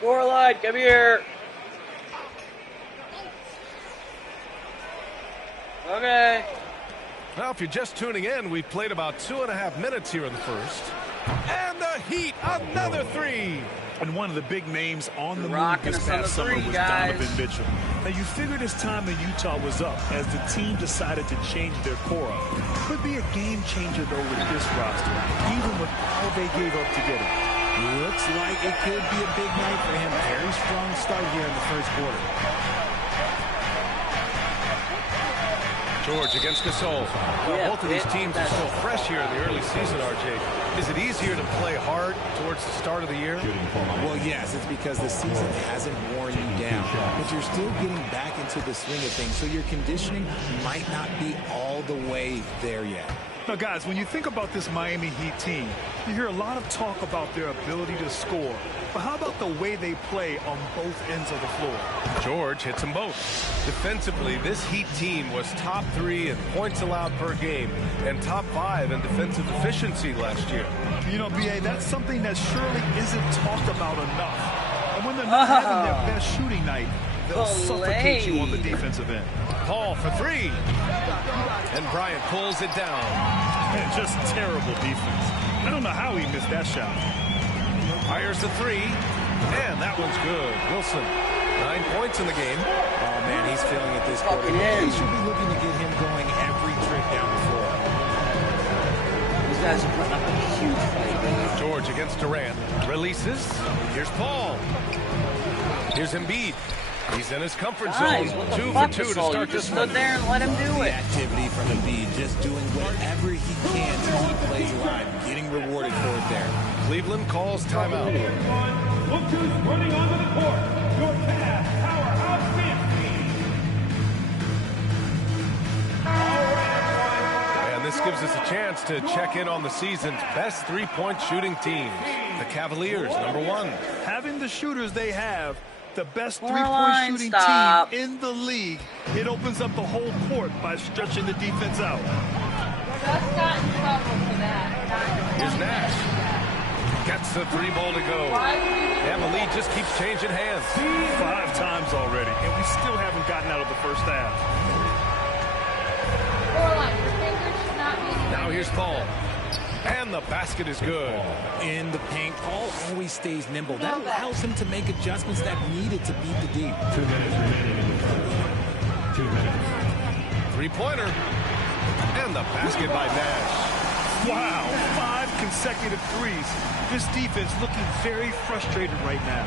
Scoreline, come here. Okay. Now, if you're just tuning in, we've played about 2.5 minutes here in the first. And the Heat, another three. And one of the big names on the move this past summer was Donovan Mitchell. Now, you figured his time in Utah was up as the team decided to change their core up. Could be a game changer, though, with this roster, even with all they gave up to get him. Looks like it could be a big night for him. Very strong start here in the first quarter. George against Gasol. Well, both of these teams are still fresh here in the early season, RJ. Is it easier to play hard towards the start of the year? Well, yes, it's because the season hasn't worn you down. But you're still getting back into the swing of things, so your conditioning might not be all the way there yet. Now, guys, when you think about this Miami Heat team, you hear a lot of talk about their ability to score. But how about the way they play on both ends of the floor? George hits them both. Defensively, this Heat team was top 3 in points allowed per game and top 5 in defensive efficiency last year. You know, B.A., that's something that surely isn't talked about enough. And when they're not having their best shooting night, they'll suffocate you on the defensive end. Paul for three. And Bryant pulls it down. Man, just terrible defense. I don't know how he missed that shot. Fires the three. And that one's good. Wilson, 9 points in the game. Oh, man, he's feeling it this quarter. He should be looking to get him going every trip down the floor. These guys are putting up a huge fight. George against Durant. Releases. Here's Paul. Here's Embiid. He's in his comfort Guys, zone. what the 2 fuck for 2 is to all? start You this just one. stood there and let him do it. Activity from Embiid, just doing whatever he can to keep plays alive, getting rewarded for it there. Cleveland calls timeout. Look who's running onto the court. Your Cavs powerhouse team. And this gives us a chance to check in on the season's best three-point shooting teams. The Cavaliers, number 1. Having the shooters they have, the best Caroline, three-point shooting stop. team in the league, it opens up the whole court by stretching the defense out. Just got in trouble for that. Here's Nash. Gets the 3-ball to go. And the lead just keeps changing hands. 5 times already, and we still haven't gotten out of the first half. Caroline, your fingers should not be... Now here's Paul. And the basket is good. In the paint, Paul always stays nimble. That allows him to make adjustments that needed to beat the D. 2 minutes remaining in the quarter. 2 minutes. Three-pointer. And the basket by Nash. Wow, 5 consecutive threes. This defense looking very frustrated right now.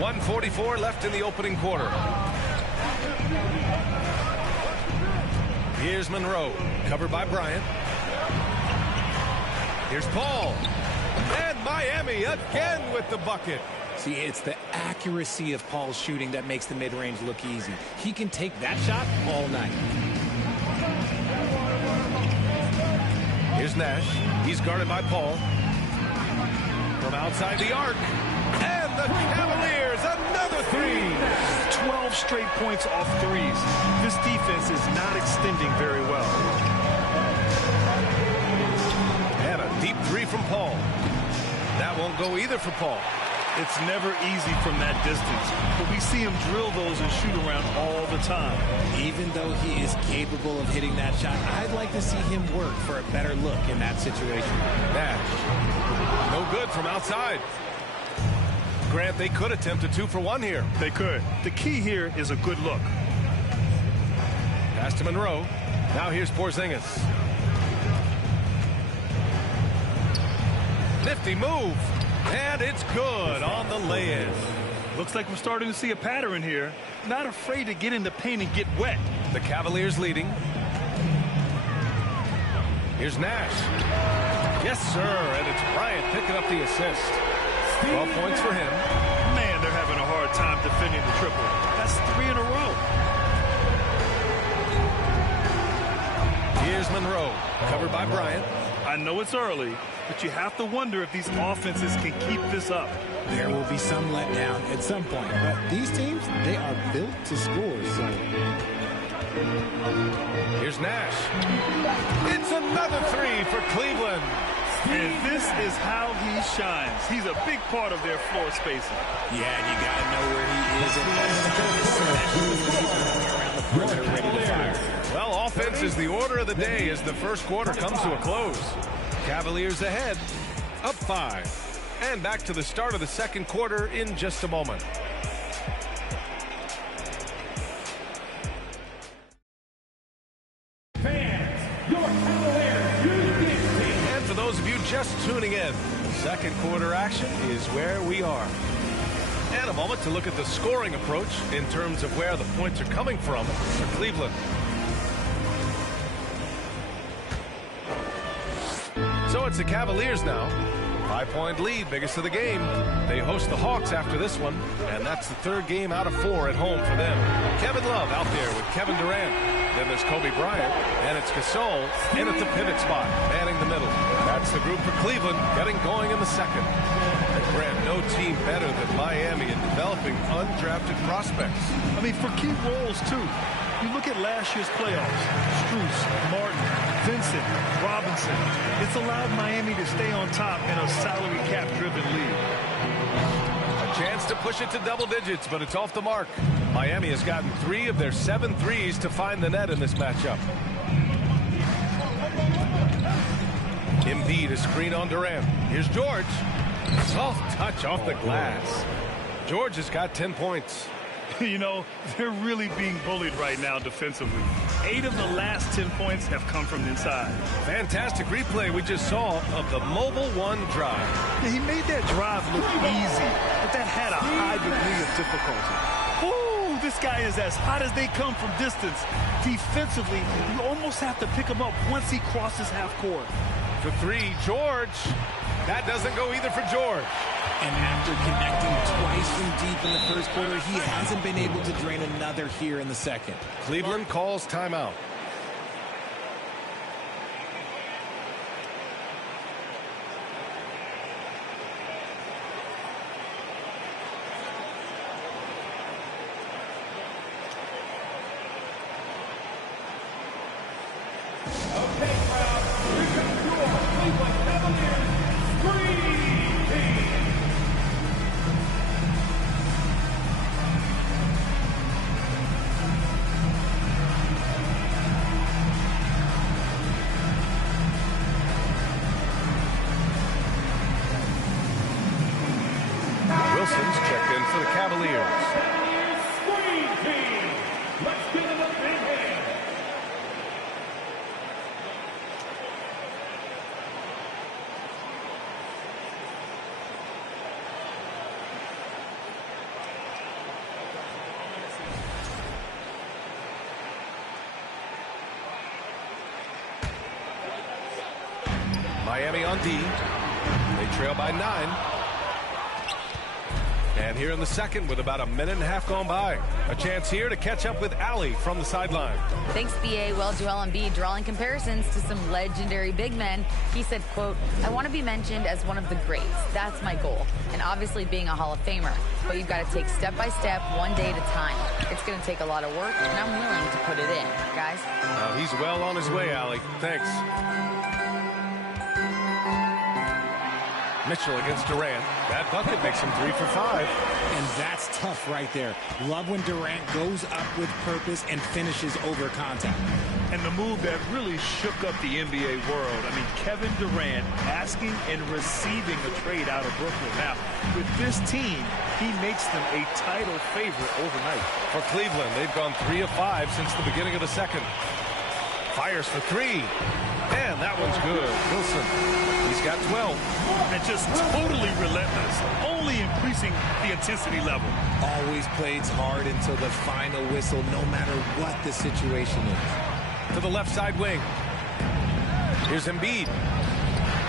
1:44 left in the opening quarter. Here's Monroe, covered by Bryant. Here's Paul. And Miami again with the bucket. See, it's the accuracy of Paul's shooting that makes the mid-range look easy. He can take that shot all night. Here's Nash. He's guarded by Paul. From outside the arc. And the Cavaliers, another 3. 12 straight points off threes. This defense is not extending very well. And a deep 3 from Paul. That won't go either for Paul. It's never easy from that distance, but we see him drill those and shoot around all the time. Even though he is capable of hitting that shot, I'd like to see him work for a better look in that situation. Nash, no good from outside. Grant, they could attempt a 2 for 1 here. They could. The key here is a good look. Pass to Monroe. Now here's Porzingis. Nifty move. And it's good on the lay-in. Looks like we're starting to see a pattern here. Not afraid to get in the paint and get wet. The Cavaliers leading. Here's Nash. Yes, sir. And it's Bryant picking up the assist. 12 points for him. Man, they're having a hard time defending the triple. That's 3 in a row. Here's Monroe, covered by Bryant. I know it's early, but you have to wonder if these offenses can keep this up. There will be some letdown at some point, but these teams, they are built to score. So here's Nash. It's another 3 for Cleveland. And this is how he shines. He's a big part of their floor spacing. Yeah, and you got to know where he is around the perimeter ready to fire. Well, offense is the order of the day as the first quarter comes to a close. Cavaliers ahead, up 5. And back to the start of the second quarter in just a moment. And for those of you just tuning in, second quarter action is where we are. And a moment to look at the scoring approach in terms of where the points are coming from for Cleveland. So it's the Cavaliers now. 5-point lead, biggest of the game. They host the Hawks after this one, and that's the third game out of 4 at home for them. Kevin Love out there with Kevin Durant. Then there's Kobe Bryant, and it's Gasol in at the pivot spot, manning the middle. That's the group for Cleveland getting going in the second. And Grant, no team better than Miami in developing undrafted prospects. I mean, for key roles, too. You look at last year's playoffs. Strus, Martin, Vincent, Robinson. It's allowed Miami to stay on top in a salary cap-driven league. A chance to push it to double digits, but it's off the mark. Miami has gotten 3 of their 7 threes to find the net in this matchup. Embiid, a screen on Durant. Here's George. Soft touch off the glass. George has got 10 points. You know, they're really being bullied right now defensively. 8 of the last 10 points have come from inside. Fantastic replay we just saw of the Mobile One drive. Yeah, he made that drive look easy, but that had a high degree of difficulty. Ooh, this guy is as hot as they come from distance. Defensively, you almost have to pick him up once he crosses half court. For three, George. That doesn't go either for George. And after connecting twice from deep in the first quarter, he hasn't been able to drain another here in the second. Cleveland calls timeout. Wilson's checked in for the Cavaliers. Let's give him a big hand. Miami on D. They trail by 9. And here in the second with about a minute and a half gone by. A chance here to catch up with Allie from the sideline. Thanks, BA. Well, Joel Embiid drawing comparisons to some legendary big men. He said, quote, I want to be mentioned as one of the greats. That's my goal. And obviously being a Hall of Famer. But you've got to take step by step, one day at a time. It's going to take a lot of work, and I'm willing to put it in, guys. He's well on his way, Allie. Thanks. Mitchell against Durant. That bucket makes him 3 for 5. And that's tough right there. Love when Durant goes up with purpose and finishes over contact. And the move that really shook up the NBA world. I mean, Kevin Durant asking and receiving a trade out of Brooklyn. Now, with this team, he makes them a title favorite overnight. For Cleveland, they've gone 3 of 5 since the beginning of the second. Fires for 3. And that one's good. Wilson, he's got 12. And just totally relentless, only increasing the intensity level. Always plays hard until the final whistle, no matter what the situation is. To the left side wing. Here's Embiid.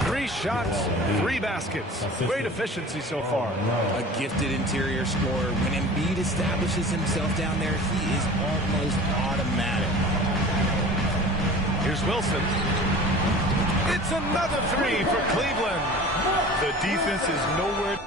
3 shots, 3 baskets. Great efficiency so far. A gifted interior scorer. When Embiid establishes himself down there, he is almost automatic. Here's Wilson. It's another 3 for Cleveland. The defense is nowhere.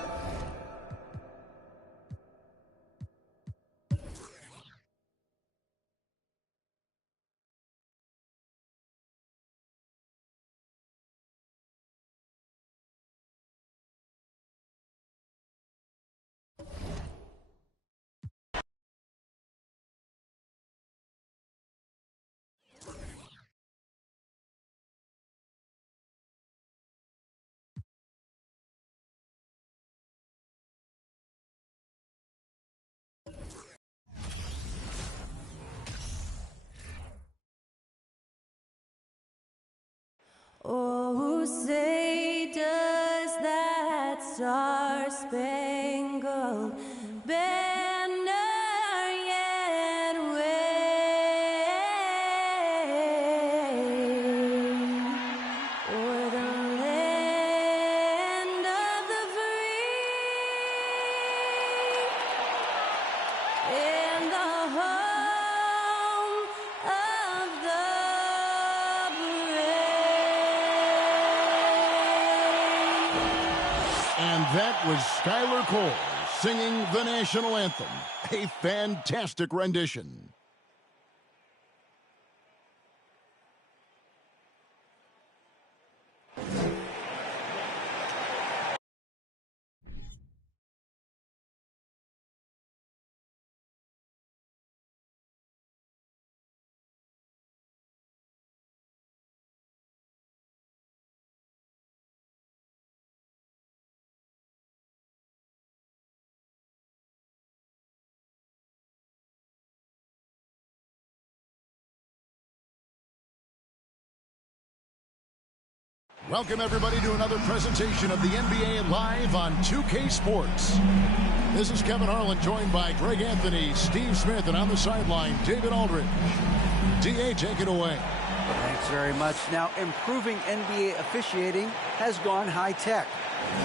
Oh, say does that star-spangled banner yet wave o'er the land of the free and the home of the And that was Skylar Cole singing the national anthem. A fantastic rendition. Welcome, everybody, to another presentation of the NBA Live on 2K Sports. This is Kevin Harlan, joined by Greg Anthony, Steve Smith, and on the sideline, David Aldridge. D.A., take it away. Thanks very much. Now, improving NBA officiating has gone high-tech.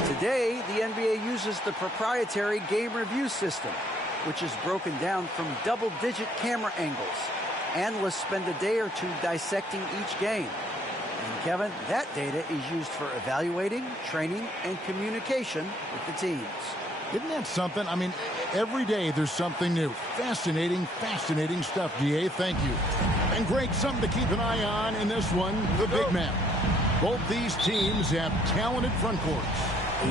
Today, the NBA uses the proprietary game review system, which is broken down from double-digit camera angles. Analysts spend a day or two dissecting each game. And Kevin, that data is used for evaluating, training, and communication with the teams. Isn't that something? I mean, every day there's something new. Fascinating stuff, DA. Thank you. And Greg, something to keep an eye on in this one, the big man. Both these teams have talented front courts.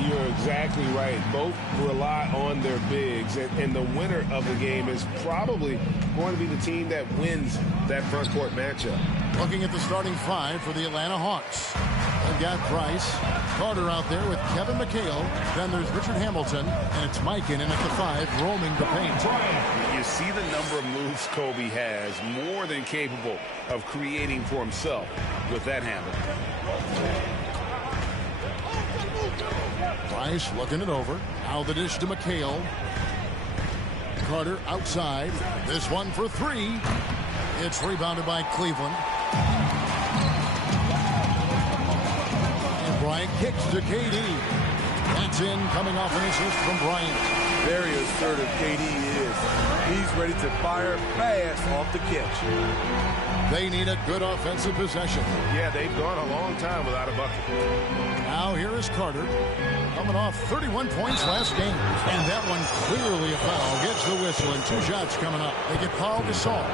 You're exactly right. Both rely on their bigs, and the winner of the game is probably going to be the team that wins that front court matchup. Looking at the starting five for the Atlanta Hawks. They've got Price, Carter out there with Kevin McHale. Then there's Richard Hamilton, and it's Mike in at the 5, roaming the paint. You see the number of moves Kobe has, more than capable of creating for himself with that handle. Price looking it over. Now the dish to McHale. Carter outside. This one for 3. It's rebounded by Cleveland. And Bryant kicks to KD. That's in, coming off an assist from Bryant. Very assertive KD is. He's ready to fire fast off the catch. They need a good offensive possession. Yeah, they've gone a long time without a bucket. Now here is Carter, coming off 31 points last game. And that one clearly a foul. Gets the whistle, and 2 shots coming up. They get Paul Gasol.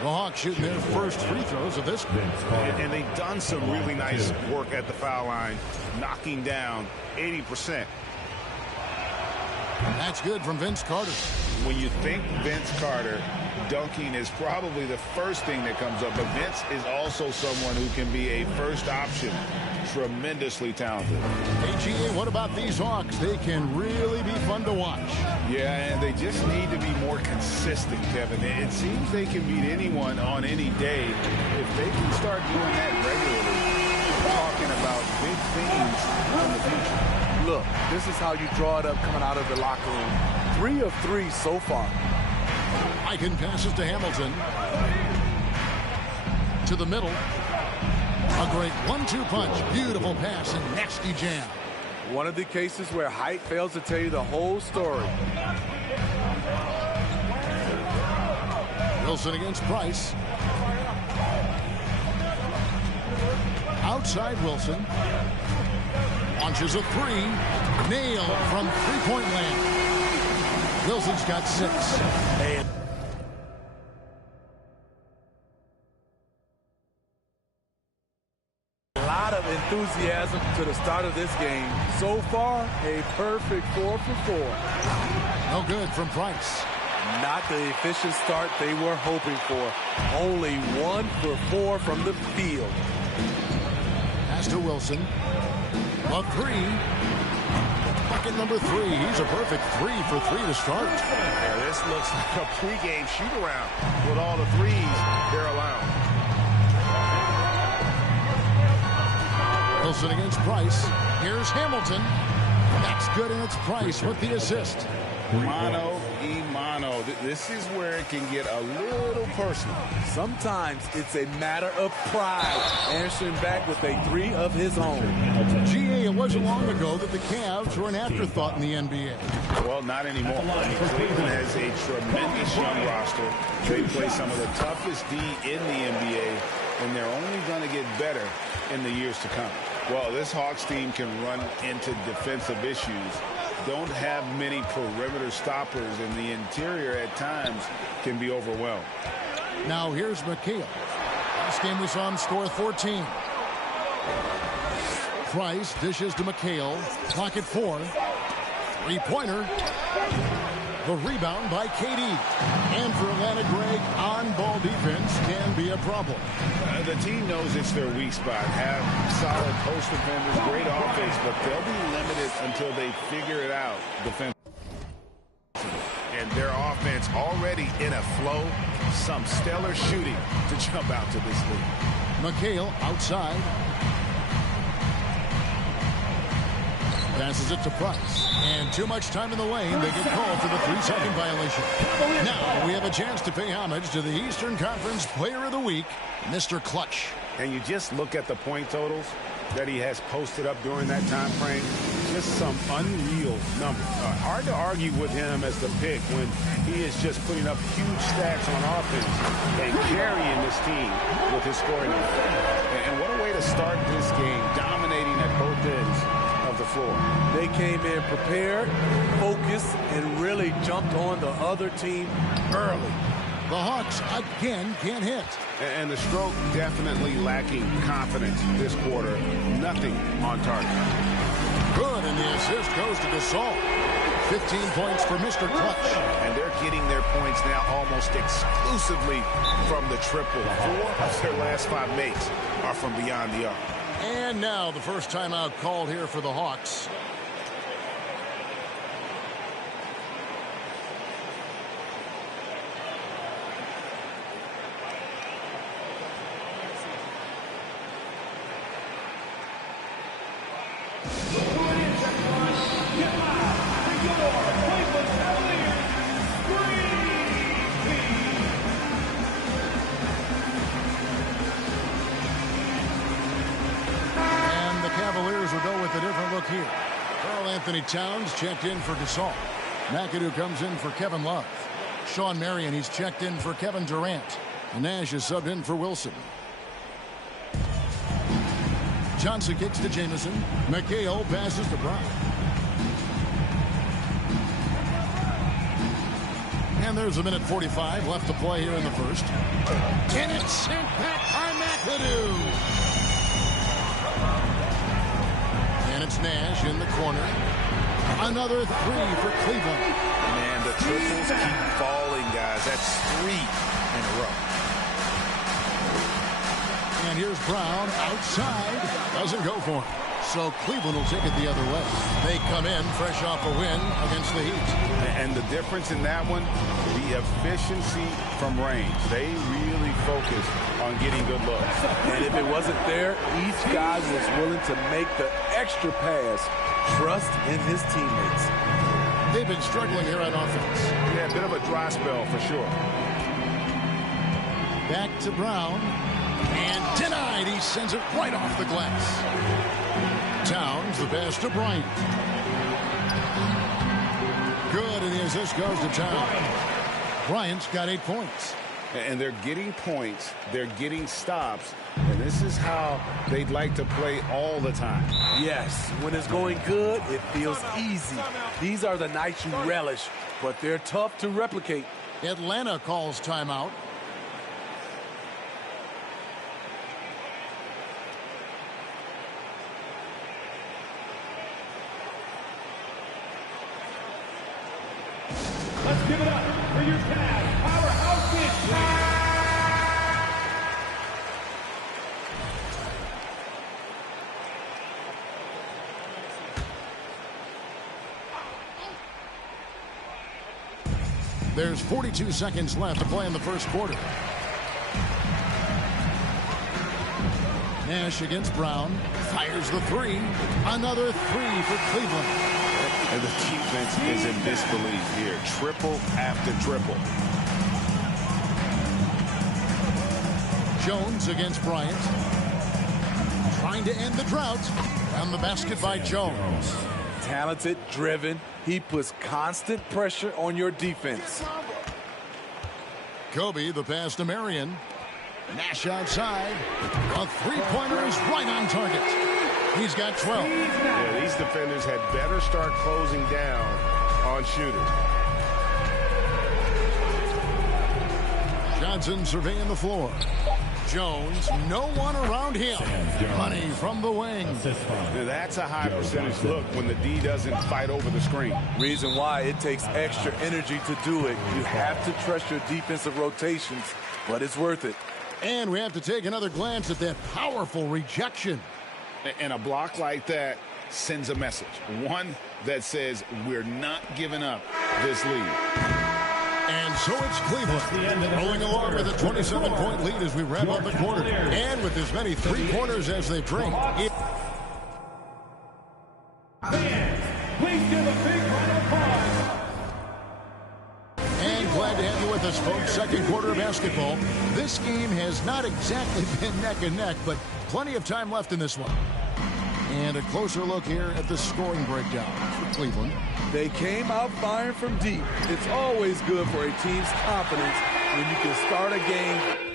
The Hawks shooting their first free throws of this game. And they've done some really nice work at the foul line, knocking down 80%. That's good from Vince Carter. When you think Vince Carter, dunking is probably the first thing that comes up. But Vince is also someone who can be a first option. Tremendously talented. AGA, what about these Hawks? They can really be fun to watch. Yeah, and they just need to be more consistent, Kevin. It seems they can beat anyone on any day. If they can start doing that regularly, we're talking about big things in the future. Look, this is how you draw it up coming out of the locker room. 3 of 3 so far. Aiken passes to Hamilton. To the middle. A great 1-2 punch. Beautiful pass and nasty jam. One of the cases where height fails to tell you the whole story. Wilson against Price. Outside Wilson. Launches a 3. Nailed from three-point land. Wilson's got 6. And enthusiasm to the start of this game. So far, a perfect 4 for 4. No good from Price. Not the efficient start they were hoping for. Only 1 for 4 from the field. Pass to Wilson. A 3. Bucket number 3. He's a perfect 3 for 3 to start. Yeah, this looks like a pregame shoot-around with all the threes they're allowing. Wilson against Price. Here's Hamilton. That's good, and it's Price with the assist. Mano y mano. This is where it can get a little personal. Sometimes it's a matter of pride. Answering back with a 3 of his own. GA, it wasn't long ago that the Cavs were an afterthought in the NBA. Well, not anymore. Cleveland has a tremendous young roster. They play some of the toughest D in the NBA, and they're only going to get better in the years to come. Well, this Hawks team can run into defensive issues. Don't have many perimeter stoppers, and the interior at times can be overwhelmed. Now here's McHale. Last game we saw him score 14. Price dishes to McHale. Clock at 4. 3-pointer. The rebound by KD. And for Atlanta, Greg, on-ball defense can be a problem. The team knows it's their weak spot. Have solid post defenders, great offense, but they'll be limited until they figure it out defensively. And their offense already in a flow. Some stellar shooting to jump out to this league. McHale outside. Passes it to Price. And too much time in the lane. They get called for the 3-second violation. Now we have a chance to pay homage to the Eastern Conference Player of the Week, Mr. Clutch. And you just look at the point totals that he has posted up during that time frame. Just some unreal numbers. Hard to argue with him as the pick when he is just putting up huge stats on offense and carrying this team with his scoring. And what a way to start this game, dominating at both ends of the floor. They came in prepared, focused, and really jumped on the other team early. The Hawks again can't hit. And the stroke definitely lacking confidence this quarter. Nothing on target. Good, and the assist goes to Gasol. 15 points for Mr. Clutch. And they're getting their points now almost exclusively from the triple. 4 of their last 5 makes are from beyond the arc. And now the first timeout called here for the Hawks. Here. Karl-Anthony Towns checked in for Gasol. McAdoo comes in for Kevin Love. Sean Marion, he's checked in for Kevin Durant. And Nash is subbed in for Wilson. Johnson kicks to Jamison. McHale passes to Brown. And there's 1:45 left to play here in the first. And it's sent back by McAdoo. And it's Nash in the corner. Another 3 for Cleveland. Man, the triples keep falling, guys. That's 3 in a row. And here's Brown outside. Doesn't go for him. So Cleveland will take it the other way. They come in fresh off a win against the Heat. And the difference in that one, the efficiency from range. They really focused on getting good looks. And if it wasn't there, each guy was willing to make the extra pass. Trust in his teammates. They've been struggling here on offense. Yeah, a bit of a dry spell for sure. Back to Brown. And denied. He sends it right off the glass. Towns, the pass to Bryant. Good, and the assist goes to Towns. Bryant's got 8 points. And they're getting points. They're getting stops. And this is how they'd like to play all the time. Yes, when it's going good, it feels easy. These are the nights you relish, but they're tough to replicate. Atlanta calls timeout. Let's give it up for your Cavs powerhouse bench. There's 42 seconds left to play in the first quarter. Nash against Brown. Fires the 3. Another 3 for Cleveland. And the defense is in disbelief here. Triple after triple. Jones against Bryant. Trying to end the drought. And the basket by Jones. Talented, driven. He puts constant pressure on your defense. Kobe, the pass to Marion. Nash outside. A 3-pointer is right on target. He's got 12. Yeah, these defenders had better start closing down on shooters. Johnson surveying the floor. Jones, no one around him. Money from the wing. Now that's a high percentage look when the D doesn't fight over the screen. Reason why it takes extra energy to do it. You have to trust your defensive rotations, but it's worth it. And we have to take another glance at that powerful rejection. And a block like that sends a message. One that says we're not giving up this lead. And so it's Cleveland rolling along with a 27-point lead as we wrap up the quarter. And with as many 3-pointers as they bring. with us, folks. Second quarter of basketball. This game has not exactly been neck and neck, but plenty of time left in this one. And a closer look here at the scoring breakdown for Cleveland. They came out firing from deep. It's always good for a team's confidence when you can start a game.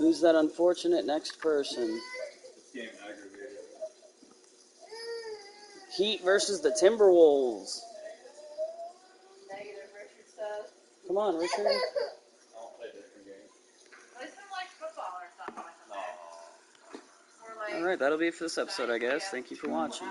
Who's that unfortunate next person? Heat versus the Timberwolves. Come on, Richard. All right, that'll be it for this episode, I guess. Thank you for watching.